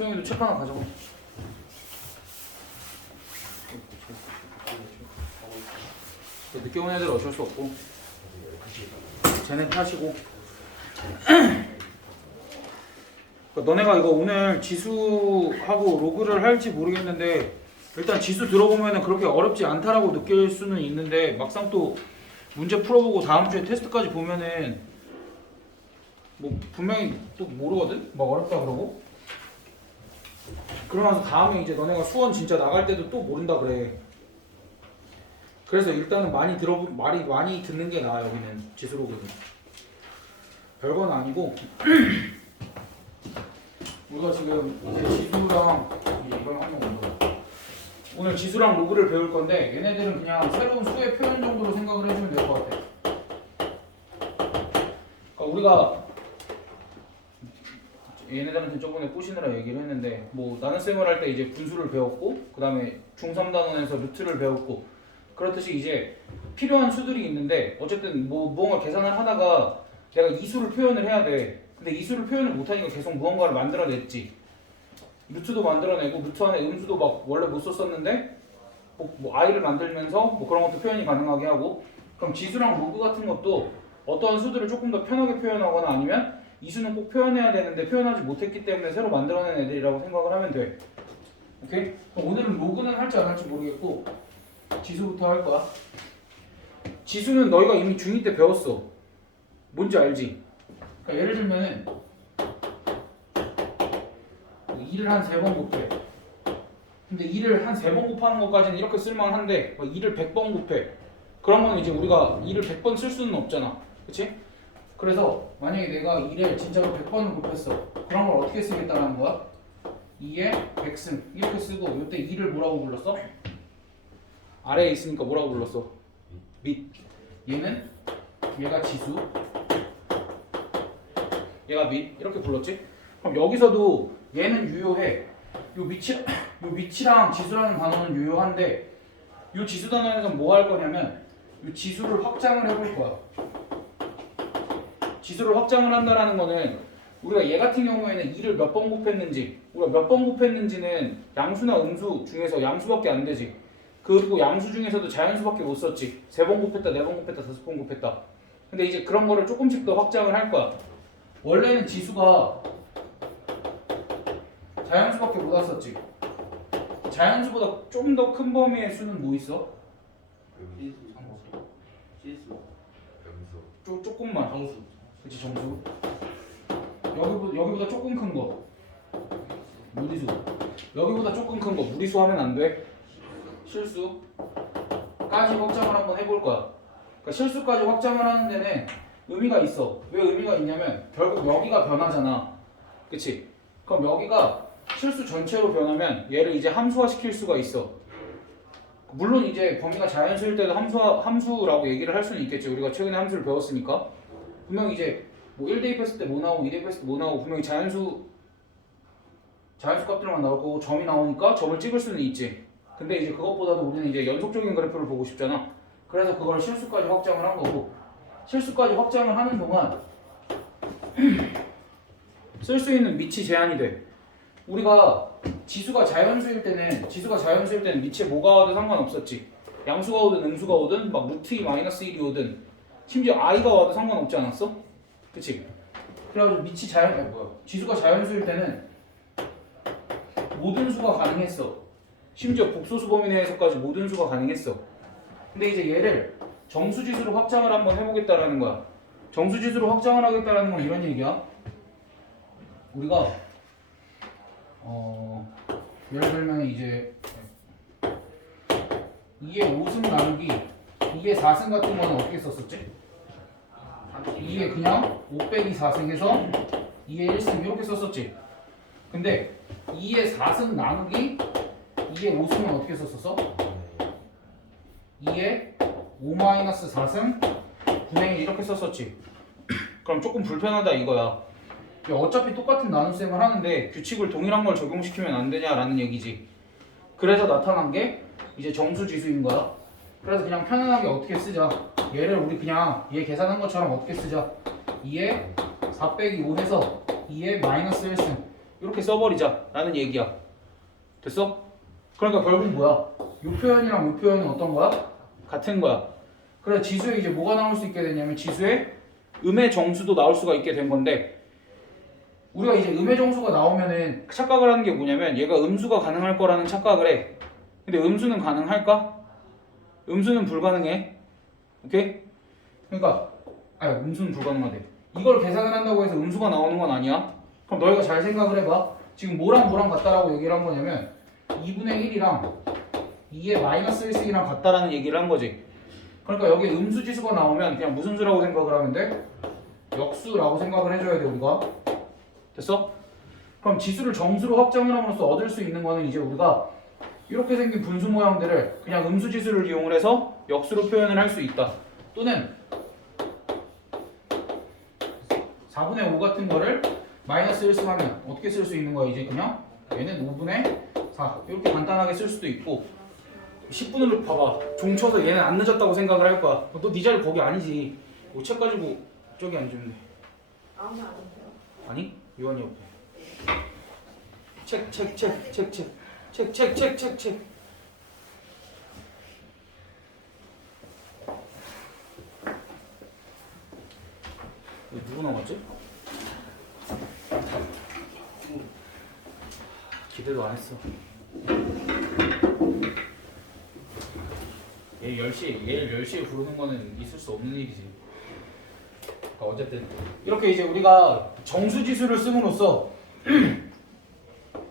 소영이도 책 하나 가져가. 늦게 온 애들 어쩔 수 없고 쟤네 타시고. 너네가 이거 오늘 지수하고 로그를 할지 모르겠는데 일단 지수 들어보면은 그렇게 어렵지 않다라고 느낄 수는 있는데 막상 또 문제 풀어보고 다음 주에 테스트까지 보면은 뭐 분명히 또 모르거든? 막 어렵다 그러고. 그러면서 다음에 이제 너네가 수원 진짜 나갈 때도 또 모른다 그래. 그래서 일단은 많이 듣는 게 나아. 여기는 지수 로그는 별건 아니고 우리가 지금 이제 지수랑 이걸 하는 건데 오늘 지수랑 로그를 배울 건데 얘네들은 그냥 새로운 수의 표현 정도로 생각을 해주면 될 것 같아. 그러니까 우리가 얘네들한테 저번에 꼬시느라 얘기를 했는데 뭐 나눗셈을 할 때 이제 분수를 배웠고 그 다음에 중3단원에서 루트를 배웠고 그렇듯이 이제 필요한 수들이 있는데 어쨌든 뭐 무언가 계산을 하다가 내가 이 수를 표현을 해야 돼. 근데 이 수를 표현을 못하니까 계속 무언가를 만들어냈지. 루트도 만들어내고 루트 안에 음수도 막 원래 못 썼었는데 뭐 i를 만들면서 뭐 그런 것도 표현이 가능하게 하고. 그럼 지수랑 로그 같은 것도 어떠한 수들을 조금 더 편하게 표현하거나 아니면 이 수는 꼭 표현해야 되는데 표현하지 못했기 때문에 새로 만들어낸 애들이라고 생각을 하면 돼. 오케이? 그럼 오늘은 로그는 할지 안 할지 모르겠고 지수부터 할 거야. 지수는 너희가 이미 중2 때 배웠어. 뭔지 알지? 그러니까 예를 들면은 2를 한 3번 곱해. 근데 2를 한 3번 곱하는 것까지는 이렇게 쓸만한데 2를 100번 곱해. 그러면 이제 우리가 2를 100번 쓸 수는 없잖아. 그치? 그래서 만약에 내가 2를 진짜로 100번을 곱했어. 그런 걸 어떻게 쓰겠다는 거야? 2에 100승 이렇게 쓰고 이때 2를 뭐라고 불렀어? 아래에 있으니까 뭐라고 불렀어? 밑. 얘가 지수, 얘가 밑 이렇게 불렀지? 그럼 여기서도 얘는 유효해. 요 밑이랑 지수라는 단어는 유효한데 요 지수 단어에서 뭐 할 거냐면 요 지수를 확장을 해볼 거야. 지수를 확장을 한다라는 거는 우리가 얘 같은 경우에는 2를 몇 번 곱했는지 우리가 몇 번 곱했는지는 양수나 음수 중에서 양수밖에 안 되지. 그리고 양수 중에서도 자연수밖에 못 썼지. 3번 곱했다, 4번 곱했다, 5번 곱했다. 근데 이제 그런 거를 조금씩 더 확장을 할 거야. 원래는 지수가 자연수밖에 못 왔었지. 자연수보다 좀 더 큰 범위의 수는 뭐 있어? 실수, 점수, 조금만. 정수, 그치, 정수. 여기보다 조금 큰 거. 무리수. 여기보다 조금 큰 거. 무리수 하면 안 돼. 실수까지 확장을 한번 해볼 거야. 그러니까 실수까지 확장을 하는 데는 의미가 있어. 왜 의미가 있냐면 결국 여기가 변하잖아. 그치? 그럼 여기가 실수 전체로 변하면 얘를 이제 함수화 시킬 수가 있어. 물론 이제 범위가 자연수일 때도 함수라고 얘기를 할 수는 있겠지. 우리가 최근에 함수를 배웠으니까. 분명히 이제 뭐 1 대입했을 때 뭐 나오고 2 대입했을 때 뭐 나오고 분명히 자연수 값들만 나올 거고 점이 나오니까 점을 찍을 수는 있지. 근데 이제 그것보다도 우리는 이제 연속적인 그래프를 보고 싶잖아. 그래서 그걸 실수까지 확장을 한 거고 실수까지 확장을 하는 동안 쓸 수 있는 밑이 제한이 돼. 우리가 지수가 자연수일 때는 밑에 뭐가 와도 상관없었지. 양수가 오든 음수가 오든 막 루트 2 마이너스 1이 오든 심지어 i가 와도 상관없지 않았어? 그치? 그래가지고 지수가 자연수일 때는 모든 수가 가능했어. 심지어 복소수 범위 내에서까지 모든 수가 가능했어. 근데 이제 얘를 정수지수로 확장을 한번 해보겠다라는 거야. 정수지수로 확장을 하겠다라는 건 이런 얘기야. 우리가 예를 들면 이제 2의 5승 나누기 2의 4승 같은 거는 어떻게 썼었지? 2의 그냥 5 빼기 4승 해서 2의 1승 이렇게 썼었지. 근데 2의 4승 나누기 2의 5승은 어떻게 썼었어? 2의 5-4승 분의 1 이렇게 썼었지. 그럼 조금 불편하다 이거야. 어차피 똑같은 나눗셈을 하는데 규칙을 동일한 걸 적용시키면 안 되냐라는 얘기지. 그래서 나타난 게 이제 정수지수인 거야. 그래서 그냥 편안하게 어떻게 쓰자. 얘를 우리 그냥 얘 계산한 것처럼 어떻게 쓰자. 2에 4 빼기 5 해서 2에 마이너스 1승 이렇게 써버리자 라는 얘기야. 됐어? 그러니까 결국 뭐야? 요 표현이랑 요 표현은 어떤 거야? 같은 거야. 그래서 지수에 이제 뭐가 나올 수 있게 되냐면 지수에 음의 정수도 나올 수가 있게 된 건데 우리가 이제 음의 정수가 나오면은 착각을 하는 게 뭐냐면 얘가 음수가 가능할 거라는 착각을 해. 근데 음수는 가능할까? 음수는 불가능해. 오케이? 그러니까 음수는 불가능하대. 이걸 계산을 한다고 해서 음수가 나오는 건 아니야. 그럼 너희가 잘 생각을 해봐. 지금 뭐랑 뭐랑 같다라고 얘기를 한 거냐면 2분의 1이랑 2의 마이너스 1씩이랑 같다라는 얘기를 한 거지. 그러니까 여기 음수 지수가 나오면 그냥 무슨 수라고 생각을 하면 돼? 역수라고 생각을 해줘야 돼 우리가. 됐어? 그럼 지수를 정수로 확장을 함으로써 얻을 수 있는 거는 이제 우리가 이렇게 생긴 분수 모양들을 그냥 음수 지수를 이용을 해서 역수로 표현을 할 수 있다. 또는 4분의 5 같은 거를 마이너스 1 쓰면 어떻게 쓸 수 있는 거야? 이제 그냥 얘는 5분의 4 이렇게 간단하게 쓸 수도 있고 10분을 봐봐. 종 쳐서 얘는 안 늦었다고 생각을 할 거야. 너 네 자리 거기 아니지. 뭐 책 가지고 저기 앉으면 돼. 아무나 안 돼요? 아니? 요한이 옆에. 책. 여기 누구 남았지? 기대도 안 했어. 얘를 10시에 부르는 거는 있을 수 없는 일이지. 그러니까 어쨌든 이렇게 이제 우리가 정수지수를 씀으로써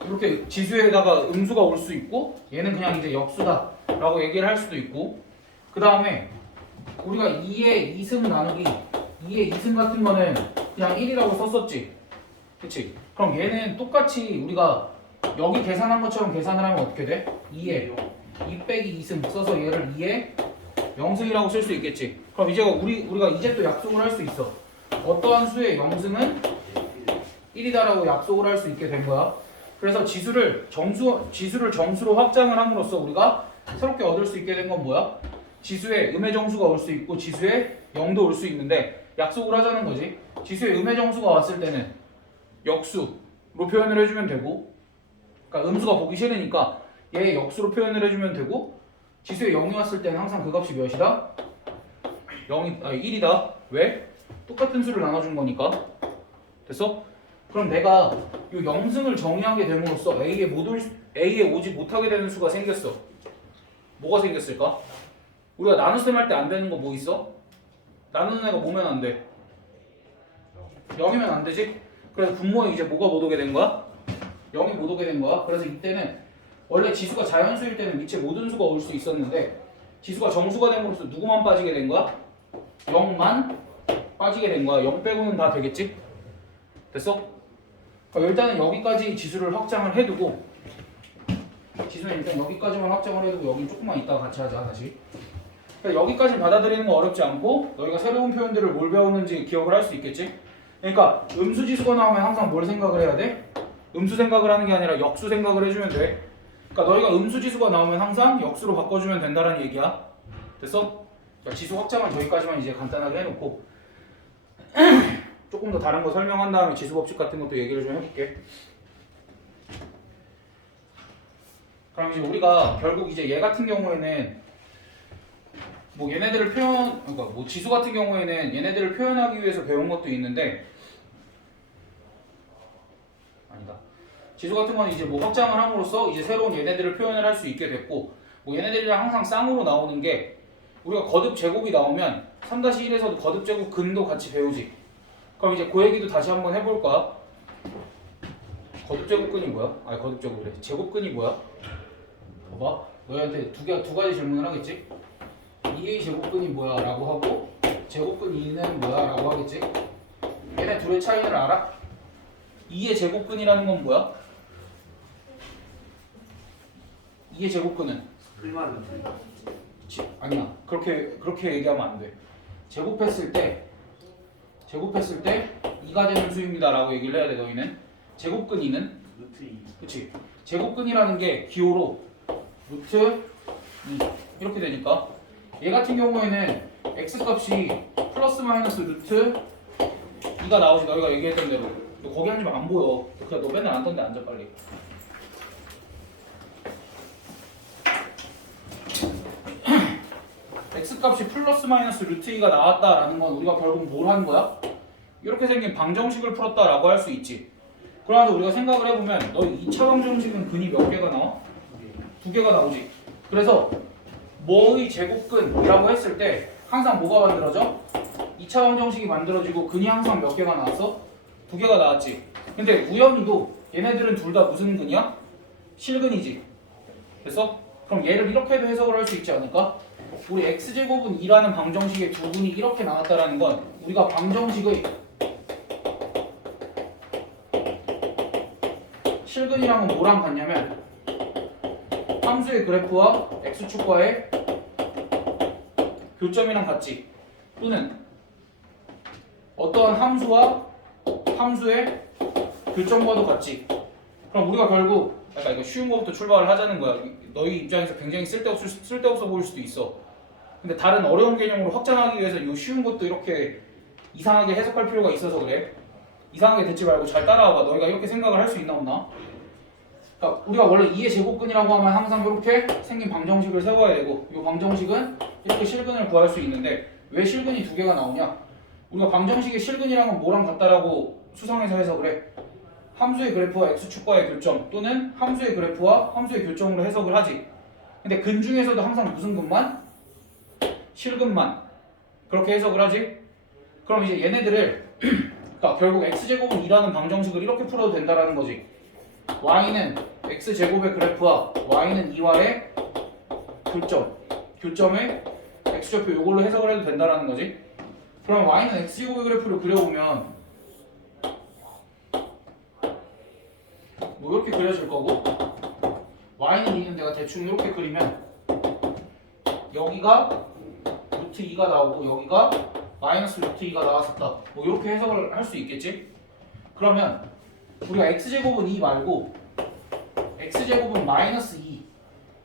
이렇게 지수에다가 음수가 올 수 있고 얘는 그냥 이제 역수다 라고 얘기를 할 수도 있고 그 다음에 우리가 2의 2승 나누기 2의 2승 같은 거는 그냥 1이라고 썼었지. 그치? 그럼 얘는 똑같이 우리가 여기 계산한 것처럼 계산을 하면 어떻게 돼? 2에 2 빼기 2승 써서 얘를 2에 0승이라고 쓸 수 있겠지. 그럼 이제 우리가 이제 또 약속을 할 수 있어. 어떠한 수의 0승은 1이다라고 약속을 할 수 있게 된 거야. 그래서 지수를 정수로 확장을 함으로써 우리가 새롭게 얻을 수 있게 된 건 뭐야? 지수에 음의 정수가 올 수 있고 지수에 0도 올 수 있는데 약속을 하자는 거지. 지수에 음의 정수가 왔을 때는 역수로 표현을 해주면 되고 그러니까 음수가 보기 싫으니까 얘 역수로 표현을 해주면 되고 지수에 0이 왔을 때는 항상 그 값이 몇이다? 1이다. 왜? 똑같은 수를 나눠준 거니까. 됐어? 그럼 내가 이 0승을 정의하게 됨으로써 A에 오지 못하게 되는 수가 생겼어. 뭐가 생겼을까? 우리가 나눗셈 할 때 안 되는 거 뭐 있어? 나누는 애가 뭐면 안 돼? 0이면 안 되지? 그래서 분모에 이제 뭐가 못 오게 된 거야? 0이 못 오게 된 거야. 그래서 이때는 원래 지수가 자연수일 때는 밑에 모든 수가 올 수 있었는데 지수가 정수가 됨으로써 누구만 빠지게 된 거야? 0만 빠지게 된 거야. 0 빼고는 다 되겠지? 됐어? 일단은 여기까지 지수를 확장을 해두고 지수는 일단 여기까지만 확장을 해두고 여긴 조금만 이따가 같이 하자 다시. 그러니까 여기까지 받아들이는 거 어렵지 않고 너희가 새로운 표현들을 뭘 배우는지 기억을 할 수 있겠지? 그러니까 음수 지수가 나오면 항상 뭘 생각을 해야 돼? 음수 생각을 하는 게 아니라 역수 생각을 해주면 돼. 그러니까 너희가 음수 지수가 나오면 항상 역수로 바꿔주면 된다는 얘기야. 됐어? 자, 지수 확장은 저기까지만 이제 간단하게 해놓고 조금 더 다른 거 설명한 다음에 지수 법칙 같은 것도 얘기를 좀 해볼게. 그럼 이제 우리가 결국 이제 얘 같은 경우에는 뭐 얘네들을 그러니까 뭐 지수 같은 경우에는 얘네들을 표현하기 위해서 배운 것도 있는데 아니다. 지수 같은 건 이제 뭐 확장을 함으로써 이제 새로운 얘네들을 표현을 할 수 있게 됐고 뭐 얘네들이랑 항상 쌍으로 나오는 게 우리가 거듭 제곱이 나오면 3-1에서도 거듭 제곱 근도 같이 배우지. 그럼 이제 그 얘기도 다시 한번 해볼까? 거듭 제곱근이 뭐야? 아니 거듭 제곱이래. 제곱근이 뭐야? 봐봐. 너희한테 두 가지 질문을 하겠지? 2의 제곱근이 뭐야? 라고 하고 제곱근 2는 뭐야? 라고 하겠지? 얘네 둘의 차이를 알아? 2의 제곱근이라는 건 뭐야? 2의 제곱근은? 풀만 아니야. 그렇게 얘기하면 안 돼. 제곱했을 때 2가 되는 수입니다 라고 얘기를 해야 돼. 너희는 제곱근 2는? 루트 2. 그치? 제곱근이라는 게 기호로 루트 2 이렇게 되니까 얘 같은 경우에는 x값이 플러스 마이너스 루트 2가 나오지. 너희가 얘기했던 대로 너 거기 앉으면 안 보여. 그냥 너 맨날 앉던 데 앉아 빨리. x값이 플러스 마이너스 루트 2가 나왔다라는 건 우리가 결국 뭘 한 거야? 이렇게 생긴 방정식을 풀었다라고 할 수 있지. 그러면서 우리가 생각을 해보면 너 2차 방정식은 근이 몇 개가 나와? 2개가 나오지. 그래서 뭐의 제곱근이라고 했을 때 항상 뭐가 만들어져? 2차 방정식이 만들어지고 근이 항상 몇 개가 나왔어? 2개가 나왔지. 근데 우연히도 얘네들은 둘 다 무슨 근이야? 실근이지. 그래서 그럼 얘를 이렇게도 해석을 할 수 있지 않을까? 우리 x제곱은 2라는 방정식의 두 근이 이렇게 나왔다라는 건 우리가 방정식의 실근이랑은 뭐랑 같냐면 함수의 그래프와 x축과의 교점이랑 같지. 또는 어떠한 함수와 함수의 교점과도 같지. 그럼 우리가 결국 약간 이거 쉬운 거부터 출발을 하자는 거야. 너희 입장에서 굉장히 쓸데없어 보일 수도 있어. 근데 다른 어려운 개념으로 확장하기 위해서 이 쉬운 것도 이렇게 이상하게 해석할 필요가 있어서 그래. 이상하게 듣지 말고 잘 따라와봐. 너희가 이렇게 생각을 할 수 있나 없나? 그러니까 우리가 원래 2의 제곱근이라고 하면 항상 이렇게 생긴 방정식을 세워야 되고 이 방정식은 이렇게 실근을 구할 수 있는데 왜 실근이 2개가 나오냐? 우리가 방정식의 실근이랑은 뭐랑 같다라고 수상해서 해석을 해. 함수의 그래프와 x축과의 교점 또는 함수의 그래프와 함수의 교점으로 해석을 하지. 근데 근 중에서도 항상 무슨 근만? 실근만. 그렇게 해석을 하지. 그럼 이제 얘네들을 그러니까 결국 x제곱은 2라는 방정식을 이렇게 풀어도 된다라는 거지. y는 x제곱의 그래프와 y는 2와의 교점의 x좌표 이걸로 해석을 해도 된다라는 거지. 그럼 y는 x제곱의 그래프를 그려보면 뭐 이렇게 그려질 거고 y는 2는 내가 대충 이렇게 그리면 여기가 루트 2가 나오고 여기가 마이너스 루트 2가 나왔었다. 뭐 이렇게 해석을 할 수 있겠지? 그러면 우리가 x제곱은 2 말고 x제곱은 마이너스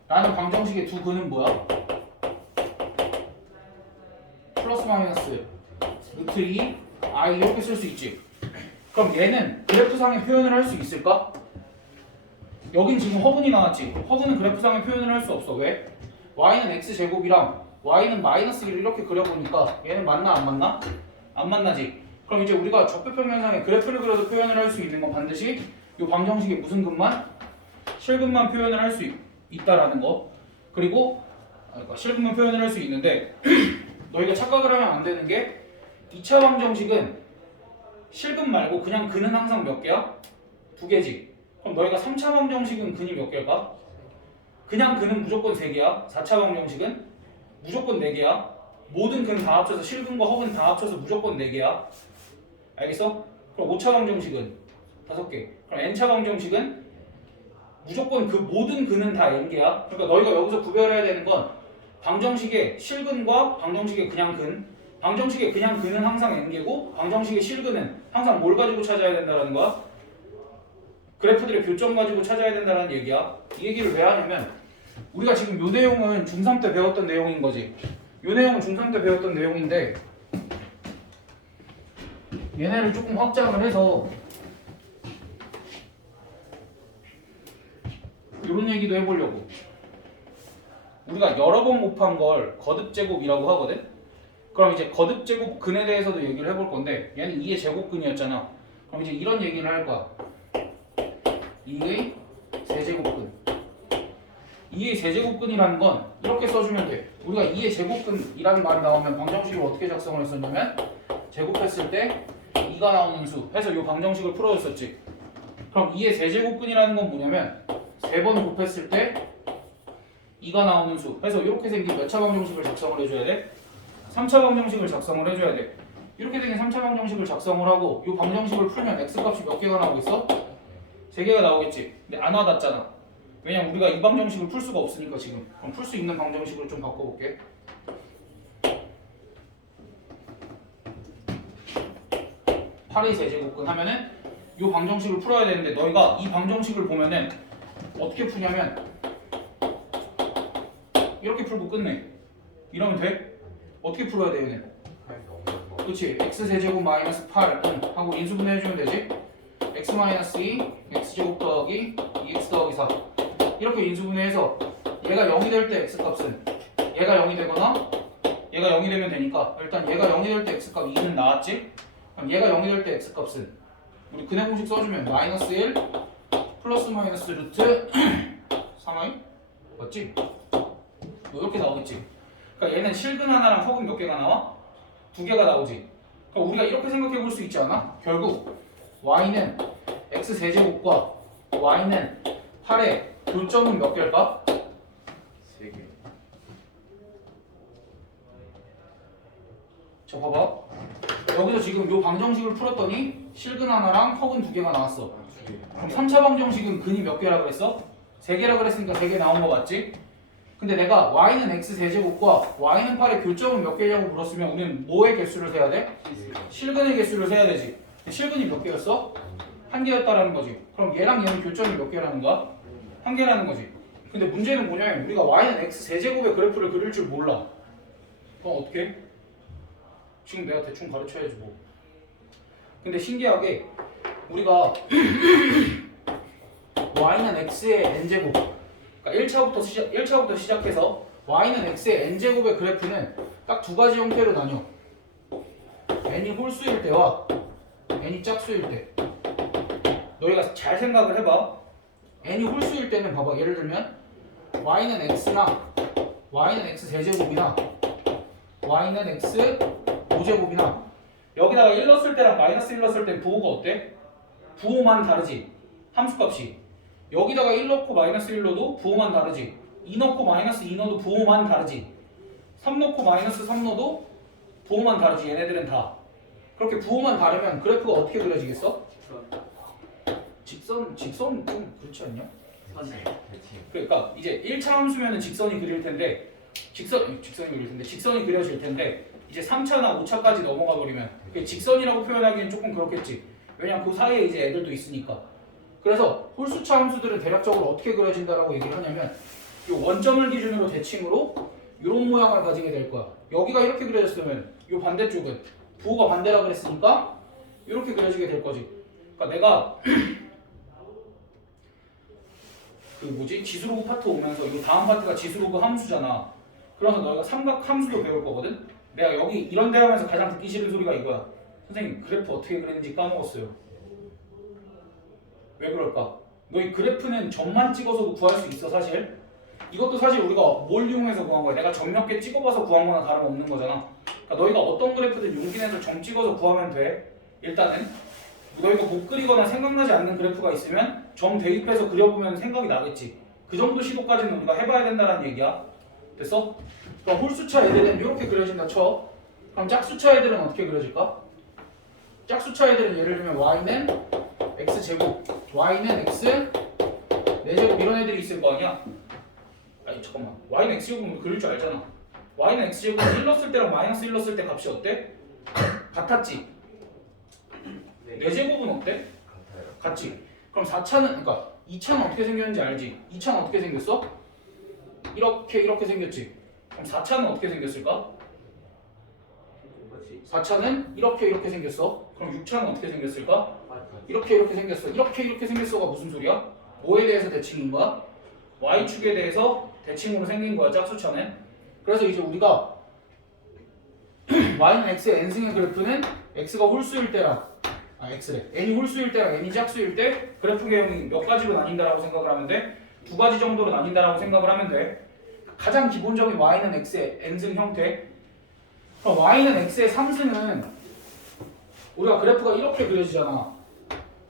2라는 방정식의 두 근은 뭐야? 플러스 마이너스 루트 2 i 이렇게 쓸 수 있지. 그럼 얘는 그래프상의 표현을 할 수 있을까? 여긴 지금 허분이 나왔지. 허분은 그래프상의 표현을 할 수 없어. 왜? y는 x제곱이랑 y는 마이너스 1을 이렇게 그려보니까 얘는 맞나 안 맞나? 안 만나지. 그럼 이제 우리가 적배평면상의 그래프를 그려서 표현을 할 수 있는 건 반드시 이 방정식의 무슨 근만? 실근만 표현을 할 수 있다라는 거. 그리고 그러니까 실근만 표현을 할 수 있는데 너희가 착각을 하면 안 되는 게 2차 방정식은 실근 말고 그냥 근은 항상 몇 개야? 2개지. 그럼 너희가 3차 방정식은 근이 몇 개일까? 그냥 근은 무조건 3개야. 4차 방정식은 무조건 4개야. 모든 근 다 합쳐서 실근과 허근 다 합쳐서 무조건 4개야. 알겠어? 그럼 5차 방정식은 5개. 그럼 n차 방정식은 무조건 그 모든 근은 다 n개야. 그러니까 너희가 여기서 구별해야 되는 건 방정식의 실근과 방정식의 그냥 근. 방정식의 그냥 근은 항상 n개고 방정식의 실근은 항상 뭘 가지고 찾아야 된다는 거야? 그래프들의 교점 가지고 찾아야 된다는 얘기야. 이 얘기를 왜 하냐면 우리가 지금 요 내용은 중3 때 배웠던 내용인 거지. 요 내용은 중3 때 배웠던 내용인데 얘네를 조금 확장을 해서 이런 얘기도 해보려고. 우리가 여러 번 곱한 걸 거듭제곱이라고 하거든. 그럼 이제 거듭제곱 근에 대해서도 얘기를 해볼 건데 얘는 2의 제곱근이었잖아. 그럼 이제 이런 얘기를 할 거야. 2의 세제곱근. 2의 세제곱근이라는 건 이렇게 써주면 돼. 우리가 2의 제곱근이라는 말이 나오면 방정식을 어떻게 작성을 했었냐면 제곱했을 때 2가 나오는 수 해서 이 방정식을 풀어줬었지. 그럼 2의 세제곱근이라는 건 뭐냐면 3번 곱했을 때 2가 나오는 수 해서 이렇게 생긴 몇 차 방정식을 작성을 해줘야 돼? 3차 방정식을 작성을 해줘야 돼. 이렇게 생긴 3차 방정식을 작성을 하고 이 방정식을 풀면 x값이 몇 개가 나오고 있어? 3개가 나오겠지. 근데 안 와닿잖아. 왜냐면 우리가 이 방정식을 풀 수가 없으니까 지금. 그럼 풀 수 있는 방정식으로 좀 바꿔볼게. 8의 세제곱근 하면은 이 방정식을 풀어야 되는데 너희가 이 방정식을 보면은 어떻게 푸냐면 이렇게 풀고 끝내. 이러면 돼? 어떻게 풀어야 돼 얘는? 그렇지. x 세제곱 마이너스 8은 하고 인수분해 해주면 되지. x-2 x제곱 더하기 2x 더하기 4 이렇게 인수분해해서 얘가 0이 될 때 x값은 얘가 0이 되거나 얘가 0이 되면 되니까 일단 얘가 0이 될 때 x값 2는 나왔지? 그럼 얘가 0이 될 때 x값은 우리 근해 공식 써주면 마이너스 1 플러스 마이너스 루트 3i 맞지? 뭐 이렇게 나오겠지? 그러니까 얘는 실근 하나랑 허근 몇 개가 나와? 두 개가 나오지. 그러니까 우리가 이렇게 생각해 볼 수 있지 않아? 결국 y는 x 세제곱과 y는 8의 교점은 몇 개일까? 3개. 자 봐봐. 여기서 지금 요 방정식을 풀었더니 실근 하나랑 허근 두 개가 나왔어. 그럼 3차 방정식은 근이 몇 개라 그랬어? 3개라 그랬으니까 3개 나온 거 맞지? 근데 내가 y는 x 세제곱과 y는 8의 교점은 몇 개냐고 물었으면 우리는 뭐의 개수를 세야 돼? 실근의 개수를 세야 되지. 근데 실근이 몇 개였어? 한 개였다라는 거지. 그럼 얘랑 얘는 교점이 몇 개라는 거야? 한 개라는 거지. 근데 문제는 뭐냐면 우리가 y는 x 세제곱의 그래프를 그릴 줄 몰라. 그럼 어떻게 해? 지금 내가 대충 가르쳐야지 뭐. 근데 신기하게 우리가 y는 x의 n제곱 그러니까 1차부터 시작해서 y는 x의 n제곱의 그래프는 딱 두 가지 형태로 나뉘어. n이 홀수일 때와 n이 짝수일 때. 너희가 잘 생각을 해봐. n이 홀수일 때는 봐봐. 예를 들면 y는 x나 y는 x 세제곱이나 y는 x 5제곱이나 여기다가 1 넣었을 때랑 마이너스 1 넣었을 때 부호가 어때? 부호만 다르지. 함수값이. 여기다가 1 넣고 마이너스 1 넣어도 부호만 다르지. 2 넣고 마이너스 2 넣어도 부호만 다르지. 3 넣고 마이너스 3 넣어도 부호만 다르지. 얘네들은 다. 그렇게 부호만 다르면 그래프가 어떻게 그려지겠어? 직선 좀 그렇지 않냐? 그러니까 이제 1차 함수면은 직선이 그릴 텐데 직선이 그려질 텐데 이제 3차나 5차까지 넘어가 버리면 직선이라고 표현하기엔 조금 그렇겠지. 왜냐면 그 사이에 이제 애들도 있으니까. 그래서 홀수차 함수들은 대략적으로 어떻게 그려진다라고 얘기를 하냐면 이 원점을 기준으로 대칭으로 이런 모양을 가지게 될 거야. 여기가 이렇게 그려졌으면 이 반대쪽은 부호가 반대라 그랬으니까 이렇게 그려지게 될 거지. 그러니까 내가 그 뭐지 지수로그 파트 오면서 이 다음 파트가 지수로그 함수잖아. 그래서 너희가 삼각 함수도 배울 거거든. 내가 여기 이런 데 하면서 가장 듣기 싫은 소리가 이거야. 선생님 그래프 어떻게 그리는지 까먹었어요. 왜 그럴까? 너희 그래프는 점만 찍어서도 구할 수 있어 사실. 이것도 사실 우리가 뭘 이용해서 구한 거야? 내가 점 몇 개 찍어봐서 구한 거나 다름없는 거잖아. 그러니까 너희가 어떤 그래프든 용기 내서 점 찍어서 구하면 돼. 일단은 너희가 못 그리거나 생각나지 않는 그래프가 있으면 점 대입해서 그려보면 생각이 나겠지. 그 정도 시도까지는 우리가 해봐야 된다는 얘기야. 됐어? 그럼 홀수차 애들은 이렇게 그려진다 쳐. 그럼 짝수차 애들은 어떻게 그려질까? 짝수차 애들은 예를 들면 y는 x제곱, y는 x 4제곱 이런 애들이 있을 거 아니야? 아니 잠깐만, y는 x제곱은 우리 그릴 줄 알잖아. y는 x제곱은 1 넣었을 때랑 마이너스 1 넣었을 때 값이 어때? 같았지? 4제곱은 어때? 같아요. 같지? 그럼 4차는, 그러니까 2차는 어떻게 생겼는지 알지? 2차는 어떻게 생겼어? 이렇게 생겼지? 그럼 4차는 어떻게 생겼을까? 4차는 이렇게 생겼어. 그럼 6차는 어떻게 생겼을까? 이렇게 생겼어. 이렇게 생겼어가 무슨 소리야? 뭐에 대해서 대칭인 거야? y축에 대해서 대칭으로 생긴 거야, 짝수차는. 그래서 이제 우리가 y는 x의 n승의 그래프는 x가 홀수일 때랑 x래. n이 홀수일 때랑 n이 짝수일 때 그래프 개형이 몇 가지로 나뉜다라고 생각을 하면 돼? 두 가지 정도로 나뉜다라고 생각을 하면 돼. 가장 기본적인 y는 x의 n승 형태. 그럼 y는 x의 3승은 우리가 그래프가 이렇게 그려지잖아.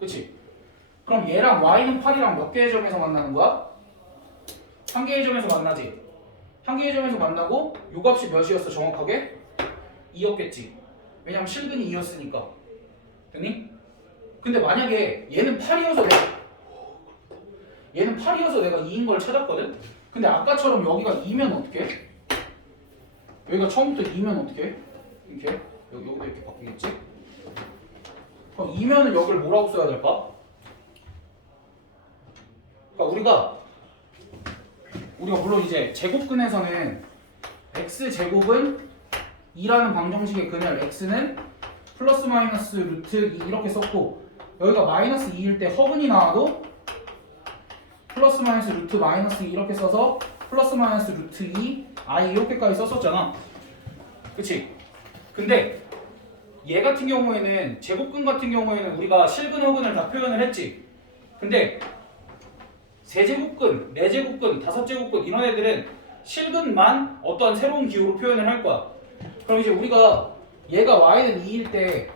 그치? 그럼 얘랑 y는 8이랑 몇 개의 점에서 만나는 거야? 한 개의 점에서 만나지. 한 개의 점에서 만나고 요 값이 몇이었어 정확하게? 2였겠지. 왜냐면 실근이 2였으니까. 됐니? 근데 만약에 얘는 8이어서 내가 2인 걸 찾았거든? 근데 아까처럼 여기가 2면 어떡해? 여기가 처음부터 2면 어떡해? 이렇게? 여기도 이렇게 바뀌겠지? 그럼 2면은 여기를 뭐라고 써야 될까? 그러니까 우리가 물론 이제 제곱근에서는 x제곱은 2라는 방정식의 근을 x는 플러스 마이너스 루트 2 이렇게 썼고 여기가 마이너스 2일 때 허근이 나와도 플러스 마이너스 루트 마이너스 2 이렇게 써서 플러스 마이너스 루트 2 i 이렇게까지 썼었잖아. 그치? 근데 얘 같은 경우에는 제곱근 같은 경우에는 우리가 실근 허근을 다 표현을 했지. 근데 세제곱근, 네제곱근, 다섯제곱근 이런 애들은 실근만 어떠한 새로운 기호로 표현을 할 거야. 그럼 이제 우리가 얘가 y는 2일 때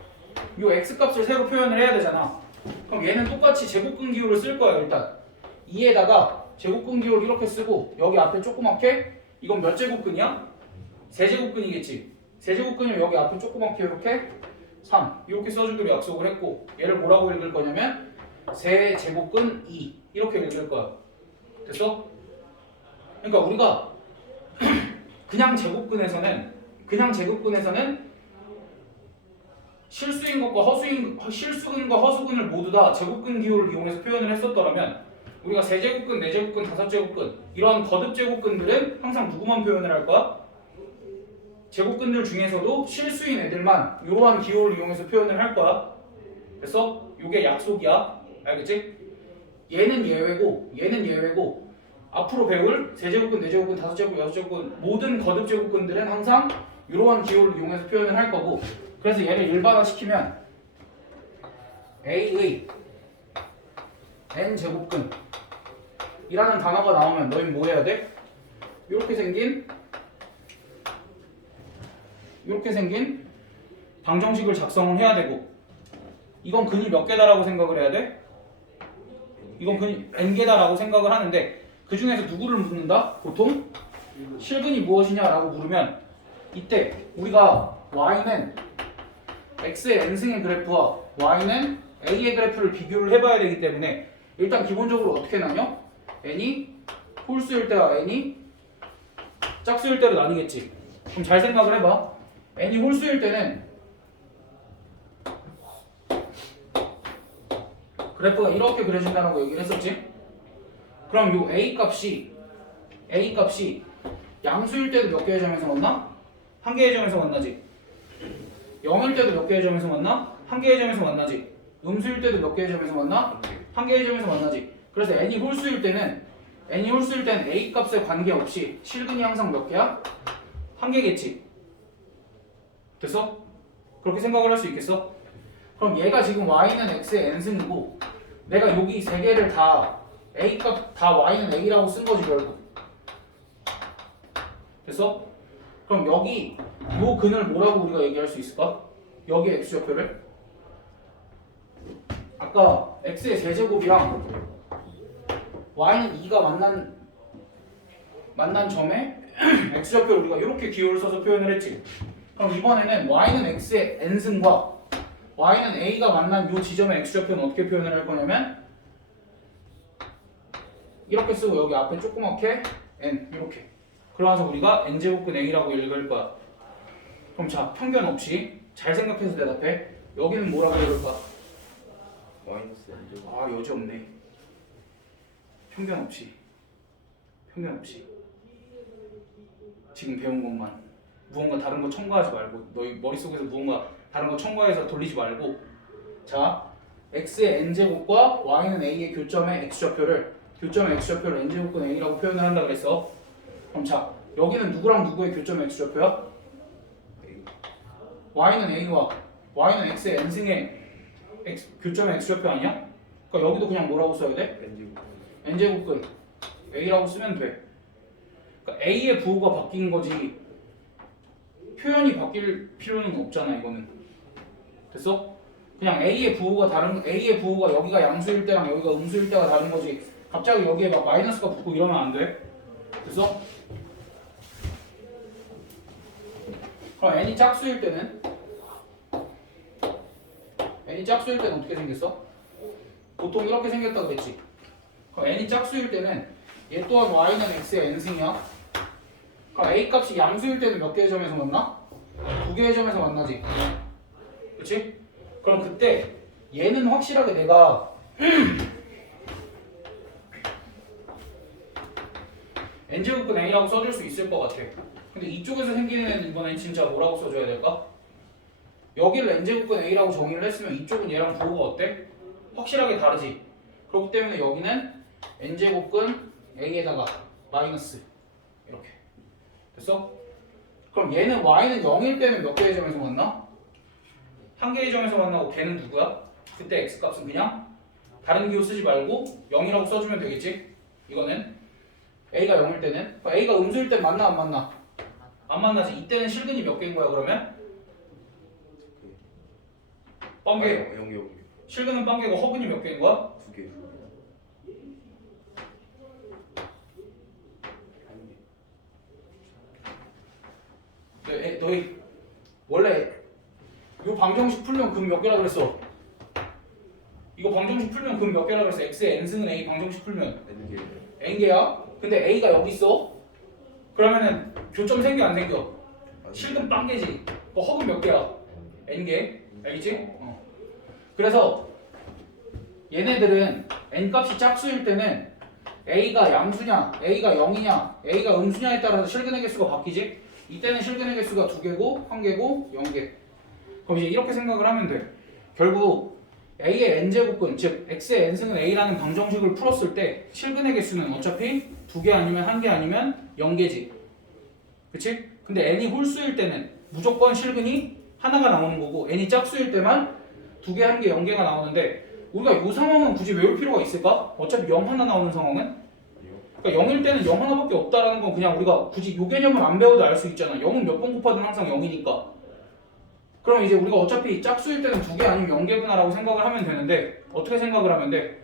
이 x값을 새로 표현을 해야 되잖아. 그럼 얘는 똑같이 제곱근 기호를 쓸 거야. 일단 2에다가 제곱근 기호를 이렇게 쓰고 여기 앞에 조그맣게 이건 몇 제곱근이야? 세제곱근이겠지. 세제곱근이면 여기 앞에 조그맣게 이렇게 3 이렇게 써주기로 약속을 했고 얘를 뭐라고 읽을 거냐면 세제곱근 2 이렇게 읽을 거야. 됐어? 그러니까 우리가 그냥 제곱근에서는 실수인 것과 실수근과 허수근을 모두 다 제곱근 기호를 이용해서 표현을 했었더라면 우리가 세제곱근, 네제곱근, 다섯제곱근 이러한 거듭 제곱근들은 항상 누구만 표현을 할 거야? 제곱근들 중에서도 실수인 애들만 이러한 기호를 이용해서 표현을 할 거야. 그래서 이게 약속이야. 알겠지? 얘는 예외고 앞으로 배울 세제곱근, 네제곱근, 다섯제곱근, 여섯제곱근 모든 거듭 제곱근들은 항상 이러한 기호를 이용해서 표현을 할 거고 그래서 얘를 일반화시키면 A의 n제곱근 이라는 단어가 나오면 너희 뭐 해야 돼? 이렇게 생긴 방정식을 작성을 해야 되고 이건 근이 몇 개다라고 생각을 해야 돼? 이건 근이 n개다라고 생각을 하는데 그 중에서 누구를 묻는다? 보통 실근이 무엇이냐라고 물으면 이때 우리가 y는 x의 n승의 그래프와 y는 a의 그래프를 비교를 해봐야 되기 때문에 일단 기본적으로 어떻게 나뉘어? n이 홀수일 때와 n이 짝수일 때로 나뉘겠지. 그럼 잘 생각을 해봐. n이 홀수일 때는 그래프가 이렇게 그려진다는 거 얘기를 했었지. 그럼 요 a 값이 양수일 때도 몇 개의 점에서 만나? 한 개의 점에서 만나지. 0일 때도 몇 개의 점에서 만나? 한 개의 점에서 만나지. 음수일 때도 몇 개의 점에서 만나? 한 개의 점에서 만나지. 그래서 n이 홀수일 때는 a 값에 관계없이 실근이 항상 몇 개야? 한 개겠지. 됐어? 그렇게 생각을 할 수 있겠어? 그럼 얘가 지금 y는 x의 n승이고 내가 여기 세 개를 다 a 값 다 y는 a라고 쓴 거지 결국. 됐어? 그럼 여기 요 근을 뭐라고 우리가 얘기할 수 있을까? 여기 x좌표를 아까 x의 세제곱이랑 y는 2가 만난 점에 x좌표를 우리가 이렇게 기호를 써서 표현을 했지. 그럼 이번에는 y는 x의 n승과 y는 a가 만난 요 지점의 x좌표는 어떻게 표현을 할 거냐면 이렇게 쓰고 여기 앞에 조그맣게 n 이렇게 그러면서 우리가 n제곱근 a라고 읽을 거야. 그럼 자 편견 없이 잘 생각해서 대답해. 여기는 뭐라고 읽을까? 마이너스 n제곱. 아 여지 없네. 편견 없이 지금 배운 것만 무언가 다른 거 첨가하지 말고 너희 머릿속에서 무언가 다른 거 첨가해서 돌리지 말고 자 x의 n제곱과 y는 a의 교점의 x좌표를 n제곱근 a라고 표현을 한다 그랬어. 그럼 자 여기는 누구랑 누구의 교점의 x좌표야? y는 a와 y는 x의 n승의 교점의 x좌표 아니야? 그러니까 여기도 그냥 뭐라고 써야 돼? n제곱근 a라고 쓰면 돼. 그러니까 a의 부호가 바뀐 거지 표현이 바뀔 필요는 없잖아 이거는. 됐어? 그냥 a의 부호가 여기가 양수일 때랑 여기가 음수일 때가 다른 거지 갑자기 여기에 막 마이너스가 붙고 이러면 안 돼. 됐어? 그럼 n이 짝수일 때는 어떻게 생겼어? 보통 이렇게 생겼다 그랬지. 그럼 n이 짝수일 때는 얘 또한 y는 x의 n승이야. 그럼 a 값이 양수일 때는 몇 개의 점에서 만나? 두 개의 점에서 만나지. 그렇지? 그럼 그때 얘는 확실하게 내가 n제곱근 a라고 써줄 수 있을 것 같아. 근데 이쪽에서 생기는 애는 이번엔 진짜 뭐라고 써줘야 될까? 여기를 n제곱근 a라고 정의를 했으면 이쪽은 얘랑 부호가 어때? 확실하게 다르지. 그렇기 때문에 여기는 n제곱근 a에다가 마이너스 이렇게 됐어? 그럼 얘는 y는 0일 때는 몇 개의 점에서 만나? 한 개의 점에서 만나고 걔는 누구야? 그때 x값은 그냥 다른 기호 쓰지 말고 0이라고 써주면 되겠지? 이거는 a가 0일 때는 a가 음수일 때 만나 안 만나? 안 만나지. 이때는 실근이 몇 개인 거야 그러면? 빵개. 영이 실근은 빵개고 허근이 몇 개인 거야? 2개. 너희 원래 요 방정식 풀면 근 몇 개라 그랬어? 이거 방정식 풀면 근 몇 개라 그랬어? x의 n승은 a 방정식 풀면 n개야? 근데 a가 여기 있어? 그러면은 교점 생겨 안 생겨? 실근 빵개지. 뭐 허근 몇 개야? n개. 알겠지? 그래서 얘네들은 n 값이 짝수일 때는 a가 양수냐, a가 0이냐, a가 음수냐에 따라서 실근의 개수가 바뀌지? 이때는 실근의 개수가 2개고, 1개고, 0개. 그럼 이제 이렇게 생각을 하면 돼. 결국 a의 n제곱근, 즉 x의 n승은 a라는 방정식을 풀었을 때 실근의 개수는 어차피 2개 아니면 1개 아니면 0개지. 그치? 근데 n이 홀수일 때는 무조건 실근이 하나가 나오는 거고 n이 짝수일 때만 2개, 1개, 0개가 나오는데 우리가 이 상황은 굳이 외울 필요가 있을까? 어차피 0 하나 나오는 상황은? 그러니까 0일 때는 0 하나밖에 없다라는 건 그냥 우리가 굳이 이 개념을 안 배워도 알 수 있잖아. 0은 몇 번 곱하든 항상 0이니까. 그럼 이제 우리가 어차피 짝수일 때는 2개 아니면 0개구나라고 생각을 하면 되는데 어떻게 생각을 하면 돼?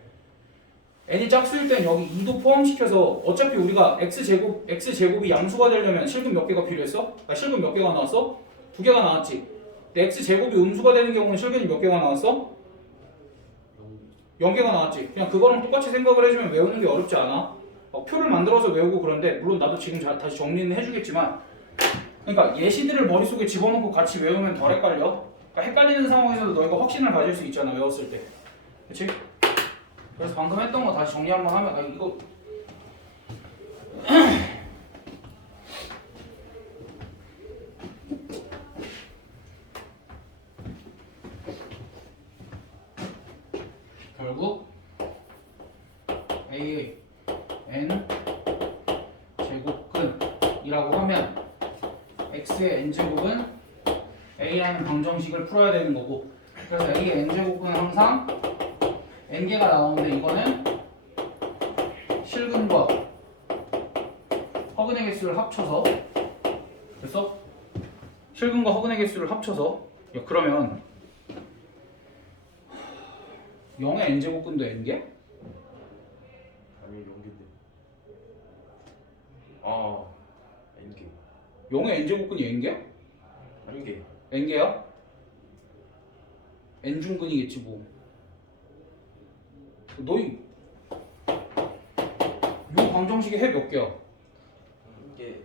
n이 짝수일 때는 여기 2도 포함시켜서 어차피 우리가 x제곱이 양수가 되려면 실근 몇 개가 필요했어? 실근 몇 개가 나왔어? 2개가 나왔지. 근데 x제곱이 음수가 되는 경우는 실근이 몇 개가 나왔어? 0개가 나왔지. 그냥 그거랑 똑같이 생각을 해주면 외우는 게 어렵지 않아. 표를 만들어서 외우고 그런데 물론 나도 지금 다시 정리는 해주겠지만 그러니까 예시들을 머릿속에 집어넣고 같이 외우면 덜 헷갈려. 그러니까 헷갈리는 상황에서도 너희가 확신을 가질 수 있잖아 외웠을 때. 그치? 그래서 방금 했던 거 다시 정리 한번 하면 이거 결국 a의 n 제곱근이라고 하면 x의 n제곱은 a라는 방정식을 풀어야 되는 거고 그래서 a의 n제곱근은 항상 n개가 나오는데 이거는 실근과 허근의 개수를 합쳐서 그래서 실근과 허근의 개수를 합쳐서 그러면 0의 n제곱근도 n개? 아니 0개인데. n개. 0의 n제곱근이 n개? 1개. n개야? n중근이겠지 뭐. 너희 요 방정식의 해 몇 개야? 1개.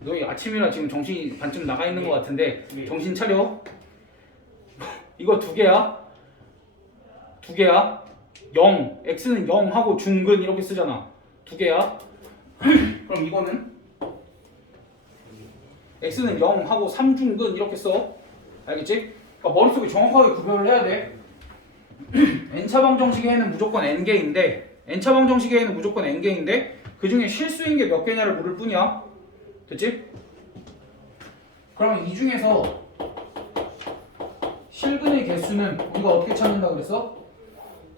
너희 아침이라 지금 정신이 반쯤 나가 있는 것 같은데 정신 차려. 이거 2개야? 2개야? 0, x는 0 하고 중근 이렇게 쓰잖아. 2개야? 그럼 이거는 x는 0 하고 3중근 이렇게 써. 알겠지? 그러니까 머릿속에 정확하게 구별을 해야 돼. n차 방정식의 해는 무조건 n개인데 n차 방정식의 해는 무조건 n개인데 그 중에 실수인 게 몇 개냐를 물을 뿐이야. 됐지? 그러면 이 중에서 실근의 개수는 우리가 어떻게 찾는다 그랬어?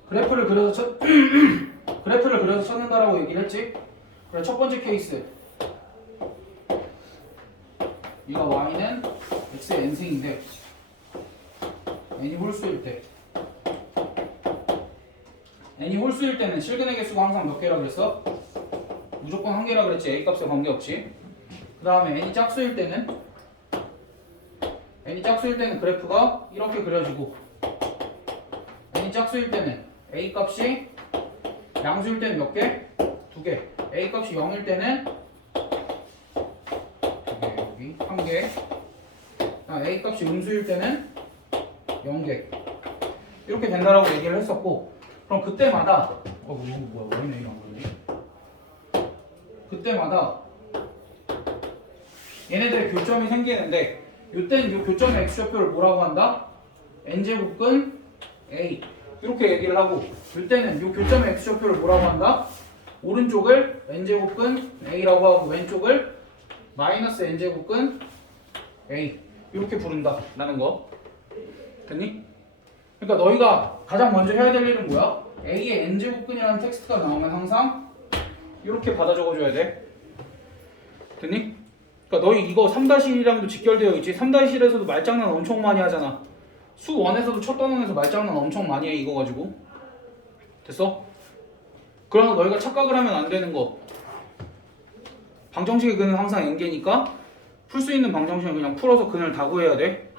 그래프를 그려서 찾는다라고 얘기를 했지? 그래 첫 번째 케이스 이가 y는 x의 n승인데 n이 홀수일 때 n이 홀수일 때는 실근의 개수가 항상 몇 개라고 그랬어? 무조건 한 개라 그랬지. a 값에 관계없이. 그 다음에 n이 짝수일 때는 그래프가 이렇게 그려지고 n이 짝수일 때는 a 값이 양수일 때는 몇 개? 2개. a 값이 0일 때는 2개 여기 1개. a 값이 음수일 때는 0개. 이렇게 된다라고 얘기를 했었고 그럼 그때마다 이거 뭐야 왜 이래 안 그러지? 그때마다 얘네들의 교점이 생기는데 이때는 이 교점의 x좌표를 뭐라고 한다? n제곱근 a 이렇게 얘기를 하고 이때는 이 교점의 x좌표를 뭐라고 한다? 오른쪽을 n제곱근 a라고 하고 왼쪽을 마이너스 n제곱근 a 이렇게 부른다 라는 거 됐니? 그러니까 너희가 가장 먼저 해야 될 일은 뭐야? a의 n제곱근이라는 텍스트가 나오면 항상 이렇게 받아 적어줘야 돼 됐니? 그러니까 너희 이거 3-1이랑도 직결되어 있지 3-1에서도 말장난 엄청 많이 하잖아 수 1에서도 첫 단원에서 말장난 엄청 많이 해 이거 가지고 됐어? 그러나 너희가 착각을 하면 안 되는 거 방정식의 근은 항상 n개니까 풀 수 있는 방정식은 그냥 풀어서 근을 다 구해야 돼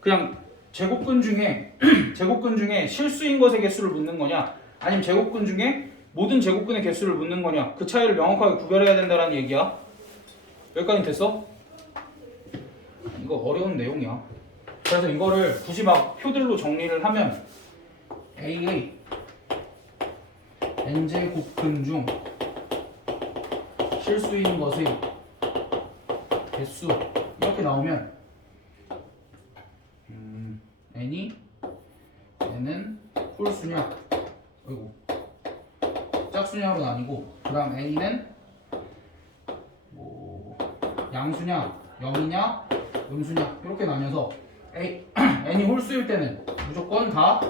그냥 제곱근 중에 제곱근 중에 실수인 것의 개수를 묻는 거냐 아니면 제곱근 중에 모든 제곱근의 개수를 묻는 거냐 그 차이를 명확하게 구별해야 된다는 얘기야 여기까지 됐어? 이거 어려운 내용이야 그래서 이거를 굳이 막 표들로 정리를 하면 A의 n제곱근 중 실수인 것의 개수 이렇게 나오면 n이 n은 홀수냐 어이구 짝수냐는 아니고 그 다음 a는 뭐 양수냐 0이냐 음수냐 이렇게 나뉘어서 n이 홀수일 때는 무조건 다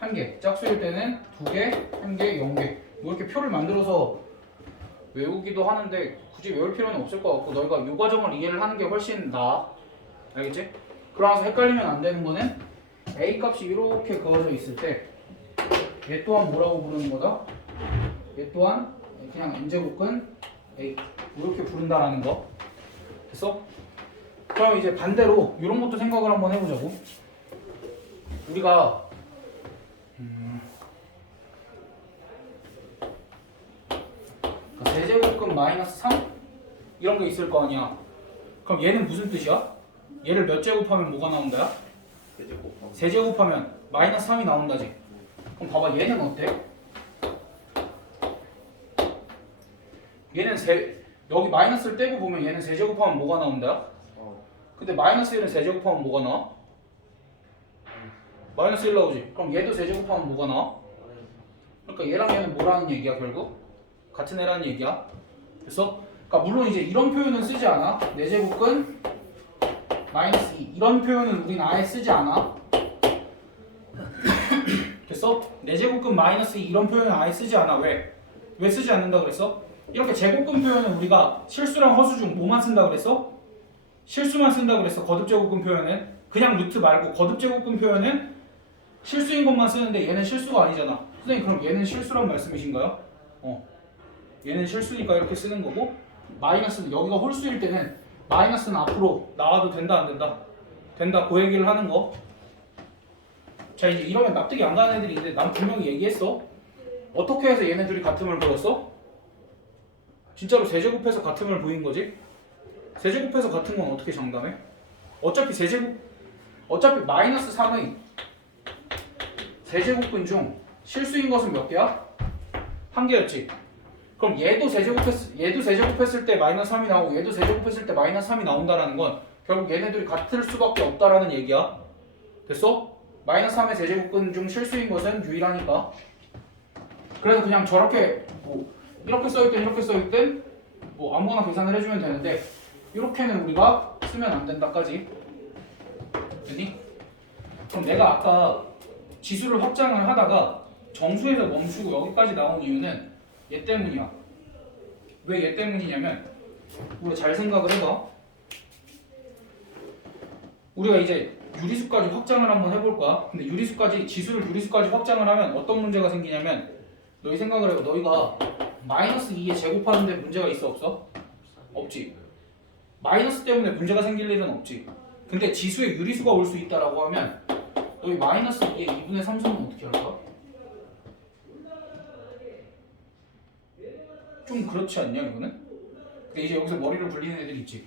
1개 짝수일 때는 2개, 1개, 0개 뭐 이렇게 표를 만들어서 외우기도 하는데 굳이 외울 필요는 없을 것 같고 너희가 이 과정을 이해를 하는 게 훨씬 나아 알겠지? 그러면서 헷갈리면 안 되는 거는 a 값이 이렇게 그어져 있을 때 얘 또한 뭐라고 부르는 거다? 얘 또한 그냥 n제곱근 a 이렇게 부른다라는 거 됐어? 그럼 이제 반대로 이런 것도 생각을 한번 해보자고 우리가 세제곱근 마이너스 3? 이런 게 있을 거 아니야 그럼 얘는 무슨 뜻이야? 얘를 몇 제곱하면 뭐가 나온다야? 세제곱하면 마이너스 3이 나온다지 그럼 봐봐 얘는 어때? 얘는 여기 마이너스를 떼고 보면 얘는 세제곱하면 뭐가 나온다? 근데 마이너스 1은 세제곱하면 뭐가 나와? 마이너스 1 나오지 그럼 얘도 세제곱하면 뭐가 나와? 그러니까 얘랑 얘는 뭐라는 얘기야 결국? 같은 애라는 얘기야 됐어? 그러니까 물론 이제 이런 표현은 쓰지 않아 4제곱근 마이너스 2 이런 표현은 우린 아예 쓰지 않아 됐어? 4제곱근 마이너스 2 이런 표현은 아예 쓰지 않아 왜? 왜 쓰지 않는다 그랬어? 이렇게 제곱근 표현은 우리가 실수랑 허수 중 뭐만 쓴다 그랬어? 실수만 쓴다 그랬어 거듭제곱근 표현은 그냥 루트 말고 거듭제곱근 표현은 실수인 것만 쓰는데 얘는 실수가 아니잖아 선생님 그럼 얘는 실수란 말씀이신가요? 얘는 실수니까 이렇게 쓰는 거고 마이너스는 여기가 홀수일 때는 마이너스는 앞으로 나와도 된다 안 된다? 된다 그 얘기를 하는 거 자 이제 이러면 납득이 안 가는 애들이 있는데 난 분명히 얘기했어 어떻게 해서 얘네들이 같음을 보였어? 진짜로 세제곱해서 같음을 보인 거지? 세제곱해서 같은 건 어떻게 장담해? 어차피 마이너스 3의 세제곱근 중 실수인 것은 몇 개야? 1개였지 그럼 얘도 세제곱했을 때 마이너스 3이 나오고 얘도 세제곱했을 때 마이너스 3이 나온다라는 건 결국 얘네들이 같을 수밖에 없다라는 얘기야 됐어? 마이너스 3의 세제곱근 중 실수인 것은 유일하니까 그래서 그냥 저렇게 뭐 이렇게 써있든 이렇게 써있든 뭐 아무거나 계산을 해주면 되는데 이렇게는 우리가 쓰면 안 된다까지 됐니? 그럼 내가 아까 지수를 확장을 하다가 정수에서 멈추고 여기까지 나온 이유는 얘 때문이야 왜 얘 때문이냐면 우리가 잘 생각을 해봐 우리가 이제 유리수까지 확장을 한번 해볼까? 근데 지수를 유리수까지 확장을 하면 어떤 문제가 생기냐면 너희 생각을 해봐 너희가 마이너스 2에 제곱하는데 문제가 있어 없어? 없지 마이너스 때문에 문제가 생길 일은 없지 근데 지수에 유리수가 올 수 있다라고 하면 너희 마이너스 2에 2분의 3승은 어떻게 할까? 좀 그렇지 않냐 이거는? 근데 이제 여기서 머리를 굴리는 애들 있지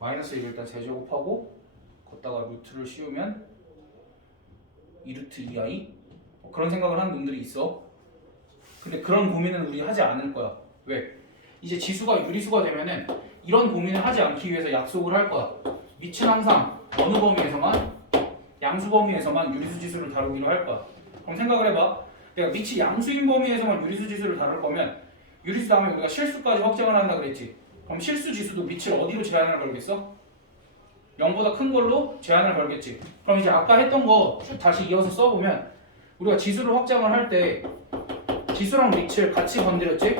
마이너스 1을 일단 세제곱하고 걷다가 루트를 씌우면 2루트 2i 그런 생각을 하는 놈들이 있어 근데 그런 고민은 우리 하지 않을 거야 왜? 이제 지수가 유리수가 되면은 이런 고민을 하지 않기 위해서 약속을 할 거야 밑은 항상 어느 범위에서만 양수 범위에서만 유리수 지수를 다루기로 할 거야 그럼 생각을 해봐. 내가 밑이 양수인 범위에서만 유리수 지수를 다룰 거면 유리수 다음에 우리가 실수까지 확정을 한다 그랬지. 그럼 실수 지수도 밑을 어디로 제한을 걸겠어? 0보다 큰 걸로 제한을 걸겠지. 그럼 이제 아까 했던 거 쭉 다시 이어서 써보면 우리가 지수를 확정을 할 때 지수랑 밑을 같이 건드렸지?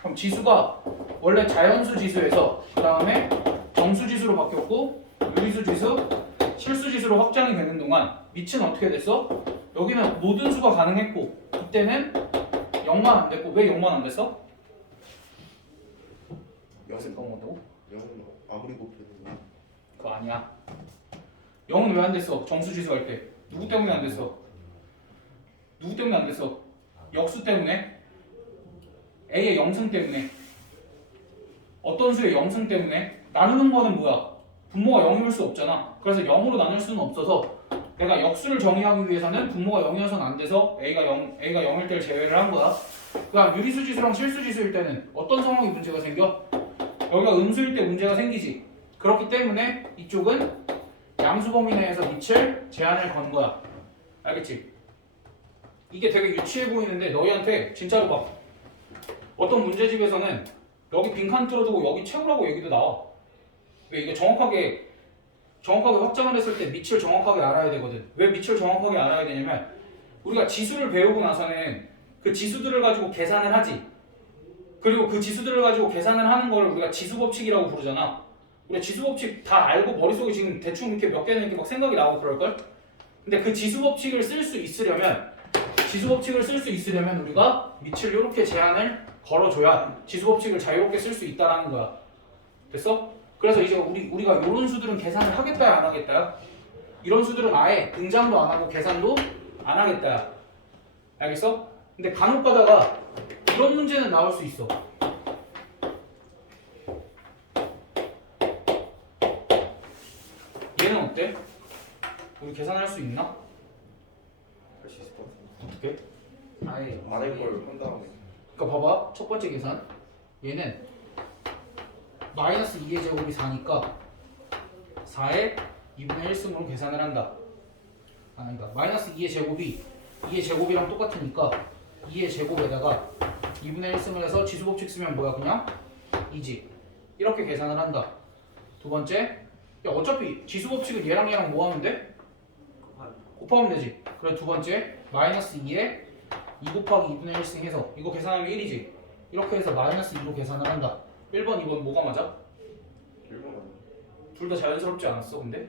그럼 지수가 원래 자연수 지수에서 그 다음에 정수 지수로 바뀌었고 유리수 지수, 실수 지수로 확장이 되는 동안 밑은 어떻게 됐어? 여기는 모든 수가 가능했고 이때는 0만 안 됐고 왜 0만 안 됐어? 영은 까먹었다고? 아무리 곱해도 그거 아니야. 0은 왜 안 됐어? 정수 지수 할 때 누구 때문에 안 됐어? 누구 때문에 안 됐어? 역수 때문에? A의 영승 때문에. 어떤 수의 영승 때문에? 나누는 거는 뭐야? 분모가 0이올 수 없잖아. 그래서 0으로 나눌 수는 없어서 내가 역수를 정의하기 위해서는 분모가 0이어서는 안 돼서 A가 0일 때를 제외를 한 거야. 그다음 유리수 지수랑 실수 지수일 때는 어떤 상황이 문제가 생겨? 여기가 음수일 때 문제가 생기지. 그렇기 때문에 이쪽은 양수 범위 내에서 밑을 제한을 건 거야. 알겠지? 이게 되게 유치해 보이는데 너희한테 진짜로 봐. 어떤 문제집에서는 여기 빈칸 틀어두고 여기 채우라고 얘기도 나와. 왜 이거 정확하게 확정을 했을 때 밑을 정확하게 알아야 되거든. 왜 밑을 정확하게 알아야 되냐면 우리가 지수를 배우고 나서는 그 지수들을 가지고 계산을 하지. 그리고 그 지수들을 가지고 계산을 하는 걸 우리가 지수법칙이라고 부르잖아. 우리가 지수법칙 다 알고 머릿속에 지금 대충 이렇게 몇 개는 이렇게 막 생각이 나고 그럴걸? 근데 그 지수법칙을 쓸 수 있으려면 우리가 밑을 이렇게 제한을 걸어줘야 지수법칙을 자유롭게 쓸 수 있다라는 거야. 됐어? 그래서 이제 우리가 이런 수들은 계산을 하겠다야 안 하겠다야? 이런 수들은 아예 등장도 안 하고 계산도 안 하겠다야. 알겠어? 근데 간혹 가다가 이런 문제는 나올 수 있어. 얘는 어때? 우리 계산할 수 있나? 할 수 있을 것 같은데 어떻게? 아예 안할 걸 한 다음에 그러니까 봐봐. 첫 번째 계산. 얘는 마이너스 2의 제곱이 4니까 4의 2분의 1승으로 계산을 한다. 아니다. 마이너스 2의 제곱이 2의 제곱이랑 똑같으니까 2의 제곱에다가 2분의 1승을 해서 지수법칙 쓰면 뭐야 그냥? 2지. 이렇게 계산을 한다. 두 번째. 야 어차피 지수법칙은 얘랑 뭐 하면 돼? 곱하면 되지. 그래 두 번째. 마이너스 2에 2 곱하기 2분의 1승 해서 이거 계산하면 1이지. 이렇게 해서 마이너스 2로 계산을 한다. 1번, 2번 뭐가 맞아? 1번 아니야 둘 다 자연스럽지 않았어 근데?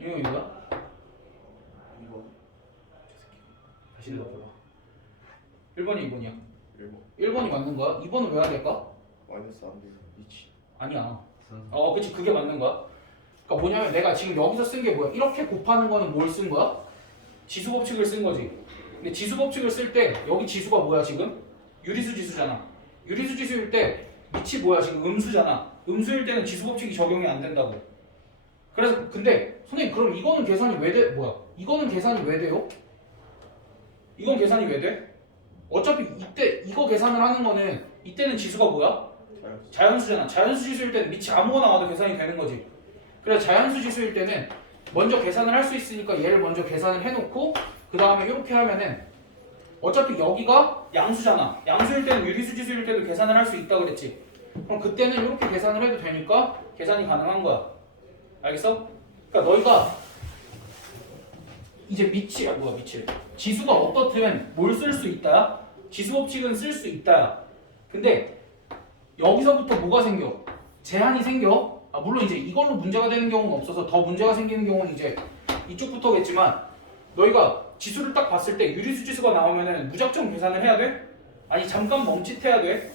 이거 뭐야? 2번 다시 읽어봐. 1번이 2번이야. 1번 1번이 맞는 거야? 2번은 왜 안 될까? 마이너스 안 돼요 이치 아니야. 그치 그게 맞는 거야. 그러니까 뭐냐면 내가 지금 여기서 쓴 게 뭐야? 이렇게 곱하는 거는 뭘 쓴 거야? 지수법칙을 쓴 거지. 근데 지수법칙을 쓸 때 여기 지수가 뭐야 지금? 유리수 지수잖아. 유리수 지수일 때 밑이 뭐야 지금 음수잖아. 음수일 때는 지수법칙이 적용이 안 된다고. 그래서 근데 선생님 그럼 이거는 계산이 왜 돼? 뭐야? 이거는 계산이 왜 돼요? 이건 계산이 왜 돼? 어차피 이때 이거 계산을 하는 거는 이때는 지수가 뭐야? 자연수잖아. 자연수 지수일 때는 밑이 아무거나 와도 계산이 되는 거지. 그래서 자연수 지수일 때는 먼저 계산을 할 수 있으니까 얘를 먼저 계산을 해놓고 그 다음에 이렇게 하면은 어차피 여기가 양수잖아. 양수일 때는 유리수 지수일 때도 계산을 할 수 있다 그랬지. 그럼 그때는 이렇게 계산을 해도 되니까 계산이 가능한 거야. 알겠어? 그러니까 너희가 이제 밑을 지수가 어떻든 뭘 쓸 수 있다야? 지수법칙은 쓸 수 있다야. 근데 여기서부터 뭐가 생겨? 제한이 생겨. 물론 이제 이걸로 문제가 되는 경우는 없어서 더 문제가 생기는 경우는 이제 이쪽부터겠지만 너희가 지수를 딱 봤을 때 유리수 지수가 나오면은 무작정 계산을 해야 돼? 아니 잠깐 멈칫해야 돼?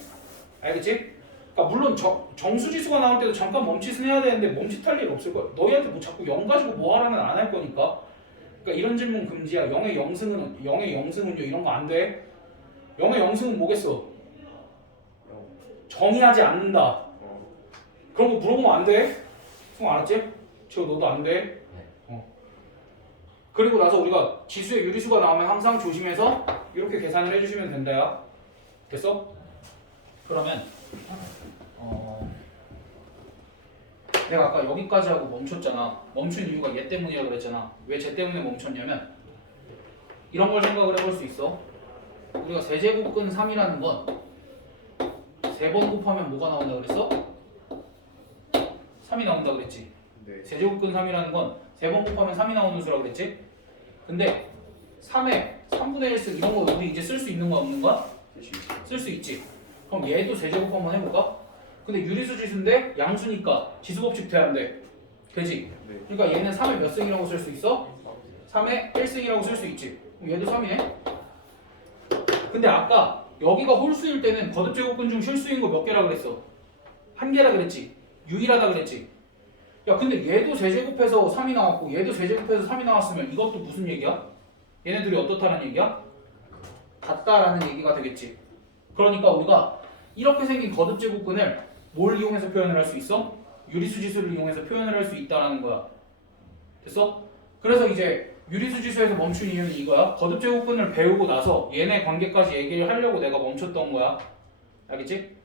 알겠지? 그러니까 물론 정수 지수가 나올 때도 잠깐 멈칫은 해야 되는데 멈칫할 일 없을 거야. 너희한테 뭐 자꾸 0 가지고 뭐 하라면 안 할 거니까. 그러니까 이런 질문 금지야. 0의 영승은요 이런 거 안 돼. 0의 영승은 뭐겠어? 정의하지 않는다. 그런 거 물어보면 안 돼. 형 알았지? 저 너도 안 돼. 그리고 나서 우리가 지수의 유리수가 나오면 항상 조심해서 이렇게 계산을 해주시면 된다야. 됐어? 그러면 내가 아까 여기까지 하고 멈췄잖아. 멈춘 이유가 얘 때문이라고 그랬잖아. 왜 쟤 때문에 멈췄냐면 이런 걸 생각을 해볼 수 있어. 우리가 세제곱근 3이라는 건 3번 곱하면 뭐가 나온다 그랬어? 3이 나온다 그랬지. 네. 세제곱근 3이라는 건 3번 곱하면 3이 나오는 수라고 그랬지. 근데 3에 3분의 1씩 이런 거 우리 이제 쓸 수 있는 거 없는 거야? 쓸 수 있지. 그럼 얘도 세제곱 한번 해볼까? 근데 유리수 지수인데 양수니까 지수법칙 돼야 안 돼. 되지? 네. 그러니까 얘는 3의 몇 승이라고 쓸 수 있어? 3의 1승이라고 쓸 수 있지. 그럼 얘도 3이네? 근데 아까 여기가 홀수일 때는 거듭제곱근 중 실수인 거 몇 개라 그랬어? 한 개라 그랬지. 유일하다 그랬지. 야 근데 얘도 세제곱해서 3이 나왔고 얘도 세제곱해서 3이 나왔으면 이것도 무슨 얘기야? 얘네들이 어떻다는 얘기야? 같다라는 얘기가 되겠지. 그러니까 우리가 이렇게 생긴 거듭제곱근을 뭘 이용해서 표현을 할 수 있어? 유리수 지수를 이용해서 표현을 할 수 있다라는 거야. 됐어? 그래서 이제 유리수 지수에서 멈춘 이유는 이거야. 거듭제곱근을 배우고 나서 얘네 관계까지 얘기를 하려고 내가 멈췄던 거야. 알겠지?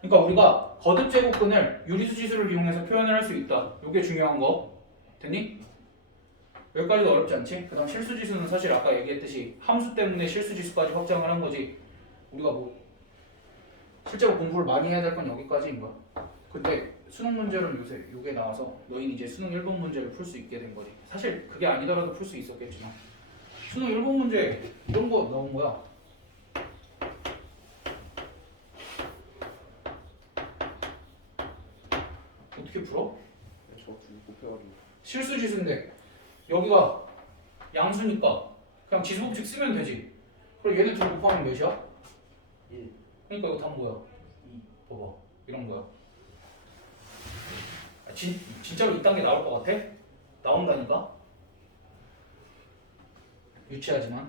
그러니까 우리가 거듭제곱근을 유리수 지수를 이용해서 표현을 할 수 있다. 이게 중요한 거. 됐니? 여기까지도 어렵지 않지? 그 다음 실수지수는 사실 아까 얘기했듯이 함수 때문에 실수지수까지 확장을 한 거지. 우리가 뭐 실제로 공부를 많이 해야 될 건 여기까지인 거야. 근데 수능 문제는 요새 요게 나와서 너희는 이제 수능 1번 문제를 풀 수 있게 된 거지. 사실 그게 아니더라도 풀 수 있었겠지만 수능 1번 문제 이런 거 나온 거야. 어떻게 풀어? 저 둘이 곱해가지고. 실수지수인데 여기가 양수니까 그냥 지수법칙 쓰면 되지. 그럼 얘네 둘 곱하면 몇이야? 1. 그러니까 이거 답 뭐야? 2. 봐봐. 이런 거야. 진짜로 이딴 게 나올 것 같아? 나온다니까? 유치하지만.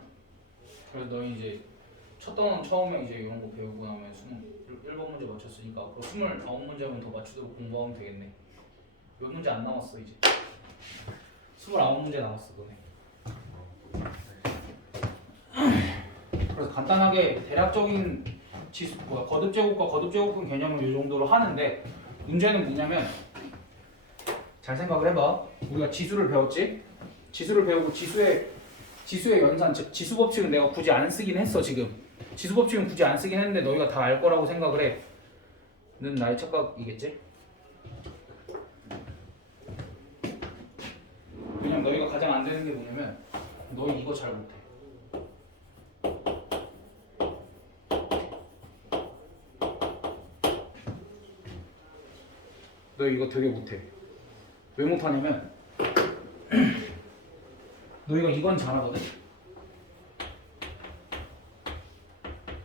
그래서 너희 이제 첫 단원 처음에 이제 이런 거 배우고 나면 수능 1번 문제 맞췄으니까 앞으로 29문제만 더 맞추도록 공부하면 되겠네. 몇 문제 안 남았어 이제. 29문제 남았어 너네. 그래서 간단하게 대략적인 지수 거듭제곱과 거듭제곱근 개념을 이 정도로 하는데 문제는 뭐냐면 잘 생각을 해봐. 우리가 지수를 배웠지? 지수를 배우고 지수의 연산 즉 지수 법칙은 내가 굳이 안 쓰긴 했어 지금. 지수 법칙은 굳이 안 쓰긴 했는데 너희가 다 알 거라고 생각을 해. 는 나의 착각이겠지? 왜냐면 너희가 가장 안 되는 게 뭐냐면 너희 이거 잘 못해. 너희 이거 되게 못해. 왜 못하냐면 너희가 이건 잘하거든?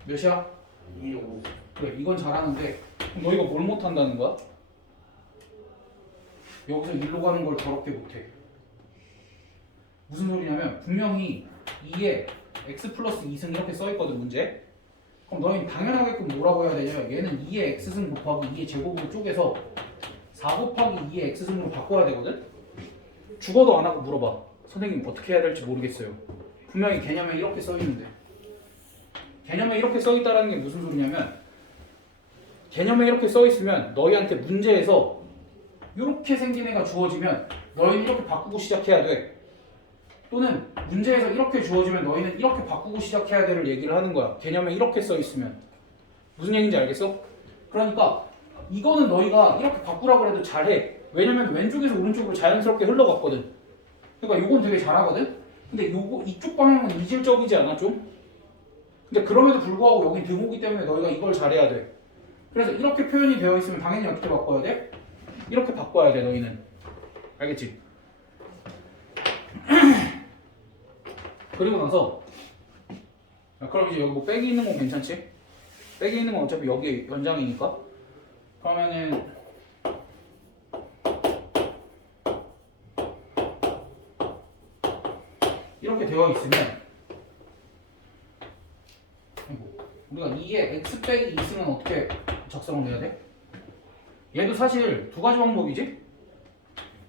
몇이야? 2, 5. 그래 이건 잘하는데 그럼 너희가 뭘 못한다는 거야? 여기서 일로 가는 걸 더럽게 못해. 무슨 소리냐면 분명히 2에 x 플러스 2승 이렇게 써있거든 문제. 그럼 너희는 당연하게끔 뭐라고 해야 되냐면 얘는 2의 x승 곱하기 2의 제곱으로 쪼개서 4 곱하기 2의 x승으로 바꿔야 되거든? 죽어도 안 하고 물어봐. 선생님 어떻게 해야 될지 모르겠어요. 분명히 개념에 이렇게 써있는데. 개념에 이렇게 써있다는 게 무슨 소리냐면 개념에 이렇게 써있으면 너희한테 문제에서 이렇게 생긴 애가 주어지면 너희는 이렇게 바꾸고 시작해야 돼. 또는 문제에서 이렇게 주어지면 너희는 이렇게 바꾸고 시작해야 돼를 얘기를 하는 거야. 개념에 이렇게 써있으면. 무슨 얘기인지 알겠어? 그러니까 이거는 너희가 이렇게 바꾸라고 해도 잘해. 왜냐면 왼쪽에서 오른쪽으로 자연스럽게 흘러갔거든. 그러니까 요건 되게 잘하거든? 근데 요거 이쪽 방향은 이질적이지 않아 좀? 근데 그럼에도 불구하고 여기 등호기 때문에 너희가 이걸 잘해야 돼. 그래서 이렇게 표현이 되어 있으면 당연히 어떻게 바꿔야 돼? 이렇게 바꿔야 돼 너희는. 알겠지? 그리고 나서 그럼 이제 여기 뭐 빼기 있는 건 괜찮지? 빼기 있는 건 어차피 여기 연장이니까. 그러면은 이렇게 되어 있으면 우리가 2의 x 빼기 2승은 어떻게 작성을 해야 돼? 얘도 사실 두 가지 방법이지?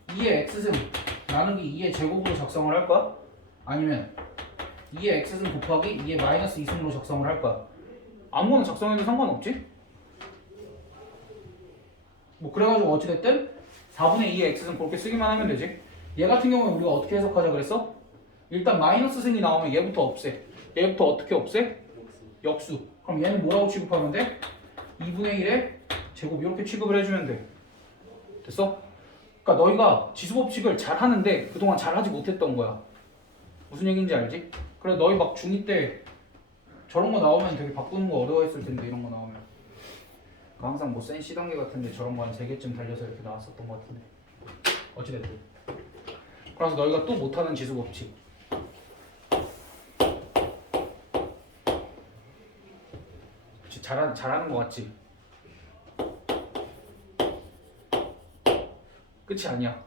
2의 x승 나누기 2의 제곱으로 작성을 할 거야? 아니면 2의 x승 곱하기 2의 마이너스 2승으로 작성을 할 거야? 아무거나 작성해도 상관없지? 뭐 그래가지고 어찌됐든 4분의 2의 x승 그렇게 쓰기만 하면 되지. 얘 같은 경우는 우리가 어떻게 해석하자 그랬어? 일단 마이너스 승이 나오면 얘부터 없애. 얘부터 어떻게 없애? 역수. 역수. 그럼 얘는 뭐라고 취급하면 돼? 2분의 1의 제곱 이렇게 취급을 해주면 돼. 됐어? 그러니까 너희가 지수법칙을 잘 하는데 그동안 잘하지 못했던 거야. 무슨 얘기인지 알지? 그래 너희 막 중2 때 저런 거 나오면 되게 바꾸는 거 어려워했을 텐데 이런 거 나오면 그러니까 항상 뭐 센 C단계 같은데 저런 거 한 3개쯤 달려서 이렇게 나왔었던 거 같은데 어찌됐든 그래서 너희가 또 못하는 지수법칙 그치, 잘하는 거 같지? 끝이 아니야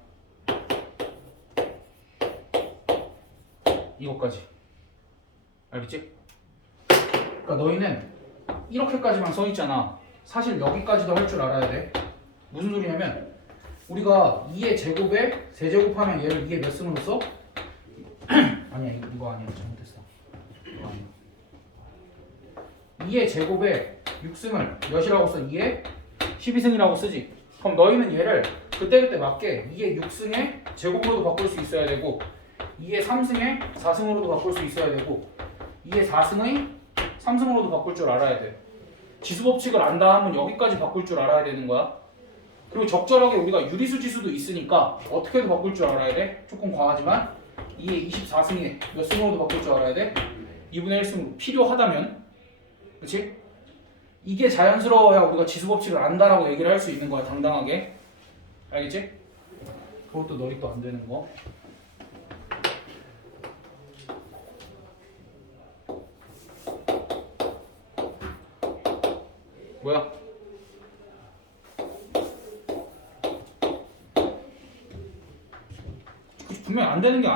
이것까지 알겠지? 그러니까 너희는 이렇게까지만 써있잖아 사실 여기까지도 할 줄 알아야 돼 무슨 소리냐면 우리가 2의 제곱에 세제곱하면 얘를 2의 몇 승으로 써? 아니야 이거 아니야 잘못했어 이거 아니야 2의 제곱에 6승을 몇이라고 써? 2의 12승이라고 쓰지 그럼 너희는 얘를 그때그때 맞게 2의 6승의 제곱으로도 바꿀 수 있어야 되고 2의 3승의 4승으로도 바꿀 수 있어야 되고 2의 4승의 3승으로도 바꿀 줄 알아야 돼 지수법칙을 안다 하면 여기까지 바꿀 줄 알아야 되는 거야 그리고 적절하게 우리가 유리수 지수도 있으니까 어떻게도 바꿀 줄 알아야 돼 조금 과하지만 2의 24승에 몇 승으로도 바꿀 줄 알아야 돼 2분의 1승으로 필요하다면 그치? 이게 자연스러워야 우리가 지수법칙을 안다라고 얘기를 할 수 있는 거야 당당하게 알겠지? 그것도 너희 또 안 되는 거 뭐야? 분명히 안 되는 게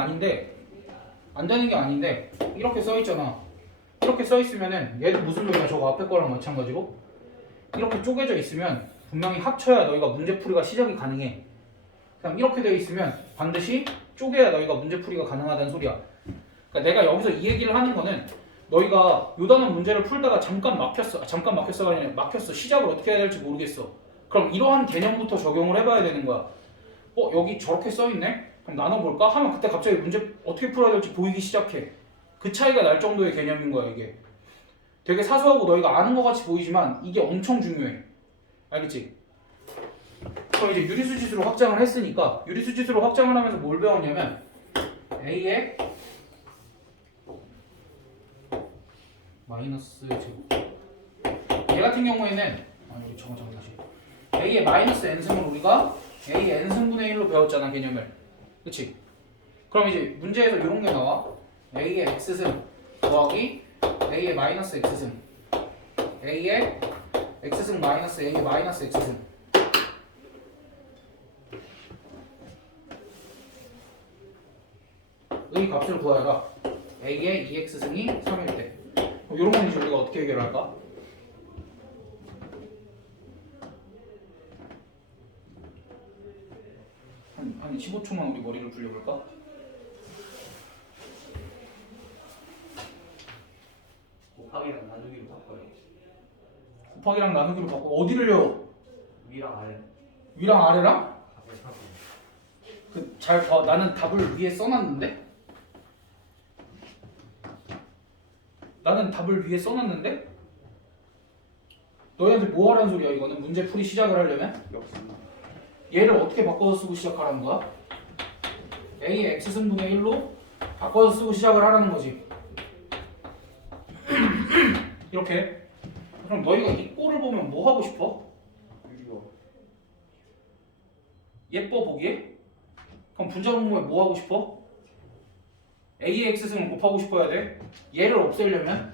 아닌데 이렇게 써 있잖아. 이렇게 써 있으면은 얘도 무슨 소리야? 저거 앞에 거랑 마찬가지로 이렇게 쪼개져 있으면 분명히 합쳐야 너희가 문제풀이가 시작이 가능해. 그냥 이렇게 돼 있으면 반드시 쪼개야 너희가 문제풀이가 가능하다는 소리야. 그러니까 내가 여기서 이 얘기를 하는 거는 너희가 요단원 문제를 풀다가 잠깐 막혔어가 아니라 막혔어. 시작을 어떻게 해야 될지 모르겠어. 그럼 이러한 개념부터 적용을 해봐야 되는 거야. 여기 저렇게 써있네? 그럼 나눠볼까? 하면 그때 갑자기 문제 어떻게 풀어야 될지 보이기 시작해. 그 차이가 날 정도의 개념인 거야 이게. 되게 사소하고 너희가 아는 것 같이 보이지만 이게 엄청 중요해. 알겠지? 그럼 이제 유리수 지수로 확장을 했으니까 유리수 지수로 확장을 하면서 뭘 배웠냐면 A의 마이너스 제곱 얘 같은 경우에는 우리 저거 다시 A의 마이너스 n승을 우리가 A n승분의 1로 배웠잖아 개념을 그치? 그럼 이제 문제에서 이런 게 나와 A의 x승 더하기 A의 마이너스 x승 A의 x승 마이너스 A의 마이너스 x승 의 값을 구하여라 A의 2x승이 3일 때 이런 건 이제 우리가 어떻게 해결할까? 한 15초만 우리 머리를 굴려볼까? 곱하기랑 나누기로 바꿔요. 곱하기랑 나누기로 바꿔 어디를요? 위랑 아래. 위랑 아래랑? 앞에 사고. 나는 답을 위에 써놨는데? 나는 답을 위에 써놨는데? 너희한테 뭐 하라는 소리야 이거는? 문제 풀이 시작을 하려면? 역수. 얘를 어떻게 바꿔서 쓰고 시작하라는 거야? A의 x승분의 1로 바꿔서 쓰고 시작을 하라는 거지 이렇게 그럼 너희가 이 꼴을 보면 뭐 하고 싶어? 유리가. 예뻐 보기에? 그럼 분자분모에 뭐 하고 싶어? A의 x승을 곱하고 싶어야 돼 얘를 없애려면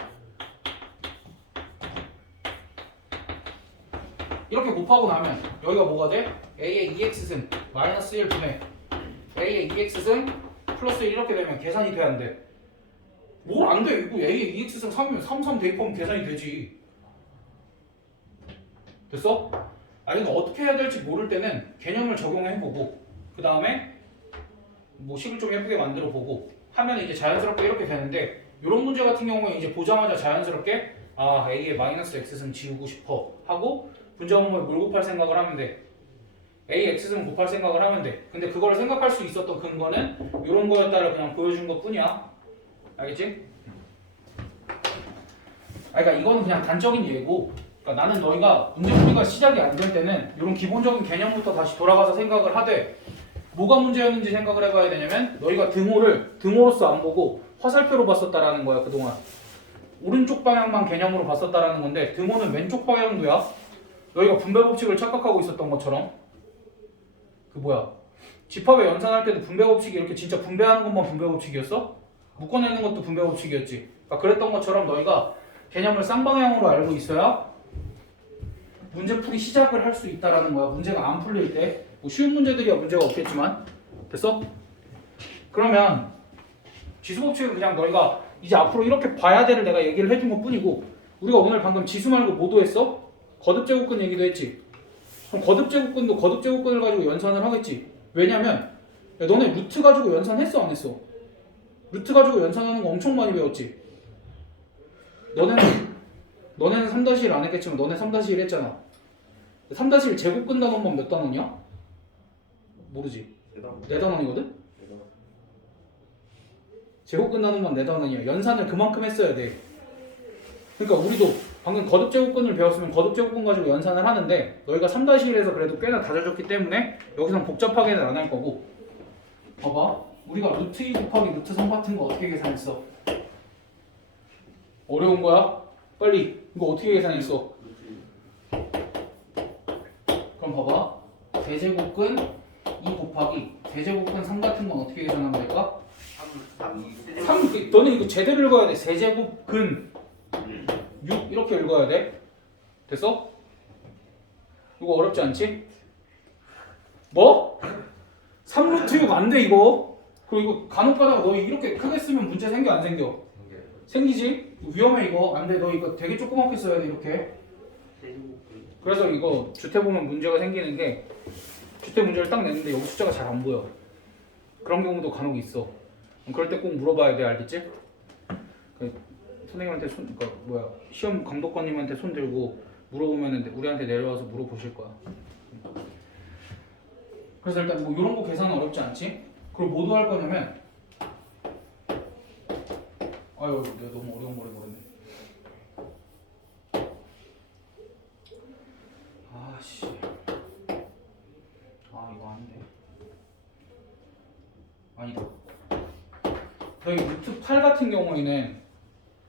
이렇게 곱하고 나면 여기가 뭐가 돼? A의 2x승 마이너스 1분의 A의 2x승 플러스 1 이렇게 되면 계산이 돼야 안 돼? 뭘 안 돼? 이거 A의 2x승 3이면 3 대입하면 계산이 되지 됐어? 그러니까 어떻게 해야 될지 모를 때는 개념을 적용해보고 그 다음에 뭐 식을 좀 예쁘게 만들어 보고 하면 이제 자연스럽게 이렇게 되는데 이런 문제 같은 경우에 이제 보자마자 자연스럽게 A의 마이너스 x승 지우고 싶어 하고 분자분모에 뭘 곱할 생각을 하면 돼 AX승 곱할 생각을 하면 돼. 근데 그걸 생각할 수 있었던 근거는 이런 거였다를 그냥 보여준 것 뿐이야. 알겠지? 그러니까 이거는 그냥 단적인 예고. 그러니까 나는 너희가 문제풀이가 시작이 안 될 때는 이런 기본적인 개념부터 다시 돌아가서 생각을 하되 뭐가 문제였는지 생각을 해봐야 되냐면 너희가 등호를 등호로서 안 보고 화살표로 봤었다라는 거야 그동안. 오른쪽 방향만 개념으로 봤었다라는 건데 등호는 왼쪽 방향도야. 너희가 분배 법칙을 착각하고 있었던 것처럼 그 뭐야 집합에 연산할 때도 분배 법칙이 이렇게 진짜 분배하는 것만 분배 법칙이었어? 묶어내는 것도 분배 법칙이었지. 그러니까 그랬던 것처럼 너희가 개념을 쌍방향으로 알고 있어야 문제풀이 시작을 할 수 있다라는 거야. 문제가 안 풀릴 때. 뭐 쉬운 문제들이야 문제가 없겠지만. 됐어? 그러면 지수법칙은 그냥 너희가 이제 앞으로 이렇게 봐야 돼를 내가 얘기를 해준 것 뿐이고 우리가 오늘 방금 지수 말고 뭐도 했어? 거듭제곱근 얘기도 했지. 그럼 거듭제곱근도 거듭제곱근을 가지고 연산을 하겠지. 왜냐면 야, 너네 루트 가지고 연산했어 안 했어? 루트 가지고 연산하는 거 엄청 많이 배웠지. 너네는 3-1 안 했겠지만 너네 3-1 했잖아. 3-1 제곱근 단원만 몇 단원이야? 모르지. 4단원이거든? 제곱근 단원만 4단원이야. 연산을 그만큼 했어야 돼. 그러니까 우리도 방금 거듭제곱근을 배웠으면 거듭제곱근 가지고 연산을 하는데 너희가 3-1에서 그래도 꽤나 다져줬기 때문에 여기선 복잡하게는 안 할 거고. 봐봐. 우리가 루트 2 곱하기 루트 3 같은 거 어떻게 계산했어? 어려운 거야? 빨리 이거 어떻게 계산했어? 그럼 봐봐. 대제곱근 2 곱하기 대제곱근 3 같은 건 어떻게 계산하면 될까? 3 너는 이거 제대로 읽어야 돼. 세제곱근 6 이렇게 읽어야 돼. 됐어? 이거 어렵지 않지? 뭐? 3루트 6 안 돼 이거. 그리고 이거 간혹 가다가 너 이렇게 크게 쓰면 문제 생겨 안 생겨? 생기지? 위험해 이거. 안 돼. 너 이거 되게 조그맣게 써야 돼 이렇게. 그래서 이거 주태 보면 문제가 생기는 게 주태 문제를 딱 내는데 여기 숫자가 잘 안 보여. 그런 경우도 간혹 있어. 그럴 때 꼭 물어봐야 돼. 알겠지? 선생님한테 시험 감독관님한테 손 들고 물어보면 우리한테 내려와서 물어보실 거야. 그래서 일단 뭐 이런 거 계산은 어렵지 않지? 그리고 뭐도 할 거냐면 아유 내가 너무 어려운 거를 모르네. 아씨 이거 아닌데. 아니다. 너희 루트 8 같은 경우에는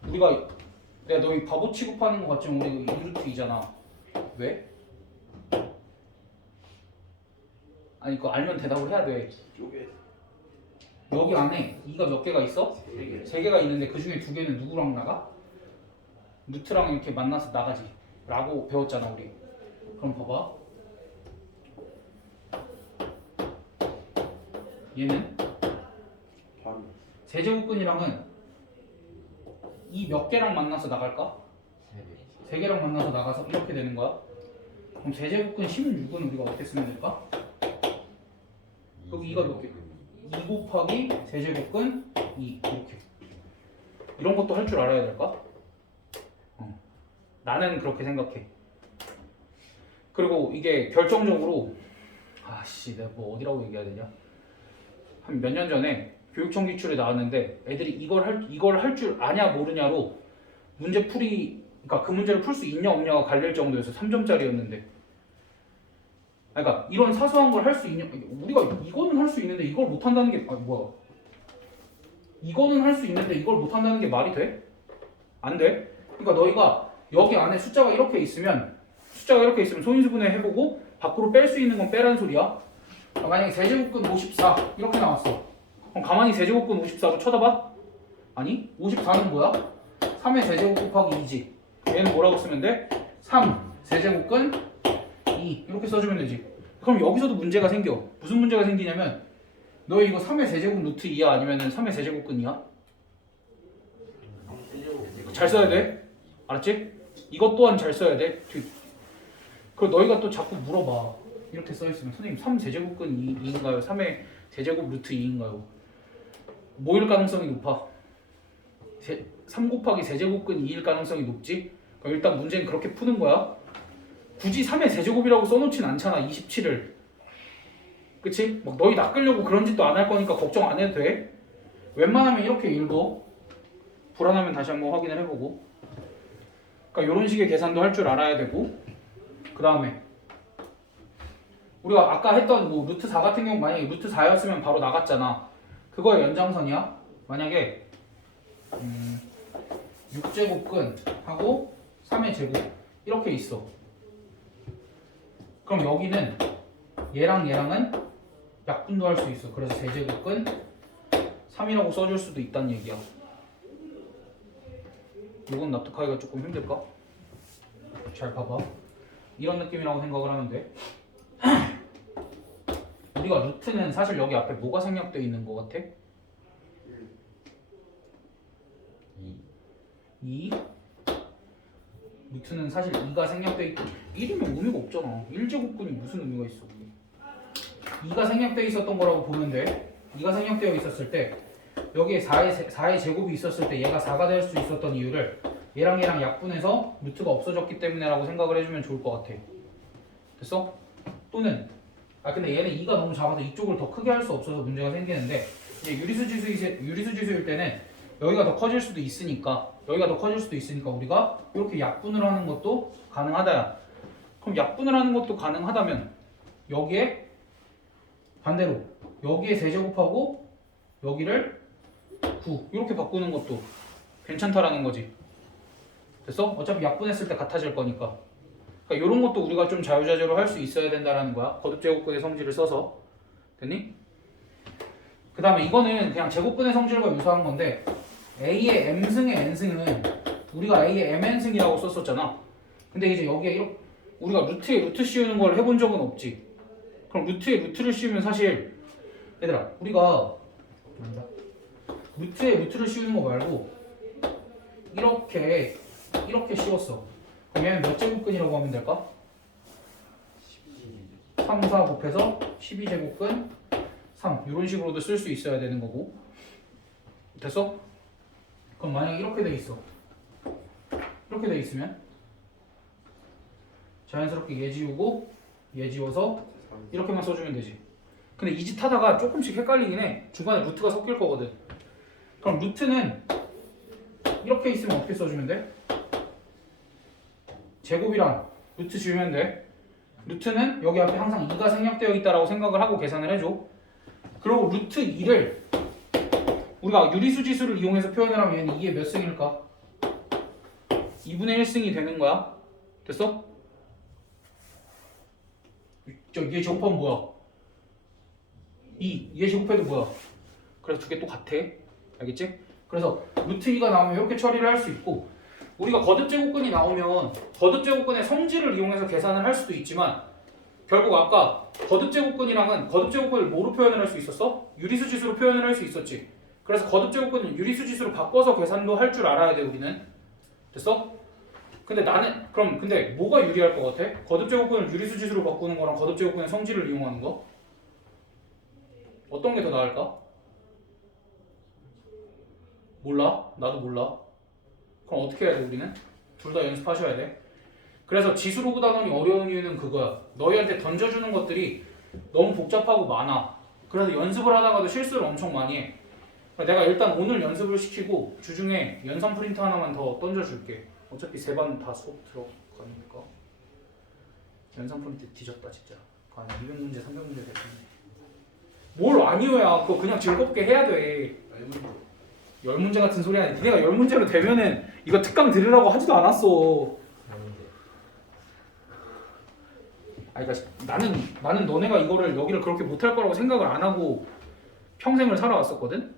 우리가 내가 너희 바보 취급하는 거 같지만 우리 2루트 2잖아. 왜? 아니 그거 알면 대답을 해야 돼. 여기 안에 2가 몇 개가 있어? 3개가 있는데 그 중에 2개는 누구랑 나가? 루트랑 이렇게 만나서 나가지 라고 배웠잖아 우리. 그럼 봐봐. 얘는 세제곱근이랑은 이 몇 개랑 만나서 나갈까? 3개랑 만나서 나가서 이렇게 되는 거야. 그럼 세제곱근 16은 우리가 어떻게 쓰면 될까? 여기 2가 몇 개? 2 곱하기 세제곱근 2 이렇게. 이런 것도 할 줄 알아야 될까? 나는 그렇게 생각해. 그리고 이게 결정적으로 내가 뭐 어디라고 얘기해야 되냐? 한 몇 년 전에 교육청 기출에 나왔는데 애들이 이걸 할 줄 아냐 모르냐로 문제 풀이 그러니까 그 문제를 풀 수 있냐 없냐가 갈릴 정도여서 3점짜리였는데 그러니까 이런 사소한 걸 할 수 있냐 우리가 이거는 할 수 있는데 이걸 못 한다는 게 이거는 할 수 있는데 이걸 못 한다는 게 말이 돼? 안 돼. 그러니까 너희가 여기 안에 숫자가 이렇게 있으면 소인수분해 해보고 밖으로 뺄 수 있는 건 빼라는 소리야. 만약에 세제곱근 54 이렇게 나왔어. 그럼 가만히 세제곱근 54로 쳐다봐? 아니 54는 뭐야? 3의 세제곱 곱하기 2지. 얘는 뭐라고 쓰면 돼? 3 세제곱근 2 이렇게 써주면 되지. 그럼 여기서도 문제가 생겨. 무슨 문제가 생기냐면 너 이거 3의 세제곱 루트 2야 아니면 3의 세제곱근이야? 잘 써야 돼. 알았지? 이것 또한 잘 써야 돼. 그리고 너희가 또 자꾸 물어봐. 이렇게 써있으면 선생님 3 세제곱근 2인가요? 3의 세제곱 루트 2인가요? 뭐일 가능성이 높아? 3 곱하기 세제곱근 2일 가능성이 높지? 그럼 일단 문제는 그렇게 푸는 거야. 굳이 3의 세제곱이라고 써놓진 않잖아. 27을 그치? 막 너희 낚으려고 그런 짓도 안 할 거니까 걱정 안 해도 돼. 웬만하면 이렇게 읽어. 불안하면 다시 한번 확인을 해보고. 그러니까 이런 식의 계산도 할 줄 알아야 되고. 그 다음에 우리가 아까 했던 뭐 루트 4 같은 경우 만약에 루트 4였으면 바로 나갔잖아. 그거의 연장선이야. 만약에 6제곱근하고 3의 제곱 이렇게 있어. 그럼 여기는 얘랑 얘랑은 약분도 할 수 있어. 그래서 세제곱근 3이라고 써줄 수도 있다는 얘기야. 이건 납득하기가 조금 힘들까? 잘 봐봐. 이런 느낌이라고 생각을 하면 돼. 우리가 루트는 사실 여기 앞에 뭐가 생략되어 있는 것 같아? 2. 루트는 사실 2가 생략되어 있고 1이면 의미가 없잖아. 1제곱근이 무슨 의미가 있어? 2가 생략되어 있었던 거라고 보면 돼. 2가 생략되어 있었을 때 여기에 4의 제곱이 있었을 때 얘가 4가 될 수 있었던 이유를 얘랑 얘랑 약분해서 루트가 없어졌기 때문에 라고 생각을 해주면 좋을 것 같아. 됐어? 또는 근데 얘는 2가 너무 작아서 이쪽을 더 크게 할 수 없어서 문제가 생기는데 이제 유리수 지수일 때는 여기가 더 커질 수도 있으니까 우리가 이렇게 약분을 하는 것도 가능하다야. 그럼 약분을 하는 것도 가능하다면 여기에 반대로 여기에 세제곱하고 여기를 9 이렇게 바꾸는 것도 괜찮다라는 거지. 됐어? 어차피 약분했을 때 같아질 거니까. 그러니까 이런 것도 우리가 좀 자유자재로 할 수 있어야 된다라는 거야. 거듭제곱근의 성질을 써서. 됐니? 그 다음에 이거는 그냥 제곱근의 성질과 유사한 건데 A의 M승의 N승은 우리가 A의 MN승이라고 썼었잖아. 근데 이제 여기에 우리가 루트에 루트 씌우는 걸 해본 적은 없지. 그럼 루트에 루트를 씌우면 사실 얘들아 우리가 루트에 루트를 씌우는 거 말고 이렇게 씌웠어. 그럼 얘는 몇 제곱근이라고 하면 될까? 3, 4 곱해서 12제곱근 3 이런 식으로도 쓸 수 있어야 되는 거고. 됐어? 그럼 만약에 이렇게 돼 있어. 이렇게 돼 있으면 자연스럽게 얘 지우고 얘 지워서 이렇게만 써주면 되지. 근데 이 짓 하다가 조금씩 헷갈리긴 해. 중간에 루트가 섞일 거거든. 그럼 루트는 이렇게 있으면 어떻게 써주면 돼? 제곱이랑 루트 지우면 돼. 루트는 여기 앞에 항상 2가 생략되어 있다라고 생각을 하고 계산을 해줘. 그리고 루트 2를 우리가 유리수 지수를 이용해서 표현을 하면 얘는 2의 몇 승일까? 2분의 1승이 되는 거야. 됐어? 얘 제곱하면 뭐야? 2. 얘 제곱해도 뭐야? 그래서 두 개 또 같아. 알겠지? 그래서 루트 2가 나오면 이렇게 처리를 할 수 있고 우리가 거듭제곱근이 나오면 거듭제곱근의 성질을 이용해서 계산을 할 수도 있지만 결국 아까 거듭제곱근이랑은 거듭제곱근을 뭐로 표현을 할 수 있었어? 유리수 지수로 표현을 할 수 있었지. 그래서 거듭제곱근은 유리수 지수로 바꿔서 계산도 할 줄 알아야 돼 우리는. 됐어? 근데 뭐가 유리할 것 같아? 거듭제곱근을 유리수 지수로 바꾸는 거랑 거듭제곱근의 성질을 이용하는 거? 어떤 게 더 나을까? 몰라? 나도 몰라. 그럼 어떻게 해야 돼 우리는? 둘 다 연습하셔야 돼. 그래서 지수로그 단원이 어려운 이유는 그거야. 너희한테 던져주는 것들이 너무 복잡하고 많아. 그래서 연습을 하다가도 실수를 엄청 많이 해. 내가 일단 오늘 연습을 시키고 주중에 연산 프린트 하나만 더 던져줄게. 어차피 세 반 다 수업 들어가니까. 연산 프린트 뒤졌다 진짜. 아니 200문제 300문제 됐는데. 뭘 아니오야. 그거 그냥 즐겁게 해야 돼. 10문제 같은 소리 아니야. 니네가 10문제로 되면은 이거 특강 들으라고 하지도 않았어. 그러니까 나는 너네가 이거를 여기를 그렇게 못할 거라고 생각을 안 하고 평생을 살아왔었거든.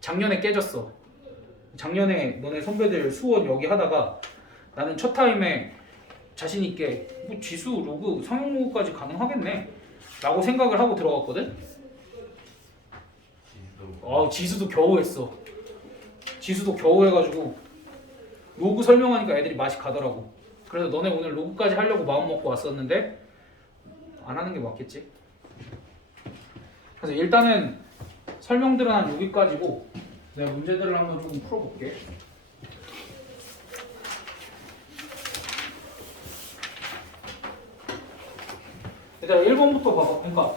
작년에 깨졌어. 작년에 너네 선배들 수원 여기 하다가 나는 첫 타임에 자신 있게 뭐 지수, 로그, 성형 로그까지 가능하겠네 라고 생각을 하고 들어갔거든. 지수도 겨우 했어. 지수도 겨우 해가지고 로그 설명하니까 애들이 맛이 가더라고. 그래서 너네 오늘 로그까지 하려고 마음 먹고 왔었는데 안 하는 게 맞겠지. 그래서 일단은 설명들은 한 여기까지고 내가 문제들을 한번 조금 풀어볼게. 얘들아 1번부터 봐봐. 그러니까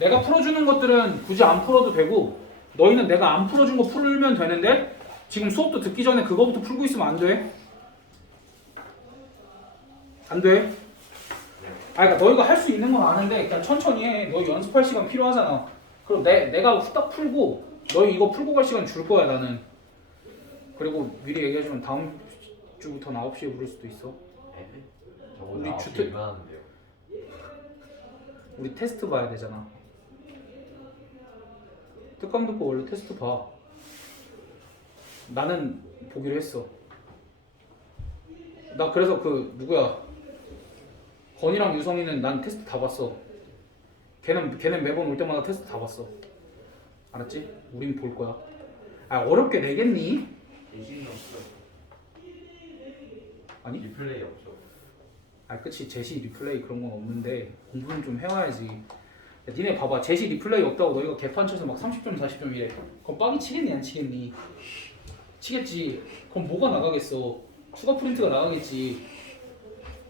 내가 풀어주는 것들은 굳이 안 풀어도 되고 너희는 내가 안 풀어준 거 풀면 되는데 지금 수업도 듣기 전에 그거부터 풀고 있으면 안 돼. 안 돼. 그러니까 너희가 할 수 있는 건 아는데 그냥 천천히 해. 너희 연습할 시간 필요하잖아. 그럼 내가 후딱 풀고 너희 이거 풀고 갈 시간 줄 거야 나는. 그리고 미리 얘기하지만 다음 주부터는 9시에 부를 수도 있어. 저거 우리 나 주택- 얼마나는데요? 우리 테스트 봐야 되잖아. 특강 듣고 원래 테스트 봐. 나는 보기로 했어. 나 그래서 그 누구야 건이랑 유성이는 난 테스트 다 봤어. 걔는 매번 올 때마다 테스트 다 봤어. 알았지? 우린 볼 거야. 아 어렵게 내겠니? 예신이 없어. 아니? 리플레이 없어. 아 그치 제시 리플레이 그런 건 없는데 공부는 좀 해와야지. 야, 니네 봐봐 제시 리플레이 없다고 너희가 개판 쳐서 막 30점 40점 이래. 그럼 빵이 치겠니 안 치겠니? 치겠지. 그럼 뭐가 나가겠어? 추가 프린트가 나가겠지.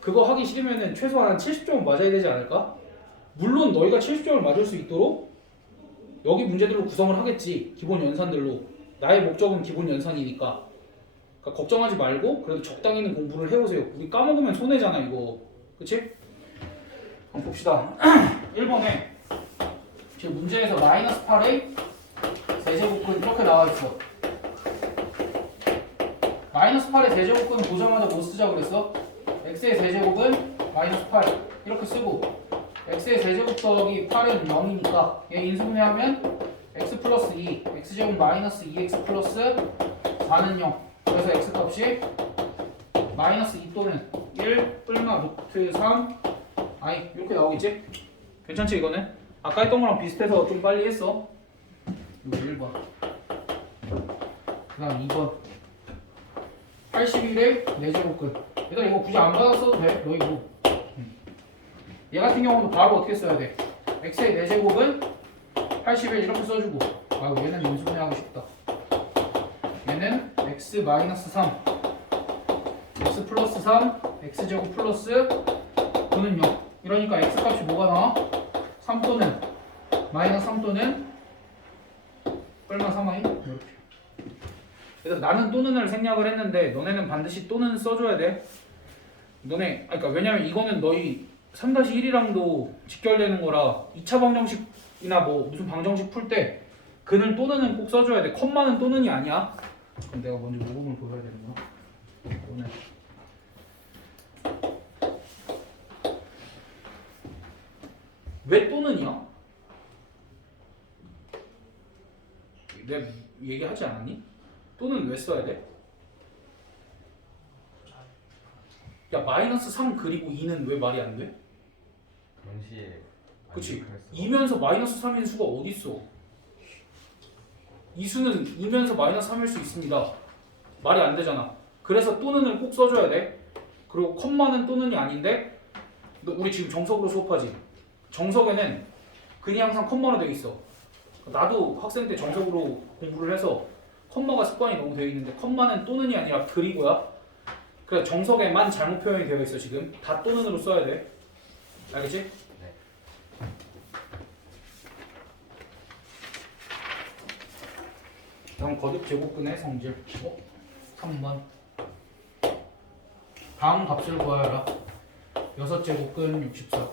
그거 하기 싫으면은 최소한 70점은 맞아야 되지 않을까? 물론 너희가 70점을 맞을 수 있도록 여기 문제들로 구성을 하겠지. 기본 연산들로. 나의 목적은 기본 연산이니까. 그러니까 걱정하지 말고 그래도 적당히는 공부를 해오세요. 우리 까먹으면 손해잖아 이거. 그치? 그럼 봅시다. 1번에 지금 문제에서 마이너스 8의 세제곱근 이렇게 나와있어. 마이너스 8의 세제곱근 보자마자 뭐 쓰자 그랬어? x의 세제곱은 마이너스 8 이렇게 쓰고 x의 세제곱 더하기 8은 0이니까 얘 인수분해하면 x 플러스 2 x제곱 마이너스 2x 플러스 4는 0 그래서 x 값이 마이너스 2 또는 1 뿔마 루트 3 아니 이렇게 나오겠지? 괜찮지 이거는? 아까 했던 거랑 비슷해서 좀 빨리 했어. 이거 1번 그 다음 2번 81의 4제곱근 얘들아 이거 굳이 안 받았어도 돼. 너 이거 얘 같은 경우는 바로 어떻게 써야 돼? x의 4제곱은 81 이렇게 써주고 아이고 얘는 인수분해하고 싶다. 얘는 x 마이너스 3 x 플러스 3 x제곱 플러스 9는 0 이러니까 x 값이 뭐가 나와? 3 또는 마이너스 3 또는 얼마 3i? 이렇게. 그래서 나는 또는을 생략을 했는데 너네는 반드시 또는 써줘야 돼. 너네 그러니까 왜냐면 이거는 너희 3-1이랑도 직결되는 거라 2차 방정식이나 뭐 무슨 방정식 풀 때 근을 또는은 꼭 써줘야 돼. 컴마는 또는이 아니야. 그럼 내가 먼저 모범을 보여야 되는구나. 또는 왜 또는이야? 내가 얘기하지 않았니? 또는 왜 써야 돼? 야 마이너스 3 그리고 2는 왜 말이 안 돼? 동시에. 그치? 2면서 마이너스 3인 수가 어딨어? 이 수는 2면서 마이너스 3일 수 있습니다. 말이 안 되잖아. 그래서 또는을 꼭 써줘야 돼. 그리고 컴마는 또는이 아닌데 우리 지금 정석으로 수업하지? 정석에는 근이 항상 컴마로 되어 있어. 나도 학생 때 정석으로 공부를 해서 컴마가 습관이 너무 되어 있는데 컴마는 또는이 아니라 그리고야. 그래 정석에만 잘못 표현이 되어 있어 지금. 다 또는으로 써야 돼. 알겠지? 네. 다음 거듭 제곱근의 성질. 3번. 다음 값을 구하여라. 6제곱근 64.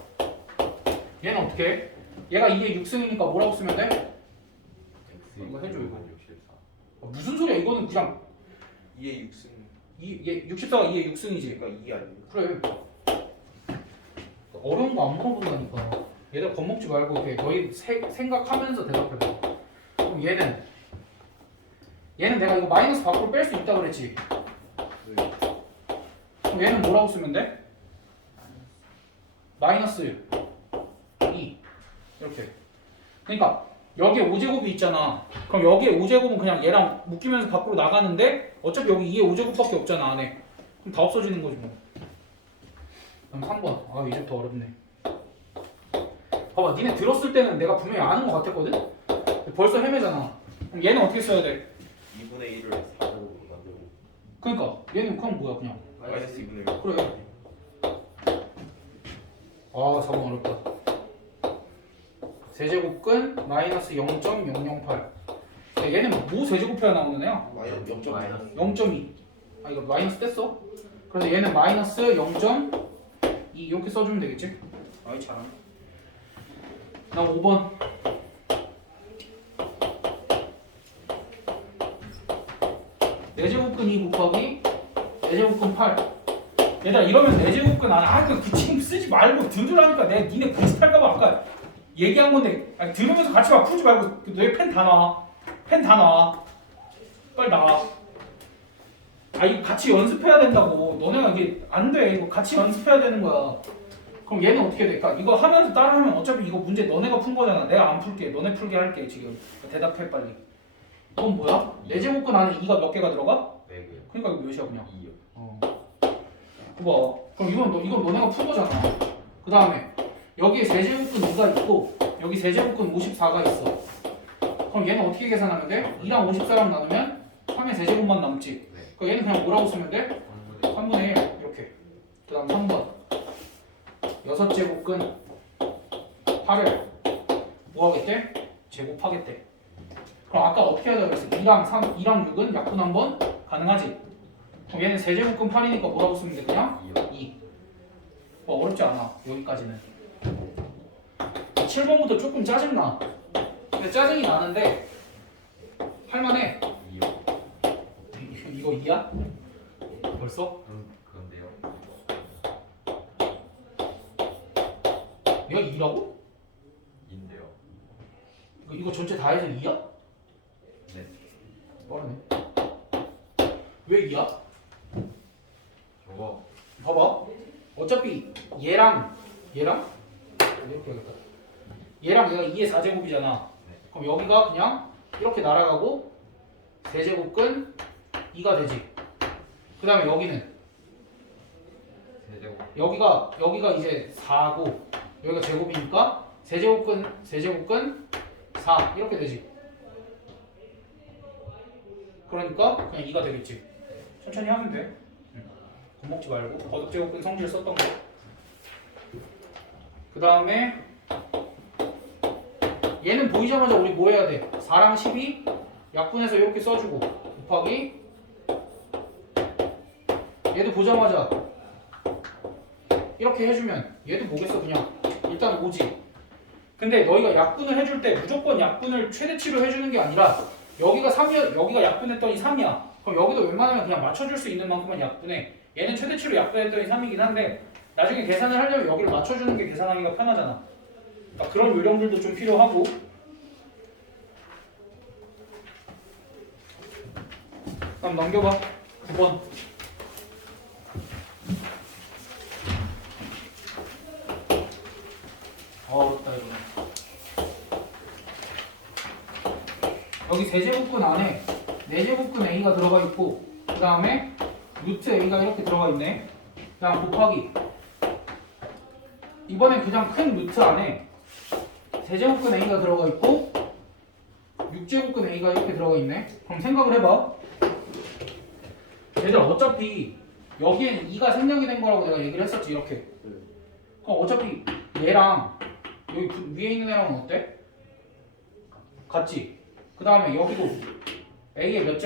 얘는 어떻게 해? 얘가 이게 6승이니까 뭐라고 쓰면 돼? 이거 해줘, 이거. 64. 무슨 소리야? 이거는 그냥 2의 6승. 64가 2의 6승이지. 그러니까 2 아니에요? 그래. 어려운 거 안 물어본다니까. 얘들 겁먹지 말고 이렇게 너희 생각하면서 대답해 봐. 그럼 얘는 내가 이거 마이너스 밖으로 뺄 수 있다 그랬지. 네. 그럼 얘는 뭐라고 쓰면 돼? 마이너스 2 이렇게. 그러니까 여기에 5제곱이 있잖아. 그럼 여기에 5제곱은 그냥 얘랑 묶이면서 밖으로 나가는데 어차피 여기 2에 5제곱밖에 없잖아 안에. 그럼 다 없어지는 거지 뭐. 그럼 3번. 아 이제부터 어렵네. 봐봐 니네 들었을 때는 내가 분명히 아는 것 같았거든? 벌써 헤매잖아. 그럼 얘는 어떻게 써야 돼? 2분의 1을 4제곱으로 만들고. 그러니까 얘는 그럼 뭐야 그냥. 마이너스 2분의 1. 그래. 아 4번 어렵다. 세제곱근 마이너스 0.008. 얘는 뭐 세제곱해야 나오는 애야? 마이너스 0.2. 0.2. 아 이거 마이너스 뗐어? 그래서 얘는 마이너스 0.2 이렇게 써주면 되겠지? 아이 잘하네. 다음 5번. 내제곱근 2 곱하기 내제곱근 8. 얘들아 이러면 내제곱근 그 지금 쓰지 말고 들으라니까 내가 니네 비슷할까봐 아까 얘기한 건데 아니, 들으면서 같이 막 풀지 말고 너희 펜 다 놔. 펜 다 놔. 빨리 나와. 아 이거 같이 연습해야 된다고. 너네가 이게 안 돼. 이거 같이 연습해야 되는 거야. 그럼 얘는 어떻게 될까? 이거 하면서 따라하면 어차피 이거 문제 너네가 푼 거잖아. 내가 안 풀게. 너네 풀게 할게 지금. 대답해 빨리. 이건 뭐야? 내제곱근 안에 2가 몇 개가 들어가? 네 개. 그러니까 이거 몇이야 그냥. 2요. 어. 봐봐. 그럼 이건 너네가 푼 거잖아. 그 다음에 여기에 세제곱근 2가 있고 여기 세제곱근 54가 있어. 그럼 얘는 어떻게 계산하면 돼? 2랑 54랑 나누면 3의 세제곱만 남지. 네. 그럼 얘는 그냥 뭐라고 쓰면 돼? 3분의 1 이렇게. 그 다음 3번 6제곱근 8을 뭐 하겠대? 제곱하겠대. 그럼 아까 어떻게 하자고 그랬어? 2랑 6은 약분 한번 가능하지? 그럼 얘는 세제곱근 8이니까 뭐라고 쓰면 돼? 그냥 2. 뭐 어렵지 않아 여기까지는. 7번부터 조금 짜증나. 근데 짜증이 나는데 할만해. 2요. 이거 2야? 벌써? 그런데요. 얘가 2라고? 2인데요. 이거 전체 다 해서 2야? 네. 빠르네. 왜 2야? 저거 봐봐. 어차피 얘랑 이렇게 하겠다. 얘랑 얘가 2의 4제곱이잖아. 네. 그럼 여기가 그냥 이렇게 날아가고 세제곱근 2가 되지. 그 다음에 여기는 세제곱. 여기가 이제 4고 여기가 제곱이니까 세제곱근 4 이렇게 되지. 그러니까 그냥 2가 되겠지. 천천히 하면 돼. 겁먹지 말고 거듭제곱근 성질 썼던 거. 그 다음에 얘는 보이자마자 우리 뭐 해야 돼? 4랑 12 약분해서 이렇게 써주고 곱하기 얘도 보자마자 이렇게 해주면 얘도 뭐겠어 그냥 일단 5지. 근데 너희가 약분을 해줄 때 무조건 약분을 최대치로 해주는 게 아니라 여기가 3이야, 여기가 약분했더니 3이야. 그럼 여기도 웬만하면 그냥 맞춰줄 수 있는 만큼만 약분해. 얘는 최대치로 약분했더니 3이긴 한데 나중에 계산을 하려면 여기를 맞춰주는 게 계산하기가 편하잖아. 그러니까 그런 요령들도 좀 필요하고. 그럼 넘겨봐. 9번. 어렵다 이거는. 여기 세제곱근 안에 4제곱근 A가 들어가 있고 그 다음에 루트 A가 이렇게 들어가 있네. 그냥 곱하기 이번엔 그냥 큰 루트 안에 세제곱근 A가 들어가 있고 6제곱근 A가 이렇게 들어가 있네. 그럼 생각을 해봐. 얘들아 어차피 여기에는 2가 생략이 된 거라고 내가 얘기를 했었지 이렇게. 그럼 어차피 얘랑 여기 위에 있는 애랑은 어때? 같지? 그 다음에 여기도 A의 몇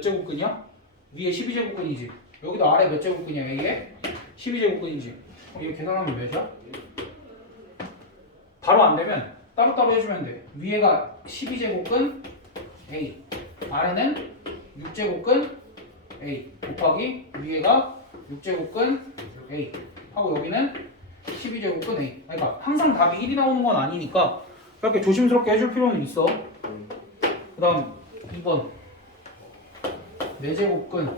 제곱근이야? 위에 12제곱근이지. 여기도 아래 몇 제곱근이야? A의 12제곱근이지. 그럼 이거 계산하면 몇이야? 바로 안 되면 따로따로 해주면 돼. 위에가 12제곱근 A, 아래는 6제곱근 A 곱하기 위에가 6제곱근 A 하고 여기는 12제곱근 A. 그러니까 항상 답이 1이 나오는 건 아니니까 그렇게 조심스럽게 해줄 필요는 있어. 그 다음 2번 4제곱근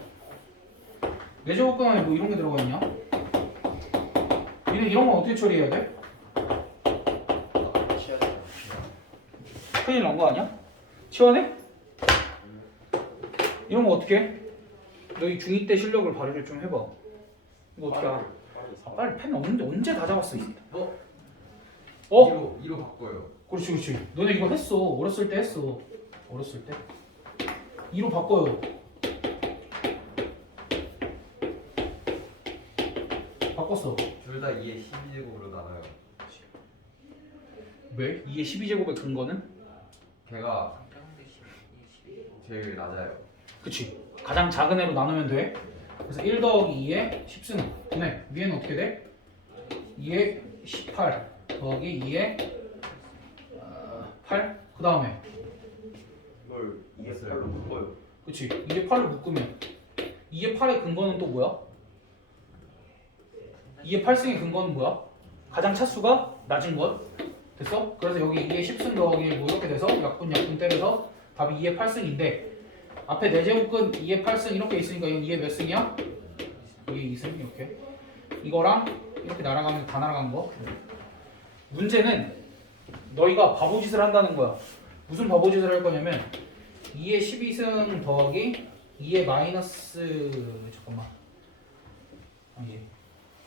4제곱근 안에 뭐 이런 게 들어가 있냐? 이런 건 어떻게 처리해야 돼? 큰일 난 거 아니야? 시원해? 이런 거 어떻게 해? 너희 중2 때 실력을 발휘를 좀 해봐. 이거 어떻게 알아? 빨리 펜 언제 다 잡았어? 어? 2로 바꿔요. 그렇지. 너네 이거 했어. 어렸을 때 했어. 어렸을 때. 2로 바꿔요. 바꿨어. 둘 다 2의 12제곱으로 나눠요. 왜? 2의 12제곱의 근거는? 걔가 제일 낮아요. 그치. 가장 작은 애로 나누면 돼. 그래서 1 더하기 2의 10승. 네. 위에는 어떻게 돼? 2의 18 더하기 2의 8. 그 다음에 이걸 2의 8로 묶어요. 그치. 2의 8을 묶으면 2의 8의 근거는 또 뭐야? 2의 8승의 근거는 뭐야? 가장 차수가 낮은 것. 됐어? 그래서 여기 2의 10승 더하기 뭐 이렇게 돼서 약분 때려서 답이 2의 8승인데 앞에 4제곱근 2의 8승 이렇게 있으니까 이건 2의 몇 승이야? 2의 2승 이렇게. 이거랑 이렇게 날아가면 다 날아간 거. 문제는 너희가 바보짓을 한다는 거야. 무슨 바보짓을 할 거냐면 2의 12승 더하기 2의 마이너스 잠깐만 아니지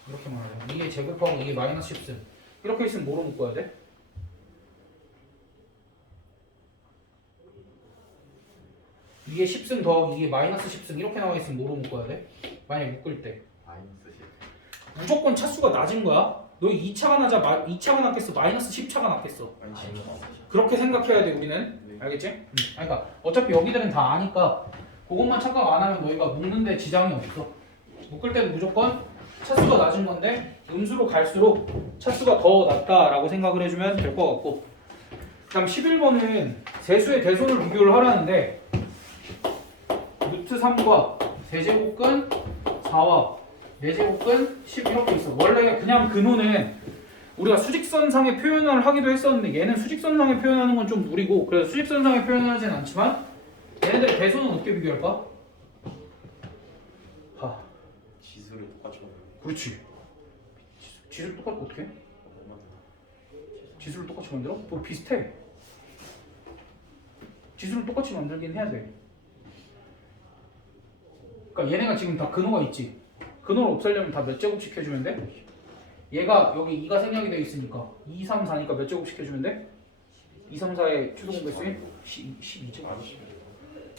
이렇게 말하자. 2의 제곱하고 2의 마이너스 10승 이렇게 있으면 뭐로 묶어야 돼? 위에 10승 더하기 2의 마이너스 10승 이렇게 나와 있으면 뭐로 묶어야 돼? 만약에 묶을 때 마이너스 10. 무조건 차수가 낮은 거야. 너희 2차가 낮아 2차가 낮겠어 마이너스 10차가 낮겠어. 그렇게 생각해야 돼 우리는. 네. 알겠지? 그러니까 어차피 여기들은 다 아니까 그것만 착각 안 하면 너희가 묶는데 지장이 없어. 묶을 때도 무조건 차수가 낮은 건데 음수로 갈수록 차수가 더 낮다라고 생각을 해주면 될 것 같고, 그 다음 11번은 세수의 대손을 비교를 하라는데 루트 3과 세제곱근 4와 4제곱근 10 이렇게 있어. 원래 그냥 근호는 우리가 수직선상에 표현을 하기도 했었는데 얘는 수직선상에 표현하는 건 좀 무리고, 그래서 수직선상에 표현하지는 않지만 얘네들 대손은 어떻게 비교할까? 봐. 지수를 똑같이 만들어요. 그렇지. 지수를 똑같이 어떻게 해? 지수를 똑같이 만들어? 뭐 비슷해. 지수를 똑같이 만들긴 해야 돼. 그러니까 얘네가 지금 다 근호가 있지. 근호를 없애려면 다 몇 제곱씩 해주면 돼? 얘가 여기 2가 생략이 되어 있으니까 2, 3, 4니까 몇 제곱씩 해주면 돼? 2, 3, 4의 최소공 배수인 12제곱.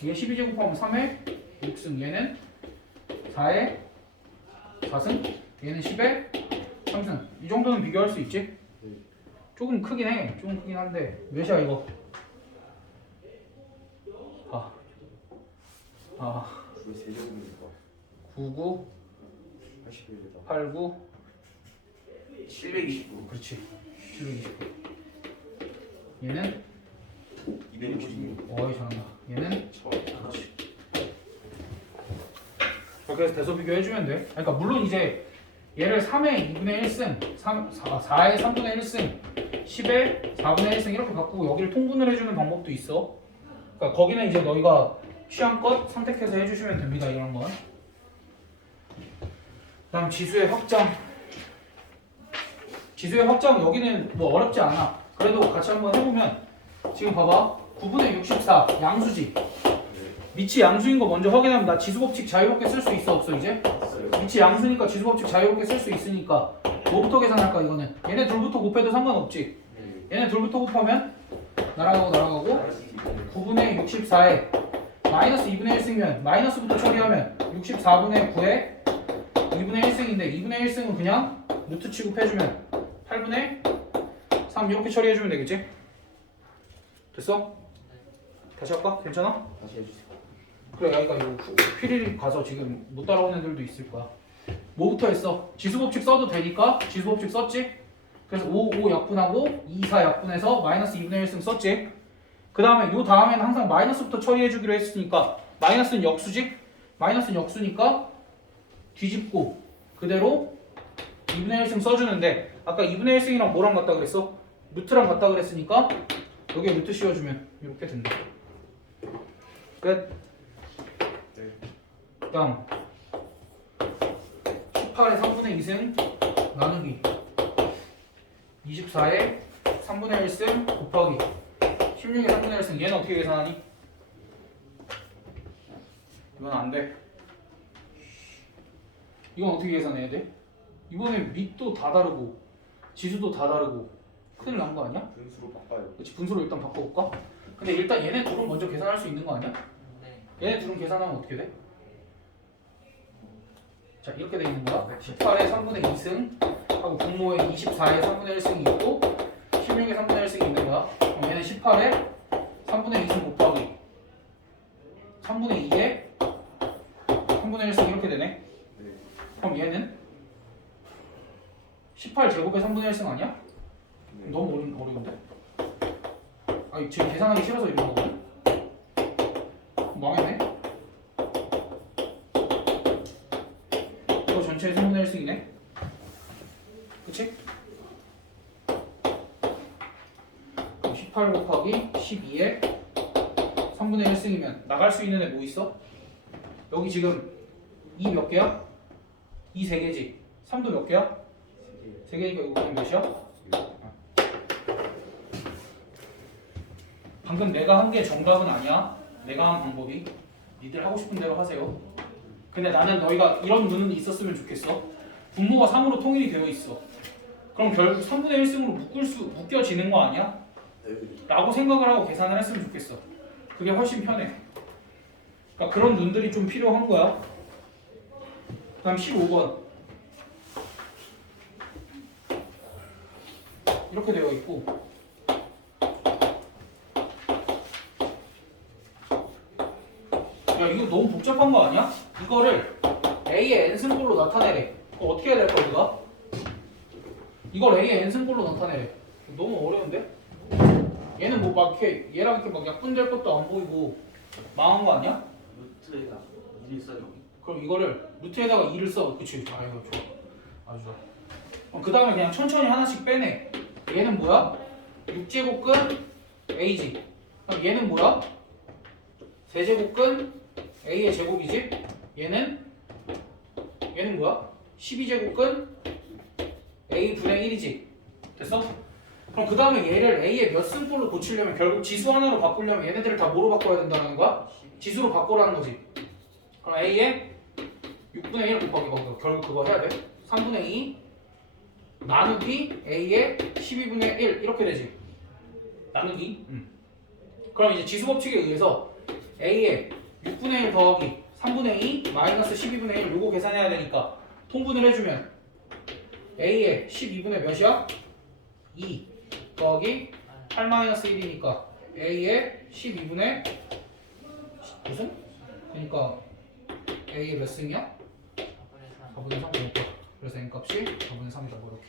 얘 12제곱하면 3에 6승, 얘는 4에 4승, 얘는 10에 3승. 이 정도는 비교할 수 있지? 조금 크긴 해. 조금 크긴 한데 몇이야 이거? 왜 세제곱이니까 99, 81이다. 89, 729. 그렇지. 729. 얘는 266. 어이 잘한다. 얘는 저. 그렇지. 그렇게 해서 대소 비교해주면 돼. 그러니까 물론 이제 얘를 3의 2분의 1승, 4의 3분의 1승, 10의 4분의 1승 이렇게 바꾸고 여기를 통분을 해주는 방법도 있어. 그러니까 거기는 이제 너희가 취향껏 선택해서 해주시면 됩니다. 이런 건. 그다음 지수의 확장. 지수의 확장 여기는 뭐 어렵지 않아. 그래도 같이 한번 해보면 지금 봐봐. 9분의 64 양수지. 밑이 양수인 거 먼저 확인하면 나 지수법칙 자유롭게 쓸 수 있어 없어 이제? 밑이 양수니까 지수법칙 자유롭게 쓸 수 있으니까 뭐부터 계산할까 이거는? 얘네 둘부터 곱해도 상관없지. 얘네 둘부터 곱하면 날아가고 9분의 64에 마이너스 2분의 1승이면 마이너스부터 처리하면 64분의 9에 2분의 1승인데 2분의 1승은 그냥 루트 취급해주면 8분의 3 이렇게 처리해주면 되겠지? 됐어? 다시 할까? 괜찮아? 다시 해주세요. 그래, 그러니까 이거 필히 가서 지금 못 따라오는 애들도 있을 거야. 뭐부터 했어? 지수법칙 써도 되니까 지수법칙 썼지? 그래서 5 약분하고 2, 4 약분해서 마이너스 2분의 1승 썼지? 그 다음에 요 다음에는 항상 마이너스부터 처리해주기로 했으니까 마이너스는 역수지? 마이너스는 역수니까 뒤집고 그대로 2분의 1승 써주는데 아까 2분의 1승이랑 뭐랑 같다 그랬어? 루트랑 같다 그랬으니까 여기에 루트 씌워주면 이렇게 된다. 끝. 다음 18의 3분의 2승 나누기 24의 3분의 1승 곱하기 16의 3분의 1승. 얘는 어떻게 계산하니? 이건 안 돼. 이건 어떻게 계산해야 돼? 이번에 밑도 다 다르고 지수도 다 다르고 큰일 난 거 아니야? 분수로 바꿔요. 그렇지, 분수로 일단 바꿔볼까? 근데 일단 얘네 둘은 먼저 계산할 수 있는 거 아니야? 얘네 둘은 계산하면 어떻게 돼? 자, 이렇게 돼 있는 거야. 18의 3분의 2승 하고 분모에 24의 3분의 1승이 있고 16에 3분의 1승이 있는 거야. 그럼 얘는 18에 3분의 2승 곱하기 3분의 2에 3분의 1승 이렇게 되네. 네. 그럼 얘는 18제곱에 3분의 1승 아니야? 네. 너무 어려운데? 아니 지금 계산하기 싫어서 이런 거거든? 망했네? 이거 전체의 3분의 1승이네? 그치? 그럼 18 곱하기 12에 3분의 1승이면 나갈 수 있는 애 뭐 있어? 여기 지금 2 몇 개야? 2 3개지? 3도 몇 개야? 3개니까 이거 그럼 몇이야? 방금 내가 한 게 정답은 아니야. 내가 한 방법이. 니들 하고 싶은 대로 하세요. 근데 나는 너희가 이런 문은 있었으면 좋겠어. 분모가 3으로 통일이 되어 있어. 그럼 결국 3분의 1승으로 묶여지는 거 아니야? 네. 라고 생각을 하고 계산을 했으면 좋겠어. 그게 훨씬 편해. 그러니까 그런 눈들이 좀 필요한 거야. 그 다음 15번. 이렇게 되어 있고 야 이거 너무 복잡한 거 아니야? 이거를 A의 n승꼴로 나타내래. 그거 어떻게 해야 될까 우리가? 이걸 A의 n승꼴로 나타내래. 너무 어려운데? 얘는 뭐 막 이렇게 얘랑 이렇게 막 약분될 것도 안 보이고 망한 거 아니야? 루트에다 1이 써 여기. 그럼 이거를 루트에다가 2를 써. 그치? 아 이거 좋아. 아주 좋아. 그 다음에 그냥 천천히 하나씩 빼내. 얘는 뭐야? 6제곱근 A지. 그럼 얘는 뭐야? 세제곱근 A의 제곱이지? 얘는 뭐야? 12제곱근 A분의 1이지. 됐어? 그럼 그 다음에 얘를 A의 몇 승꼴로 고치려면 결국 지수 하나로 바꾸려면 얘네들을 다 뭐로 바꿔야 된다는 거야? 지수로 바꾸라는 거지. 그럼 A의 6분의 1 곱하기 결국 그거 해야 돼. 3분의 2 나누기 A의 12분의 1 이렇게 되지. 나누기. 그럼 이제 지수 법칙에 의해서 A의 6분의 1 더하기 3분의 2 마이너스 12분의 1 요거 계산해야 되니까 통분을 해주면 A의 12분의 몇이야? 2 더하기 8 마이너스 1이니까 A의 12분의 무슨? 그러니까 A의 몇 승이야? 4분의 3 그러니까 그래서 n값이 4분의 3이다 뭐 이렇게.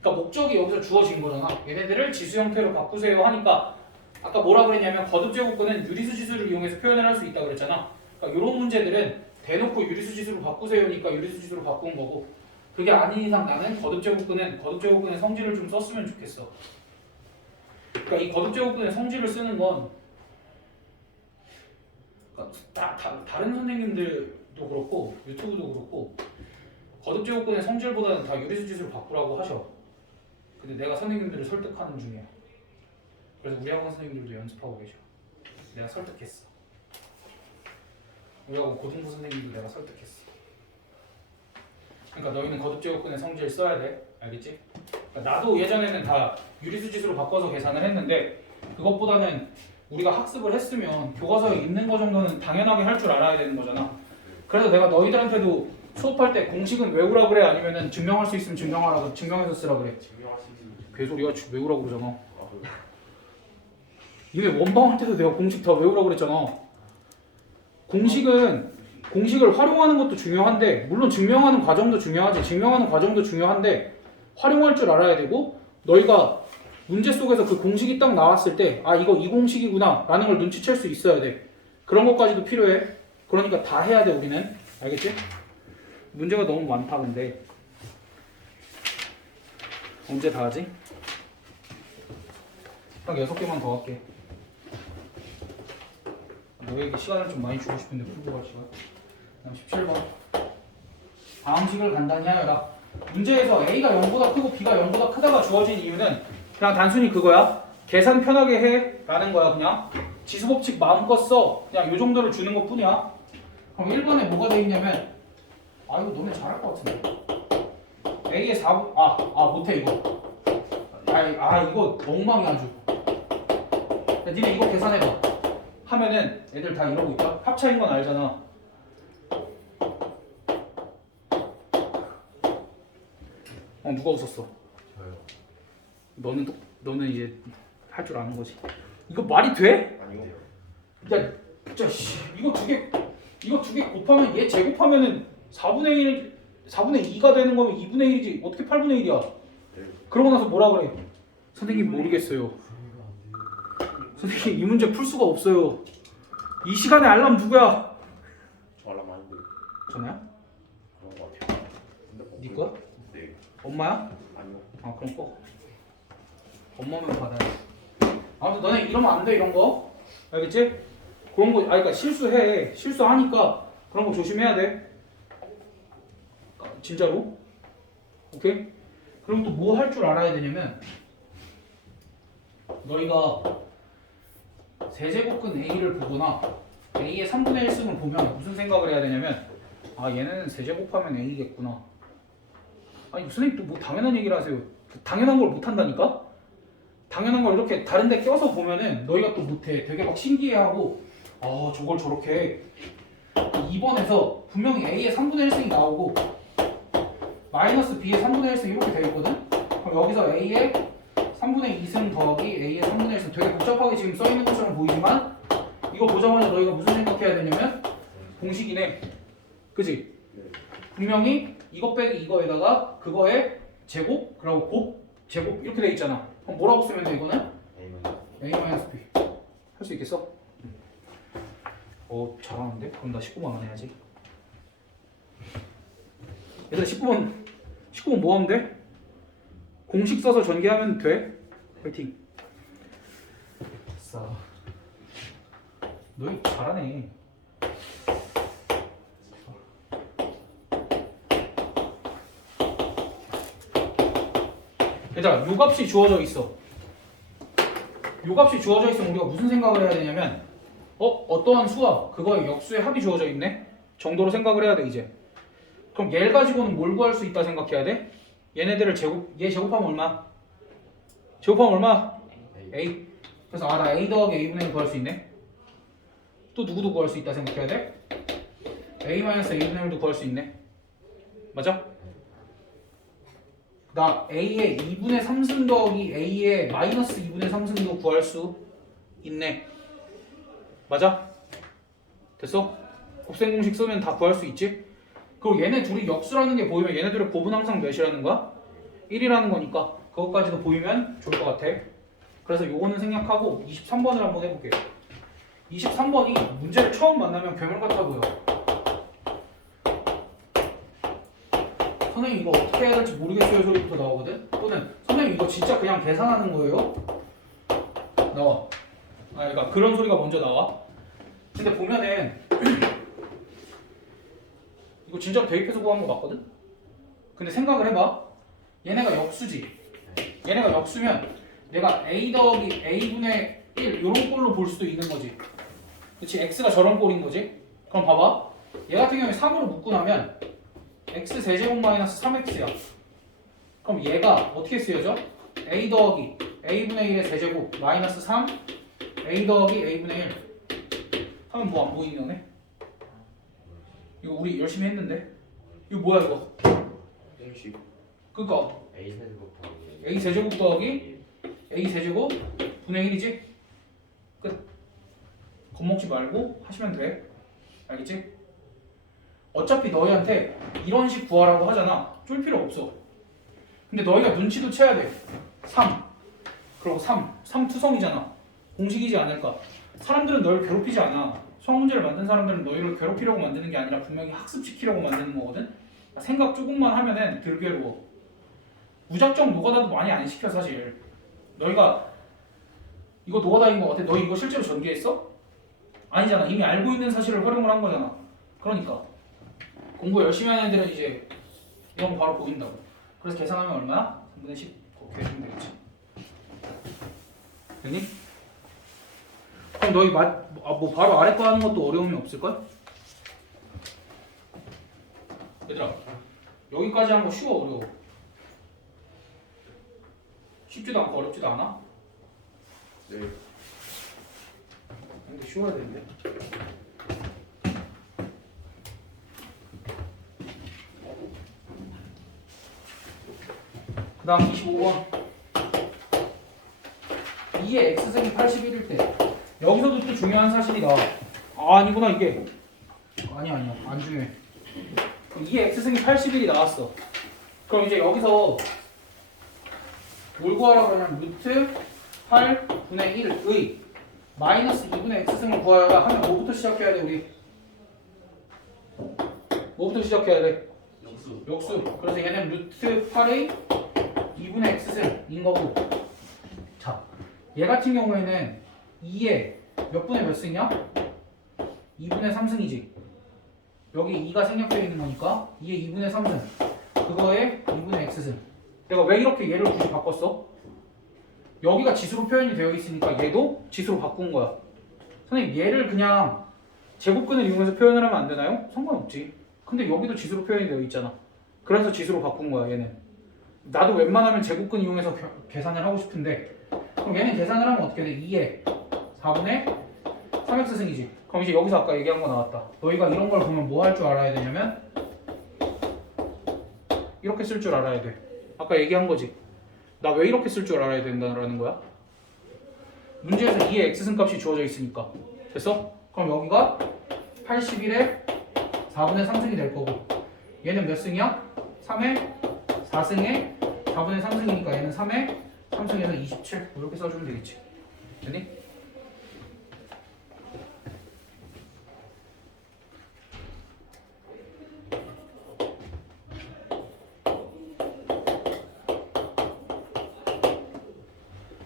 그러니까 목적이 여기서 주어진 거잖아. 얘네들을 지수 형태로 바꾸세요 하니까 아까 뭐라 그랬냐면 거듭 제곱근은 유리수 지수를 이용해서 표현을 할 수 있다 그랬잖아. 그러니까 이런 문제들은 대놓고 유리수 지수로 바꾸세요니까 유리수 지수로 바꾼 거고 그게 아닌 이상 나는 거듭 제곱근의 성질을 좀 썼으면 좋겠어. 그러니까 이 거듭 제곱근의 성질을 쓰는 건 그러니까 다른 선생님들도 그렇고 유튜브도 그렇고 거듭 제곱근의 성질보다는 다 유리수 지수로 바꾸라고 하셔. 근데 내가 선생님들을 설득하는 중이야. 그래서 우리 학원 선생님들도 연습하고 계셔. 내가 설득했어. 우리 학원 고등부 선생님도 내가 설득했어. 그러니까 너희는 거듭 제곱근의 성질 써야 돼. 알겠지? 그러니까 나도 예전에는 다 유리수 지수로 바꿔서 계산을 했는데 그것보다는 우리가 학습을 했으면 교과서에 있는 거 정도는 당연하게 할 줄 알아야 되는 거잖아. 그래서 내가 너희들한테도 수업할 때 공식은 외우라 그래 아니면은 증명할 수 있으면 증명해서 쓰라 그래. 증명할 수 있는. 괴소리가 외우라고 그러잖아. 이게 원방 할 때도 내가 공식 다 외우라고 그랬잖아. 공식을 활용하는 것도 중요한데 물론 증명하는 과정도 중요하지. 증명하는 과정도 중요한데 활용할 줄 알아야 되고 너희가 문제 속에서 그 공식이 딱 나왔을 때 아 이거 이 공식이구나 라는 걸 눈치챌 수 있어야 돼. 그런 것까지도 필요해. 그러니까 다 해야 돼 우리는. 알겠지? 문제가 너무 많다 근데 언제 다 하지? 딱 6개만 더 할게. 너에게 시간을 좀 많이 주고 싶은데 풀고 갈 시간. 다음 17번. 다음식을 간단히 하여라. 문제에서 A가 0보다 크고 B가 0보다 크다가 주어진 이유는 그냥 단순히 그거야. 계산 편하게 해 라는 거야. 그냥 지수법칙 마음껏 써. 그냥 요 정도를 주는 것 뿐이야. 그럼 1번에 뭐가 돼 있냐면 아 이거 너네 잘할 것 같은데 A의 4분 못해 이거 이거 엉망이야 아주. 야, 니네 이거 계산해봐 하면은 애들 다 이러고 있다. 합차인 건 알잖아. 누가 웃었어? 저요. 너는 또 너는 이제 할 줄 아는 거지. 이거 말이 돼? 아니요. 야, 진짜 씨, 이거 두 개 곱하면 얘 제곱하면은 4분의 2가 되는 거면 2분의 1이지. 어떻게 8분의 1이야? 네. 그러고 나서 뭐라 그래? 선생님 모르겠어요. 선생님 이 문제 풀 수가 없어요. 이 시간에 알람 누구야? 저 알람 아닌데 전화야? 그런 거 같아요. 근데 네 거야? 네. 엄마야? 아니요. 아 그럼 꺼. 엄마면 받아야지. 아무튼 너네 이러면 안 돼 이런 거. 알겠지? 그런 거 그러니까 실수해. 실수하니까 그런 거 조심해야 돼. 진짜로. 오케이? 그럼 또 뭐 할 줄 알아야 되냐면 너희가 세제곱근 A를 보거나 A의 3분의 1승을 보면 무슨 생각을 해야 되냐면 아 얘는 세제곱하면 A겠구나. 아니 선생님 또 뭐 당연한 얘기를 하세요. 당연한 걸 못한다니까? 당연한 걸 이렇게 다른 데 껴서 보면은 너희가 또 못해. 되게 막 신기해하고 아 저걸 저렇게 2번에서 분명히 A의 3분의 1승이 나오고 마이너스 B의 3분의 1승 이렇게 되어 있거든? 그럼 여기서 A의 3분의 2승 더하기 A의 3분의 1승 되게 복잡하게 지금 써있는 것처럼 보이지만 이거 보자마자 너희가 무슨 생각해야 되냐면 공식이네. 그지? 네. 분명히 이거 빼기 이거에다가 그거의 제곱 그리고 곱 제곱 이렇게 돼 있잖아. 그럼 뭐라고 쓰면 돼 이거는? A-B 할 수 있겠어? 잘하는데? 그럼 나 19번 안 해야지. 얘들아 19번 뭐 하면 돼? 공식 써서 전개하면 돼? 파이팅. 아싸. 너희 잘하네. 얘들아 요 값이 주어져 있어. 요 값이 주어져 있으면 우리가 무슨 생각을 해야 되냐면 어떠한 수와 그거의 역수의 합이 주어져 있네? 정도로 생각을 해야 돼 이제. 그럼 얘를 가지고는 뭘 구할 수 있다 생각해야 돼? 얘네들을 얘 제곱하면 얼마? 제곱하면 얼마? A. 그래서 나 A 더하기 A분의 1 구할 수 있네? 또 누구도 구할 수 있다 생각해야 돼? A-A분의 1도 구할 수 있네? 맞아? 나 A의 2분의 3승 더하기 A의 마이너스 2분의 3승도 구할 수 있네. 맞아? 됐어? 곱셈 공식 쓰면 다 구할 수 있지? 그리고 얘네 둘이 역수라는 게 보이면 얘네들의 곱은 항상 몇이라는 거야? 1이라는 거니까 그것까지도 보이면 좋을 것 같아. 그래서 요거는 생략하고 23번을 한번 해볼게요. 23번이 문제를 처음 만나면 괴물 같아 보여. 선생님 이거 어떻게 해야 될지 모르겠어요 소리부터 나오거든? 또는 선생님 이거 진짜 그냥 계산하는 거예요? 나와. 그러니까 그런 소리가 먼저 나와. 근데 보면은 이거 진짜로 대입해서 구한 거 맞거든? 근데 생각을 해봐. 얘네가 역수지. 얘네가 역수면 내가 A 더하기 A분의 1 이런 꼴로 볼 수도 있는 거지. 그치? X가 저런 꼴인 거지? 그럼 봐봐. 얘 같은 경우에 3으로 묶고 나면 X 세제곱 마이너스 3X야. 그럼 얘가 어떻게 쓰여져? A 더하기 A분의 1의 세제곱 마이너스 3 A 더하기 A분의 1 하면 뭐 안 보이는 거네? 이거 우리 열심히 했는데 이거 뭐야 이거? 형식 그니까 A 세제곱 더하기 A 세제곱 더하기 A 세제곱 분의 1이지? 끝. 겁먹지 말고 하시면 돼. 알겠지? 어차피 너희한테 이런 식 구하라고 하잖아. 쫄 필요 없어. 근데 너희가 눈치도 채야 돼. 3 그리고 3 투성이잖아. 공식이지 않을까? 사람들은 너희를 괴롭히지 않아. 수학 문제를 만든 사람들은 너희를 괴롭히려고 만드는 게 아니라 분명히 학습시키려고 만드는 거거든. 생각 조금만 하면은 덜 괴로워. 무작정 노가다도 많이 안 시켜 사실. 너희가 이거 노가다인 거 같아? 너희 이거 실제로 전개했어? 아니잖아. 이미 알고 있는 사실을 활용을 한 거잖아. 그러니까 공부 열심히 하는 애들은 이제 이런 거 바로 보인다고. 그래서 계산하면 얼마야? 3분의 10 그렇게 해주면 되겠지. 됐니? 그럼 너희 뭐 바로 아래 거 하는 것도 어려움이 없을걸? 얘들아 여기까지 한 거 쉬워 어려워? 쉽지도 않고 어렵지도 않아? 네. 근데 쉬워야 되는데. 그 다음 25번 2의 x승이 81일 때 여기서도 또 중요한 사실이 나와. 아, 아니구나 이게. 아니야 안 중요해. 2의 x승이 81이 나왔어. 그럼 이제 여기서 뭘 구하라고 하냐면 루트 8분의 1의 마이너스 2분의 x승을 구하라 하면 뭐부터 시작해야 돼 우리? 뭐부터 시작해야 돼? 역수. 역수. 그래서 얘는 루트 8의 2분의 x승인 거고. 자, 얘 같은 경우에는 2의 몇 분의 몇 승이야? 2분의 3승이지. 여기 2가 생략되어 있는 거니까 2의 2분의 3승. 그거에 2분의 x승. 내가 왜 이렇게 얘를 굳이 바꿨어? 여기가 지수로 표현이 되어 있으니까 얘도 지수로 바꾼 거야. 선생님 얘를 그냥 제곱근을 이용해서 표현을 하면 안 되나요? 상관없지. 근데 여기도 지수로 표현이 되어 있잖아. 그래서 지수로 바꾼 거야 얘는. 나도 웬만하면 제곱근 이용해서 계산을 하고 싶은데 그럼 얘는 계산을 하면 어떻게 돼? 2에 4분의 3x승이지. 그럼 이제 여기서 아까 얘기한 거 나왔다. 너희가 이런 걸 보면 뭐 할 줄 알아야 되냐면 이렇게 쓸 줄 알아야 돼. 아까 얘기한 거지. 나 왜 이렇게 쓸 줄 알아야 된다라는 거야? 문제에서 2의 x승 값이 주어져 있으니까. 됐어? 그럼 여기가 81에 4분의 3승이 될 거고 얘는 몇 승이야? 3에 4승에 4분의 3승이니까 얘는 3에 3승에서 27 이렇게 써주면 되겠지. 됐니?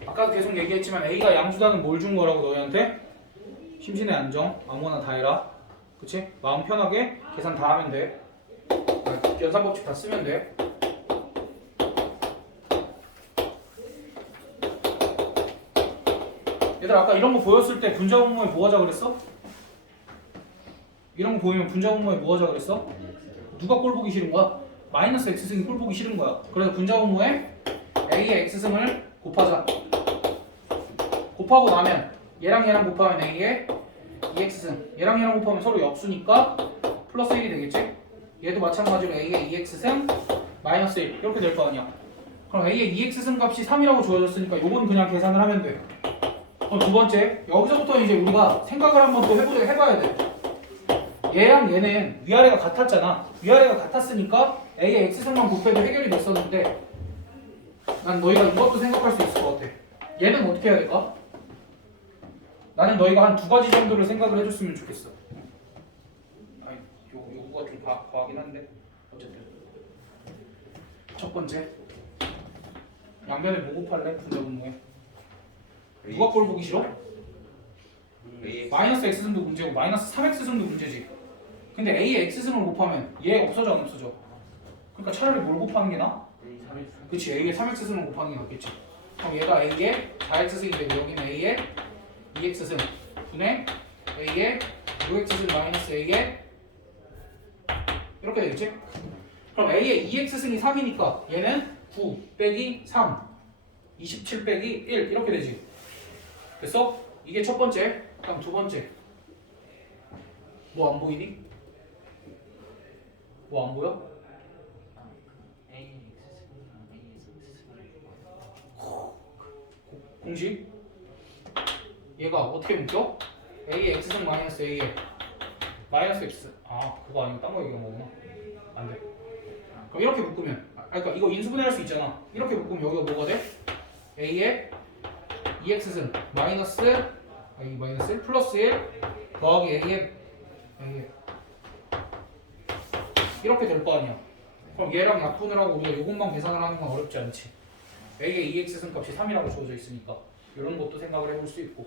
아까 계속 얘기했지만 A가 양수다는 뭘 준 거라고 너희한테? 심신의 안정 아무거나 다 해라. 그치? 마음 편하게 계산 다 하면 돼. 연산법칙 다 쓰면 돼. 얘들아 아까 이런 거 보였을 때 분자 분모에 뭐 하자 그랬어? 이런 거 보이면 분자 분모에 뭐 하자 그랬어? 누가 꼴 보기 싫은 거야? 마이너스 x승이 꼴 보기 싫은 거야. 그래서 분자 분모에 a의 x승을 곱하자. 곱하고 나면 얘랑 얘랑 곱하면 a의 2x승 얘랑 얘랑 곱하면 서로 역수니까 플러스 1이 되겠지? 얘도 마찬가지로 a의 2x승 마이너스 1 이렇게 될 거 아니야. 그럼 a의 2x승 값이 3이라고 주어졌으니까 요건 그냥 계산을 하면 돼. 그럼 두 번째 여기서부터 이제 우리가 생각을 한번 또 해봐야 돼. 얘랑 얘는 위아래가 같았잖아. 위아래가 같았으니까 a의 x승만 곱해도 해결이 됐었는데 난 너희가 이것도 생각할 수 있을 것 같아. 얘는 어떻게 해야 될까? 나는 너희가 한 두 가지 정도를 생각을 해줬으면 좋겠어. 아니, 요거가 좀 과하긴 한데 어쨌든 첫 번째 양변에 뭐 곱할래? 분자 분모에 누가 꼴 보기 싫어? 마이너스 x승도 문제고 마이너스 3x승도 문제지. 근데 a의 x승을 곱하면 얘 없어져 안 없어져? 그러니까 차라리 뭘 곱하는 게 나아? 그치, a의 3x승을 곱하는 게 낫겠지. 그럼 얘가 a의 4x승이 되고 여기는 a의 2x승 분의 a의 6x승 마이너스 a의 이렇게 되겠지? 그럼 a의 2x승이 3이니까 얘는 9 빼기 3 27 빼기 1 이렇게 되지. 됐어? 이게 첫 번째. 그럼 두 번째 뭐 안 보이니? 뭐 안 보여? 공식 얘가 어떻게 묶여? a의 x승 마이너스 a의 마이너스 x 그거 아니고 딴 거 얘기한 거구나. 안돼. 그럼 이렇게 묶으면 그러니까 이거 인수분해할 수 있잖아. 이렇게 묶으면 여기가 뭐가 돼? a의 2x승 마이너스 마이너스 1 플러스 1 더하기 a의 이렇게 될 거 아니야. 그럼 얘랑 약분을 하고 우리가 이것만 계산을 하는 건 어렵지 않지. a의 2x승 값이 3이라고 주어져 있으니까 이런 것도 생각을 해볼 수 있고.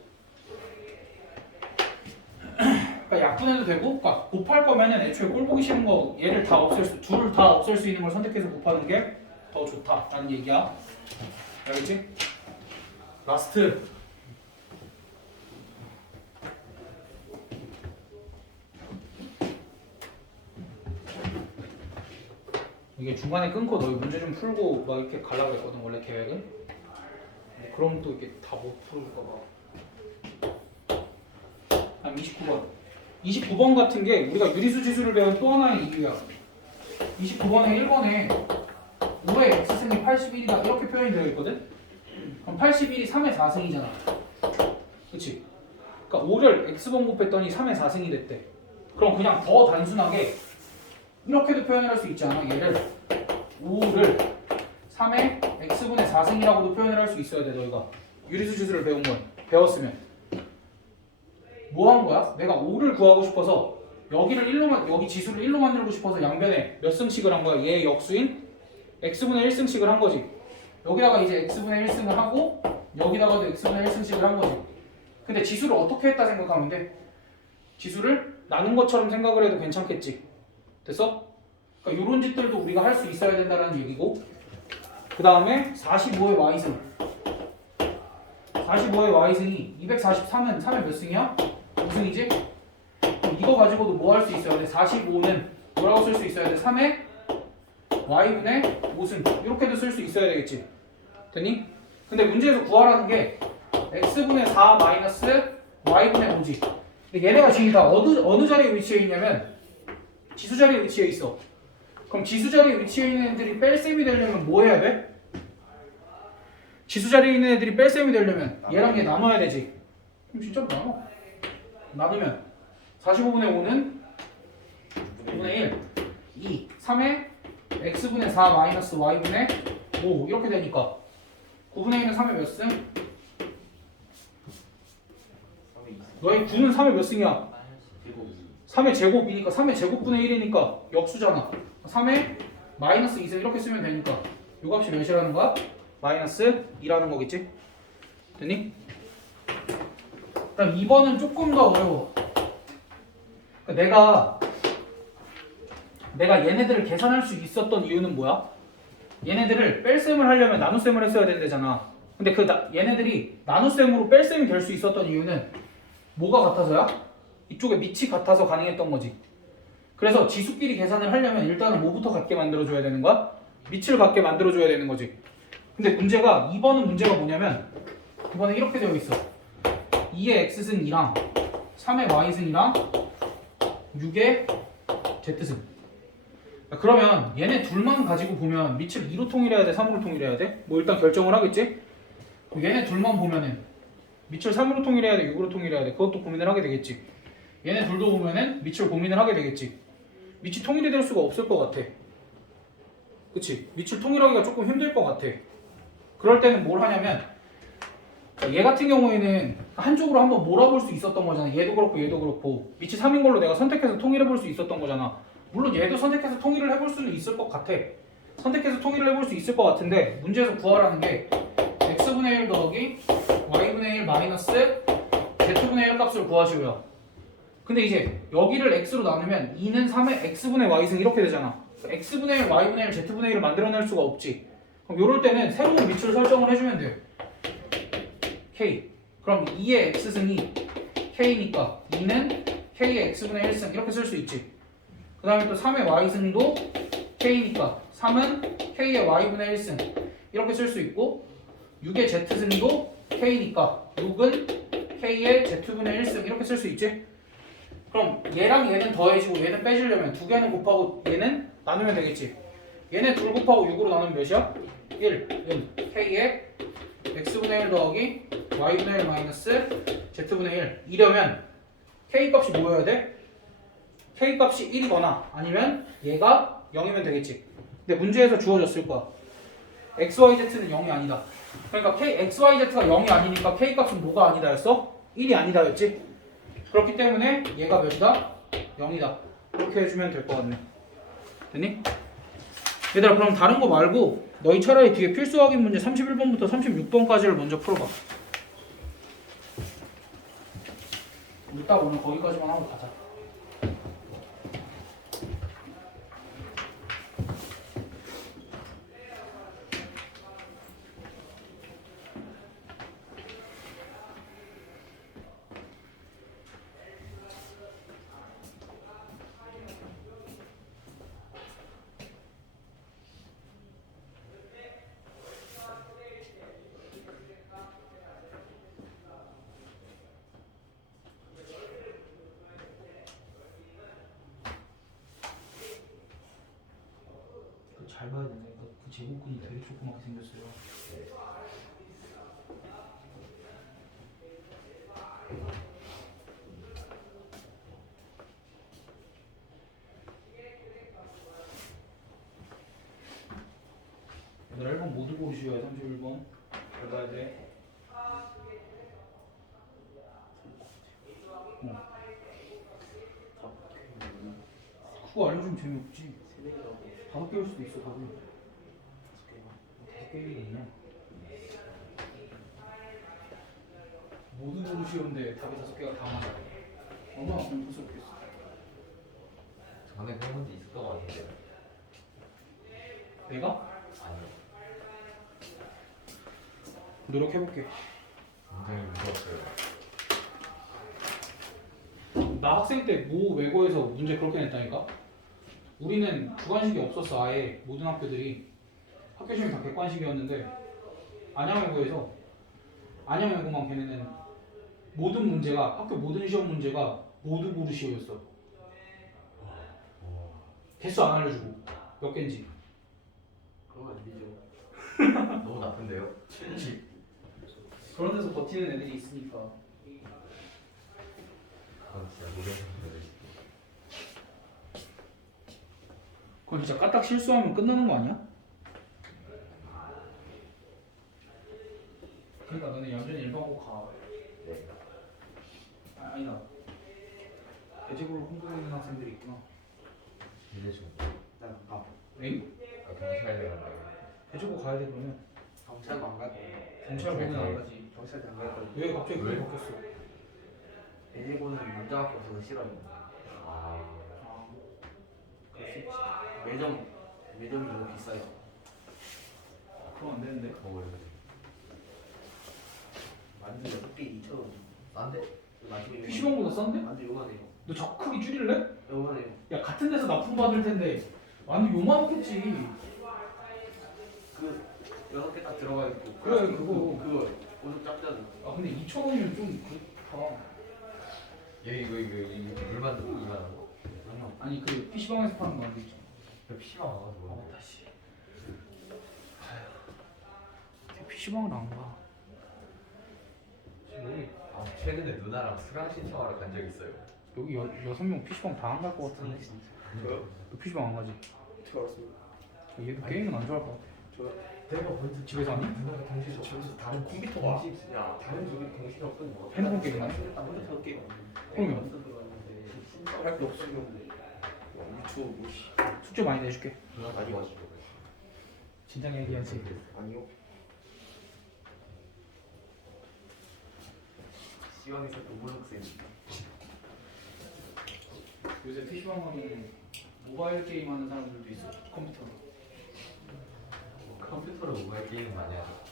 그러니까 약분해도 되고, 그러니까 곱할 거면은 애초에 꼴 보기 싫은 거 얘를 다 둘 다 없앨 수 있는 걸 선택해서 곱하는 게 더 좋다라는 얘기야. 알겠지? 라스트. 이게 중간에 끊고 너희 문제 좀 풀고 막 이렇게 가려고 했거든 원래 계획은. 근데 그럼 또 이게 다 못 풀까 봐. 다음 29번. 29번 같은 게 우리가 유리수 지수를 배운 또 하나의 이유야. 29번에 1번에 5의 x승이 81이다 이렇게 표현이 되어 있거든. 그럼 81이 3의 4승이잖아. 그치? 그러니까 5를 x번 곱했더니 3의 4승이 됐대. 그럼 그냥 더 단순하게 이렇게도 표현을 할 수 있지 않아? 얘를 5를 3의 x분의 4승이라고도 표현을 할 수 있어야 돼. 너희가 유리수 지수를 배웠으면 뭐 한 거야? 내가 5를 구하고 싶어서 여기 지수를 1로 만들고 싶어서 양변에 몇 승씩을 한 거야? 얘의 역수인 x분의 1승씩을 한 거지. 여기다가 이제 x분의 1승을 하고 여기다가도 x분의 1승씩을 한 거지. 근데 지수를 어떻게 했다 생각하면 돼? 지수를 나눈 것처럼 생각을 해도 괜찮겠지. 됐어? 그러니까 이런 짓들도 우리가 할 수 있어야 된다는 얘기고, 그 다음에 45의 y승. 45의 y승이 243은 3의 몇 승이야? 5승이지? 그럼 이거 가지고도 뭐 할 수 있어야 돼? 45는 뭐라고 쓸 수 있어야 돼? 3의 y분의 5승. 이렇게도 쓸 수 있어야 되겠지. 됐니? 근데 문제에서 구하라는 게 x분의 4 마이너스 y분의 5지. 근데 얘네가 지금 다 어느 자리에 위치해 있냐면 지수 자리에 위치해 있어. 그럼 지수 자리에 위치해 있는 애들이 뺄셈이 되려면 뭐 해야 돼? 지수 자리에 있는 애들이 뺄셈이 되려면 얘랑 얘 나눠야 되지. 그럼 진짜로 나눠. 나누면 45분의 5는 9분의 1, 2, 3의 x분의 4 마이너스 y분의 5 이렇게 되니까 9분의 1은 3의 몇 승? 너희 9는 3의 몇 승이야? 3의 제곱이니까 3의 제곱분의 1이니까 역수잖아. 3의 마이너스 2승 이렇게 쓰면 되니까 이 값이 몇이라는 거야? 마이너스 2라는 거겠지? 됐니? 그럼 2번은 조금 더 어려워. 그러니까 내가 얘네들을 계산할 수 있었던 이유는 뭐야? 얘네들을 뺄셈을 하려면 나눗셈을 했어야 된대잖아. 근데 얘네들이 나눗셈으로 뺄셈이 될 수 있었던 이유는 뭐가 같아서야? 이쪽에 밑이 같아서 가능했던 거지. 그래서 지수끼리 계산을 하려면 일단은 뭐부터 같게 만들어줘야 되는 거야? 밑을 같게 만들어줘야 되는 거지. 근데 문제가 2번은 문제가 뭐냐면 이번에 이렇게 되어 있어. 2의 x승 2랑 3의 y승이랑 6의 z승. 그러면 얘네 둘만 가지고 보면 밑을 2로 통일해야 돼? 3으로 통일해야 돼? 뭐 일단 결정을 하겠지? 얘네 둘만 보면은 밑을 3으로 통일해야 돼? 6으로 통일해야 돼? 그것도 고민을 하게 되겠지. 얘네 둘도 보면은 밑을 고민을 하게 되겠지. 밑이 통일이 될 수가 없을 것 같아. 그치? 밑을 통일하기가 조금 힘들 것 같아. 그럴 때는 뭘 하냐면 얘 같은 경우에는 한쪽으로 한번 몰아볼 수 있었던 거잖아. 얘도 그렇고 얘도 그렇고 밑이 3인 걸로 내가 선택해서 통일해볼 수 있었던 거잖아. 물론 얘도 선택해서 통일을 해볼 수는 있을 것 같아. 선택해서 통일을 해볼 수 있을 것 같은데 문제에서 구하라는 게 x분의 1 더하기 y분의 1 마이너스 z분의 1 값을 구하시고요. 근데 이제 여기를 x로 나누면 2는 3의 x분의 y승 이렇게 되잖아. x분의 1 y분의 1 z분의 1을 만들어낼 수가 없지. 그럼 이럴 때는 새로운 밑을 설정을 해주면 돼요. k. 그럼 2의 x승이 k니까 2는 k의 x분의 1승 이렇게 쓸 수 있지. 그 다음에 또 3의 y승도 k니까 3은 k의 y분의 1승 이렇게 쓸 수 있고 6의 z승도 k니까 6은 k의 z분의 1승 이렇게 쓸 수 있지. 그럼 얘랑 얘는 더해지고 얘는 빼주려면 두 개는 곱하고 얘는 나누면 되겠지. 얘네 둘 곱하고 6으로 나누면 몇이야? 1은 k의 x분의 1 더하기 y분의 1 마이너스 z분의 1 이려면 k 값이 뭐여야 돼? k 값이 1이거나 아니면 얘가 0이면 되겠지. 근데 문제에서 주어졌을 거야. xyz는 0이 아니다. 그러니까 xyz가 0이 아니니까 k 값은 뭐가 아니다 였어? 1이 아니다 였지. 그렇기 때문에 얘가 몇이다? 0이다. 그렇게 해주면 될 것 같네. 됐니? 얘들아 그럼 다른 거 말고 너희 차라리 뒤에 필수 확인 문제 31번부터 36번까지를 먼저 풀어봐. 이따 오늘 거기까지만 하고 가자. 잘 봐야 되네. 그 제곱근이 되게 조그맣게 생겼어요. 얘들아 1번 모두 고르시오야 31번. 받아야 돼. 그거 알려주면 재미없지. 세대라고 5개일 수도 있어 답이. 5개가 5개일이 있냐? 모두 고르시오인데 답이 5개가 다 맞아. 얼마나 공부스럽겠어. 전에 그런 문제 있었던 것 같은데. 내가? 아니요. 노력해볼게. 굉장히 무서웠어요. 나 학생 때 모 외고에서 문제 그렇게 냈다니까? 우리는 주관식이 없었어 아예 모든 학교들이. 학교 시험이 다 객관식이었는데 안양외고에서 안양외고만 걔네는 모든 문제가 학교 모든 시험 문제가 모두 고르시오였어. 개수 안 알려주고 몇 개인지. 그러면 안 되죠. 너무 나쁜데요? 그런 데서 버티는 애들이 있으니까. 그건 진짜 모르겠는데. 그건 진짜 까딱 실수하면 끝나는 거 아니야? 그러니까 너네 얌전히 일반고 가. 네. 아니다. 대체국을 홍보해 있는 학생들이 있구나. 이제 좀 난안 가. 에이? 경찰대 간다고. 대체국 가야 돼 그러면. 경찰도 안 갈 거야. 경찰 보면 안 가지. 경찰도 안 갈 거야. 왜 갑자기 그렇게 왜? 바뀌었어? 애니고는 남자밖에 없어서 싫어요. 아, 아, 그럴 수 있지. 매점이 너무 비싸요. 그럼 안 되는데. 그거 왜 그래? 만두 6개 2,000원. 싼데? 만두 PC방보다 싼데? 만두 요만해요. 너 저 크기 줄일래? 요만해요. 야 같은 데서 납품 받을 텐데 완전 요만하겠지. 그 6개 딱 들어가 있고. 그래, 그거. 그거 오죽 짭짤해. 아 근데 2,000원이면 좀 그렇다. 이거 물만 2만 원? 아니요. 아니 그 PC방에서 파는 거 안 되죠. 그 PC방 와가지고 뭐. 다시. PC방을 안 가. 여기 아, 최근에 누나랑 수강 신청하러 간 적 있어요. 여기 6명 PC방 다 안 갈 것 같은데. 저요? 너 PC방 안 가지? 어떻게 알았습니까? 얘도 게임은 안 좋아할 것 같아. 내가 먼저 집에서 하니? 누나가 당시에 저기서 다른 컴퓨터가 공식 야 다른 저기 공식 없던 거. 핸드폰 게임 하나? 핸드폰 게임. 그러면 할게 없으면 유튜브 뭐 씨. 숙제 많이 내줄게. 누나가 아니요. 가지고. 진작 얘기하지. 아니요. 시원에서 노블록스 요새 PC방 하면 모바일 게임 하는 사람들도 있어. 컴퓨터로. 컴퓨터로 모바일 게임 많이 하죠.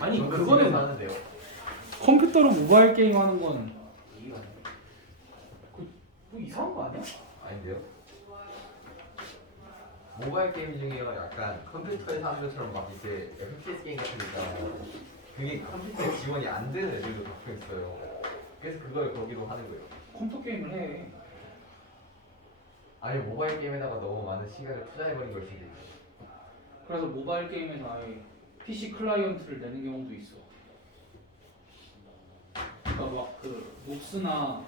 아니, 저도 그거는- 집에서 하는데요. 컴퓨터로 모바일 게임 하는 건 이해가 안 돼. 뭐 이상한 거 아니야? 아닌데요? 모바일 게임 중에 약간 컴퓨터에서 하는 것처럼 막 이제 FPS 게임 같은 거 있잖아요. 그게 컴퓨터에 지원이 안 되는 애들도 가끔 있어요. 그래서 그걸 거기로 하는 거예요. 컴퓨터 게임을 해. 아니 모바일 게임에다가 너무 많은 시간을 투자해버린 걸 수도 있어요. 그래서 모바일 게임에서 아예 PC 클라이언트를 내는 경우도 있어. 그러니까 막 그 녹스나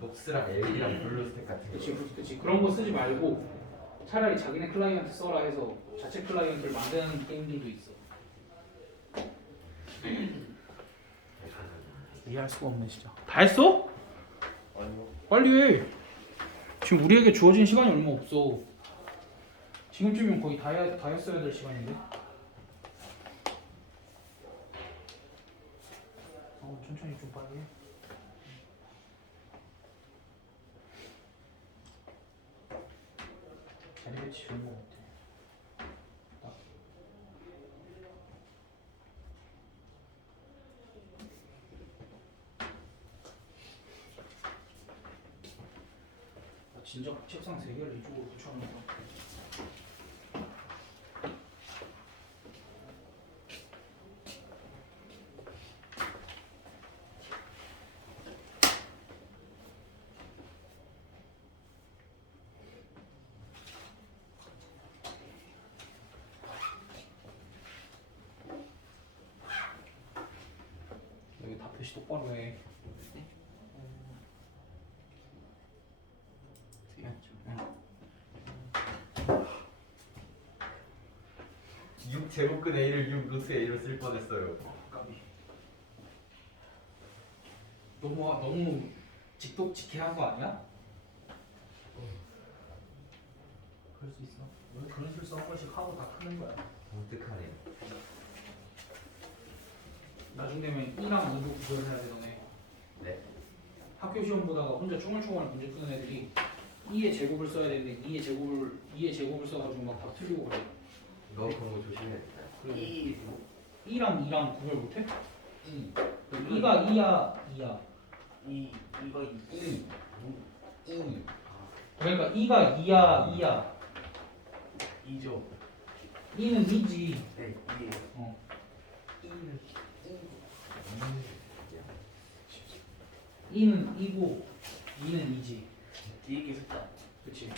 녹스랑 LE랑 블루스택 같은 거. 그치 그런 거 쓰지 말고 차라리 자기네 클라이언트 써라 해서 자체 클라이언트를 만드는 게임들도 있어. 이해할 수가 없네 진짜. 다 했어? 아니요. 빨리 해. 지금 우리에게 주어진 시간이 얼마 없어. 지금쯤이면 거의 다 했어야 될 시간인데. 천천히 좀 빨리 해. 자리 배치 좋은 거 같아. 딱. 진작 책상 3개를 이쪽으로 붙여놓을까? 여기 다 표시 똑바로 해. 6 제곱근 A를 6 루트 A로 쓸 뻔했어요. 까비. 너무 직독직해한 거 아니야? 그럴 수 있어. 왜 그런 실수 한 번씩 하고 다 크는 거야. 독특하네요. 나중 되면 2랑 2도 구별해야 돼 너네. 네. 학교 시험 보다가 혼자 쫑알쫑알 문제 푸는 애들이 2의 제곱을 써야 되는데 2의 제곱을 써가지고 막 다 틀리고 그래. 너 그런 거 조심해야겠다. 그래. 2랑 2랑 구별 못해? 2. 2가 2야 2야. 이거 2. 2. 그러니까 2가 2야 2야. 2죠. 2는 2지. 네, 2. 어. 2는 2는 2고 2는 2지. 뒤에 게 숫자. 그치.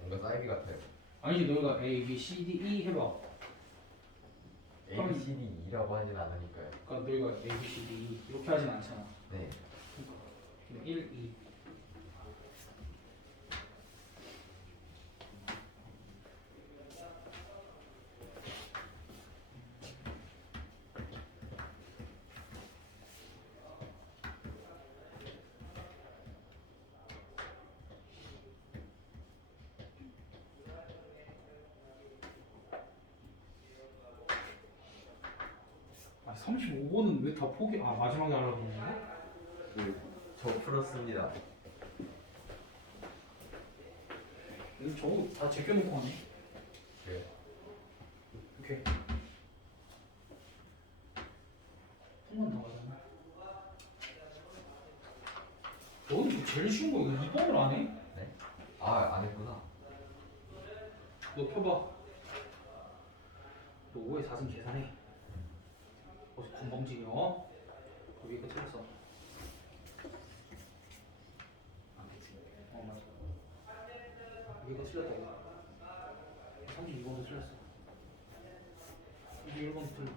뭔가 사이비 같아요. 아니지 너희가 A, B, C, D, E 해봐. A, B, C, D, E라고 하진 않으니까요. 그러니까 너희가 A, B, C, D, E 이렇게 하진 않잖아. 네. 그러니까 1, 2. 아 35번은 왜 다 포기? 아 마지막에 하려고 했는데? 저 풀었습니다. 이거 저거 다 제껴놓고 하네. 그래요. 오케이. 한 번 더 가잖아. 너는 이거 제일 쉬운 거 이거 2번을 안 해? 네? 아, 안 했구나. 너 펴봐. 너 5에 4승 계산해. 어서 건방지게 그 위에 거 틀렸어. 맞아. 위에 거 틀렸다고. 32번도 틀렸어. 21번도 틀려.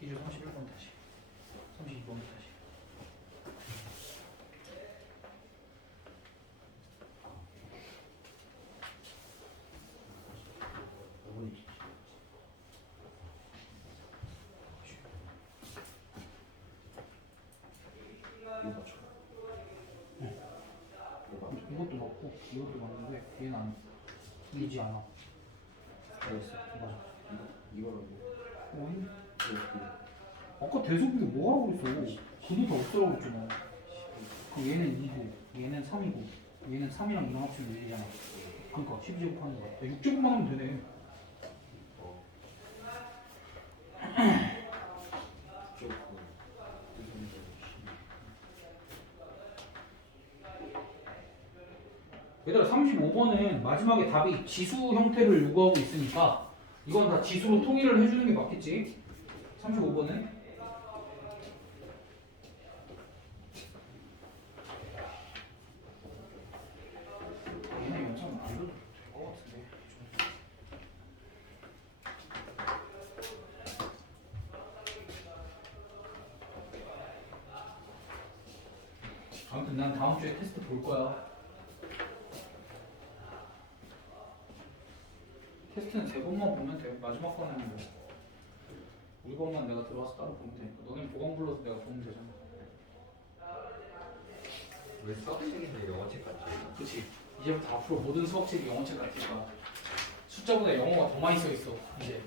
이제 31번 다시 32번 다시 이것도 맞고 이것도 맞는데 얘는 안 이지 않아. 알겠어. 맞아. 이거라고. 아니 아까 대소분이 뭐 하라고 했어? 그도 다 없애라고 했잖아. 그 얘는 2고 얘는 3이고 얘는 3이랑 2랑 합치면 1이잖아. 그러니까 12제곱 하는 거야. 6제곱만 하면 되네. 얘들아 35번은 마지막에 답이 지수 형태를 요구하고 있으니까 이건 다 지수로 통일을 해주는 게 맞겠지? 35번은 얘네 영상 안 줘도 될 것 같은데. 아무튼 난 다음 주에 테스트 볼 거야. 테스트는 3번만 보면 돼. 마지막 거는 뭐 우리 번만 내가 들어와서 따로 보면 되니까. 너네 보강 불러서 내가 보면 되잖아. 왜 수학책인데 영어책 같지? 그치. 이제부터 앞으로 모든 수학책이 영어책 같을 거야. 숫자보다 영어가 더 많이 써 있어. 이제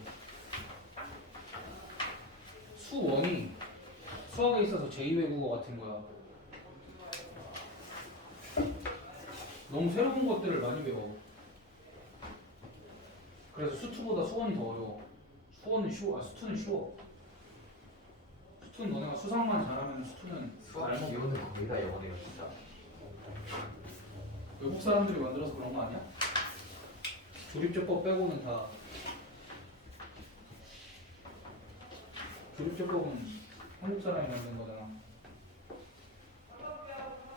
수1이 수학에 있어서 제2외국어 같은 거야. 너무 새로운 것들을 많이 배워. 그래서 수투보다 수원이 더 어려워. 수원은 쉬워. 수투는 쉬워. 수투는 너네가 수상만 잘하면 수투는 수학 알먹어. 기호는 거의 다 영어네요, 진짜. 외국 사람들이 만들어서 그런 거 아니야? 조립제법 빼고는 다. 조립제법은 한국 사람이 만든 거잖아.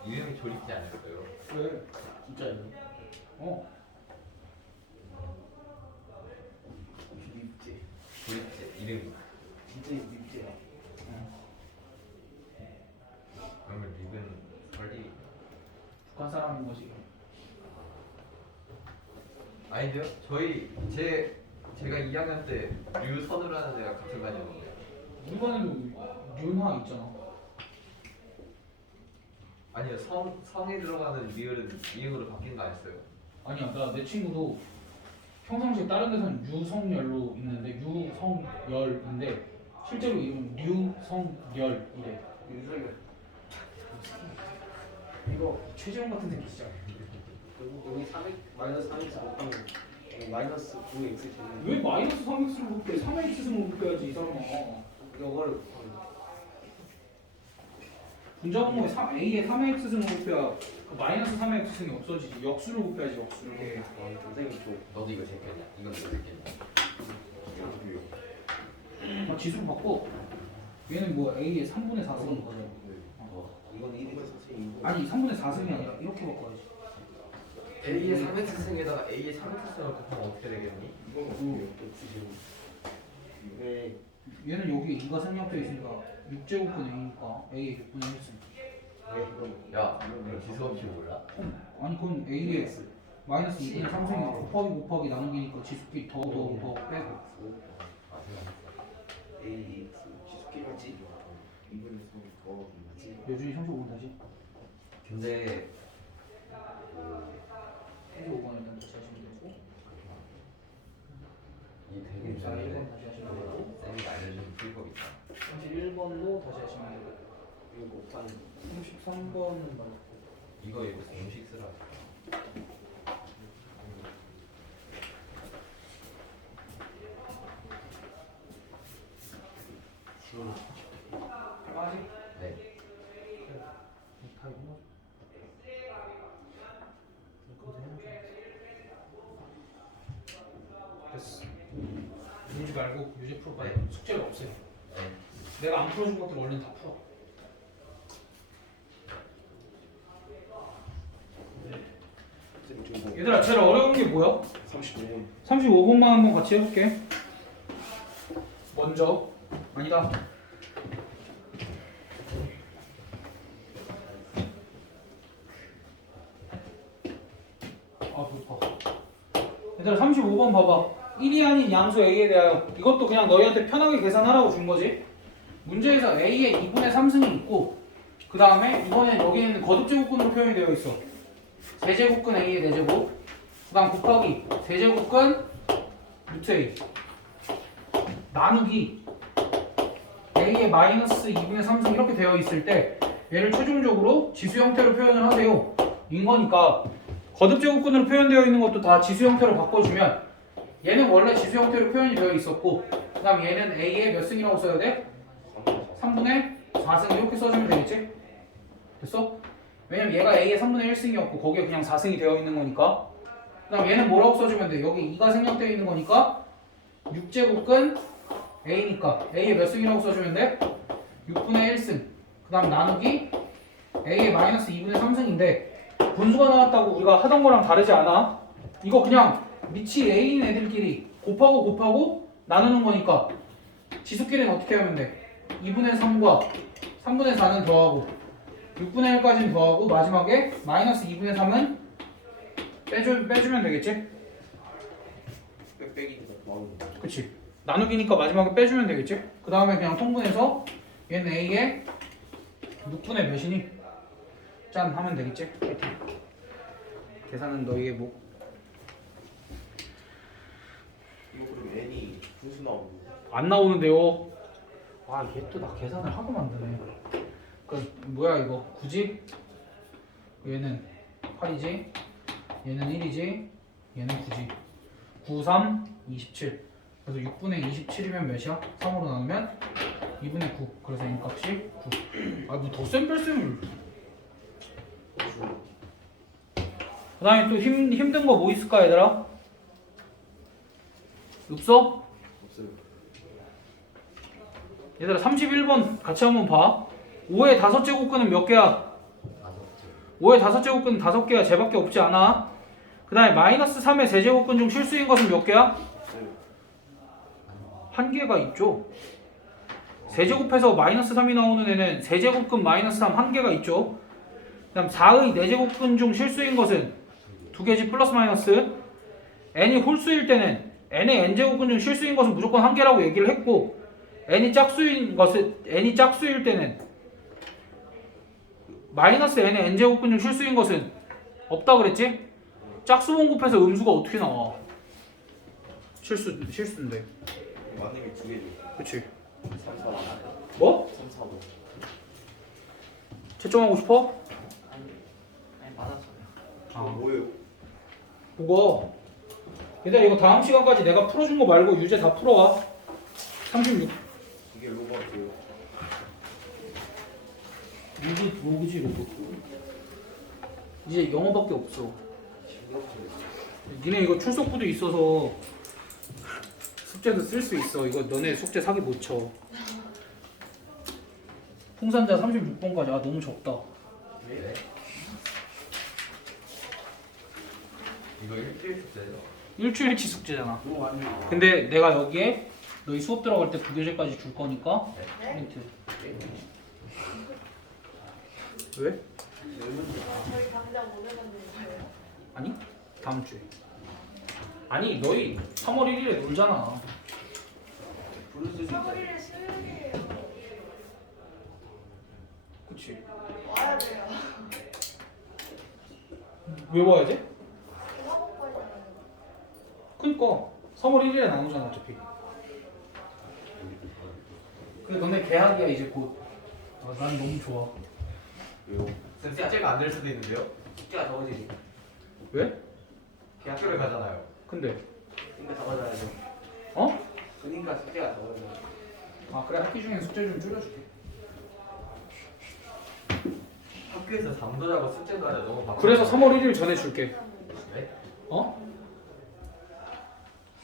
이름이 조립지 않았어요. 왜? 진짜요? 어. 립제. 조립지 이름이. 진짜 립제야. 그러면 립은 설리. 북한 사람인 거지. 아닌데요? 제가 2학년 때 류선우라는 애가 같은 반이었는데. 우리반에도 윤화 있잖아. 아니요, 성에 들어가는 리을은 이응으로 바뀐 거 아니었어요? 아니야, 나 내 친구도 평상시에 다른 데서는 유성열로 있는데 유성열인데 실제로 이름은 류성열이래. 윤석열. 이거 최재형 같은 새끼 진짜. 여기 3x 마이너스 3x 곱하면 마이너스 9x 되는. 왜 마이너스 3x를 곱해? 3x승을 곱해야지 이 사람아. 이거를 분자분모에 a에 3x승을 곱해야 그 마이너스 3x승이 없어지지. 역수를 곱해야지 역수를. 선생님 좀 너도 이거 제꼈냐? 이건 이거 제꼈냐? 아, 지수로 바꿔. 얘는 뭐 a에 3분의 4승인 거죠. 이건 1에서 3. 아니 3분의 4승이 아니라 이렇게 바꿔야지. A의 3x승에다가 A의 3x승을 곱하면 어떻게 되겠니? 이건 어떻게 x 네. 얘는 여기 2가 생략되어 있으니까 6제곱분 a니까 a의 6분의 1승. 야, 너 지수 없이 몰라? 아니 그건 a에 마이너스 2분의 3승이 곱하기 나누기니까 지수끼리 더 빼고. 아, ax 지수끼리지. 2분의 3이 더 맞지? 여준이 35번 다시. 근데 35번 일단 다시 하시면 되고 이 되게 41번 다시 하시면 되고 쌤이 알려준 풀법 있다. 31번도 다시 하시면 되고 이거 곱하는 33번은 말고 이거 음식 쓰라. 빠지? 네. 다 이거 됐어. 누르지 말고 유제 풀어 빨리. 네. 숙제를 없애. 네. 내가 안 풀어준 것들 얼른 다 풀어. 얘들아 제일 어려운 게 뭐야? 35분. 35번만 한번 같이 해볼게. 먼저 아니다. 아 높아. 얘들아 35번 봐봐. 1이 아닌 양수 a에 대하여 이것도 그냥 너희한테 편하게 계산하라고 준 거지. 문제에서 a에 2분의 3승이 있고 그 다음에 이번엔 여기는 거듭제곱근으로 표현이 되어 있어. 세제곱근 a의 4제곱 그 다음 곱하기 세제곱근 루트 a 나누기 a의 마이너스 2분의 3승 이렇게 되어 있을 때 얘를 최종적으로 지수 형태로 표현을 하세요. 인 거니까 거듭제곱근으로 표현되어 있는 것도 다 지수 형태로 바꿔주면 얘는 원래 지수 형태로 표현이 되어 있었고 그 다음 얘는 a의 몇 승이라고 써야 돼? 3분의 4승 이렇게 써주면 되겠지? 됐어? 왜냐면 얘가 a의 3분의 1승이었고 거기에 그냥 4승이 되어 있는 거니까 그 다음 얘는 뭐라고 써주면 돼? 여기 2가 생략되어 있는 거니까 6제곱근 a니까 a의 몇 승이라고 써주면 돼? 6분의 1승 그 다음 나누기 a의 마이너스 2분의 3승인데 분수가 나왔다고 우리가 하던 거랑 다르지 않아? 이거 그냥 밑이 a인 애들끼리 곱하고 나누는 거니까 지수끼리는 어떻게 하면 돼? 2분의 3과 3분의 4는 더하고 6분의 1까지는 더하고 마지막에 마이너스 2분의 3은 빼주면 되겠지? 빽빽이가 나오는 거. 그치? 나누기니까 마지막에 빼주면 되겠지? 그 다음에 그냥 통분해서 얘는 a의 6분의 몇이니? 짠 하면 되겠지? 계산은 너희의 목. 이거 그럼 n이 분수 나오고. 안 나오는데요. 아, 얘 또 나 계산을 하고 만드네. 그 뭐야 이거? 9지? 얘는 8이지? 얘는 1이지? 얘는 9지? 9, 3, 27. 그래서 6분의 27이면 몇이야? 3으로 나누면 2분의 9. 그래서 n 값이 9. 아, 뭐 더 센 뺄셈을. 그 다음에 또 힘든 거 뭐 있을까 얘들아? 없어? 없어요. 얘들아 31번 같이 한번 봐. 5의 5제곱근은 몇 개야? 5의 5제곱근은 5개야. 쟤밖에 없지 않아? 그 다음에 마이너스 3의 세제곱근 중 실수인 것은 몇 개야? 한 개가 있죠. 세제곱해서 마이너스 3이 나오는 애는 세제곱근 마이너스 3 한 개가 있죠. 그 다음 4의 4제곱근 중 실수인 것은 두 개지 플러스 마이너스. n이 홀수일 때는 n의 n제곱근 중 실수인 것은 무조건 한 개라고 얘기를 했고, n이 짝수일 때는 마이너스 n의 n제곱근 중 실수인 것은 없다 그랬지? 짝수번 곱해서 음수가 어떻게 나와? 실수인데. 맞는 게 두 개죠. 그치? 3, 4, 5. 뭐? 3, 4, 5. 채점하고 싶어? 아니 맞았어요. 아. 뭐예요? 그거 얘들아 이거 다음 시간까지 내가 풀어준 거 말고 유제 다 풀어와. 36 이게 로버트예요. 로그지 로그. 이제 영어밖에 없어. 니네 이거 출석부도 있어서 숙제도 쓸 수 있어. 이거 너네 숙제 사기 못 쳐. 풍산자 36번까지. 아 너무 적다. 네. 이거 일주일 숙제죠? 일주일치 숙제잖아. 너무 많이 나와. 근데 내가 여기에 너희 수업 들어갈 때 부교재까지 줄 거니까 포인트. 왜? 저희 당장 오늘 만드는 거예요? 아니 다음 주에. 아니 너희 3월 1일에 놀잖아. 부를 수 있는 3월 1일 수요일이에요. 그치? 와야 돼요. 왜 와야 돼? 학원 가잖아요. 그니까 3월 1일에 나오잖아 어차피. 근데 너네 개학이야 이제 곧. 아, 난 너무 좋아. 왜요? 쌤 숙제가 안 될 수도 있는데요? 숙제가 적어지지. 왜? 학교를 가잖아요. 근데 그러니까 적어져야죠. 어? 그러니까 숙제가 적어져. 아 그래 학기 중에 숙제 좀 줄여줄게. 학교에서 잠도 자고 숙제도 하자 너무 바빠. 그래서 3월 1일 전에 줄게. 네? 어?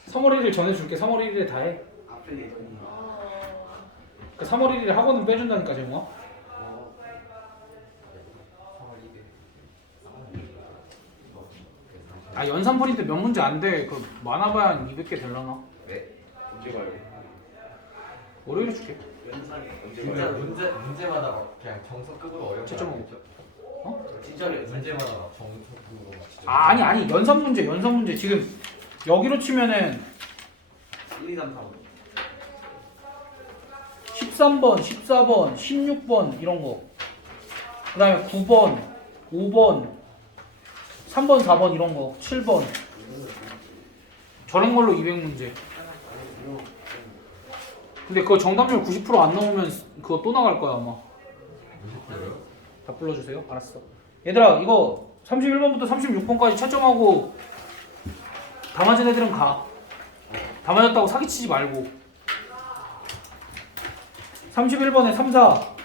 3월 1일 전에 줄게. 3월 1일에 다 해. 앞에 예정이. 그 3월 1일에 학원은 빼준다니까 제가. 어. 3월 1일. 아 연산 프린트 몇 문제 안 돼. 그 많아봐야 한 200개 되려나? 네? 언제 가요? 월요일에 줄게. 연산이 언제 진짜 가요? 문제마다 막 그냥 정석급으로 어려운 거 채점하고. 아니겠죠? 진짜로 연산. 문제마다 막 정석급으로 막 진짜. 아 아니 연산 문제 지금 여기로 치면은 1, 2, 3, 4. 13번, 14번, 16번 이런 거. 그 다음에 9번, 5번, 3번, 4번 이런 거. 7번. 저런 걸로 200문제. 근데 그거 정답률 90%안 나오면 그거 또 나갈 거야 아마. 50%요? 다 불러주세요. 알았어. 얘들아 이거 31번부터 36번까지 채점하고 다 맞은 애들은 가. 다 맞았다고 사기치지 말고. 31번에 3, 4,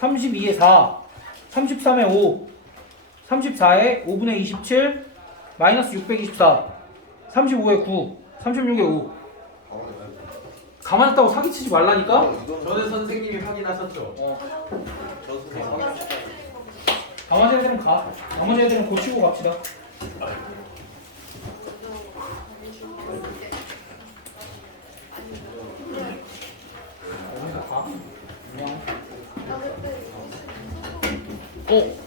32에 4, 33에 5, 34에 5분의 27, 마이너스 624, 35에 9, 36에 5. 가만히 있다고 사기치지 말라니까? 저는 선생님이 확인하셨죠? 저도 제가 그냥 숙제 드린 거 나머지 애들은 가. 나머지 애들은 고치고 갑시다. 어디서 가? 그냥. 나 그때 어?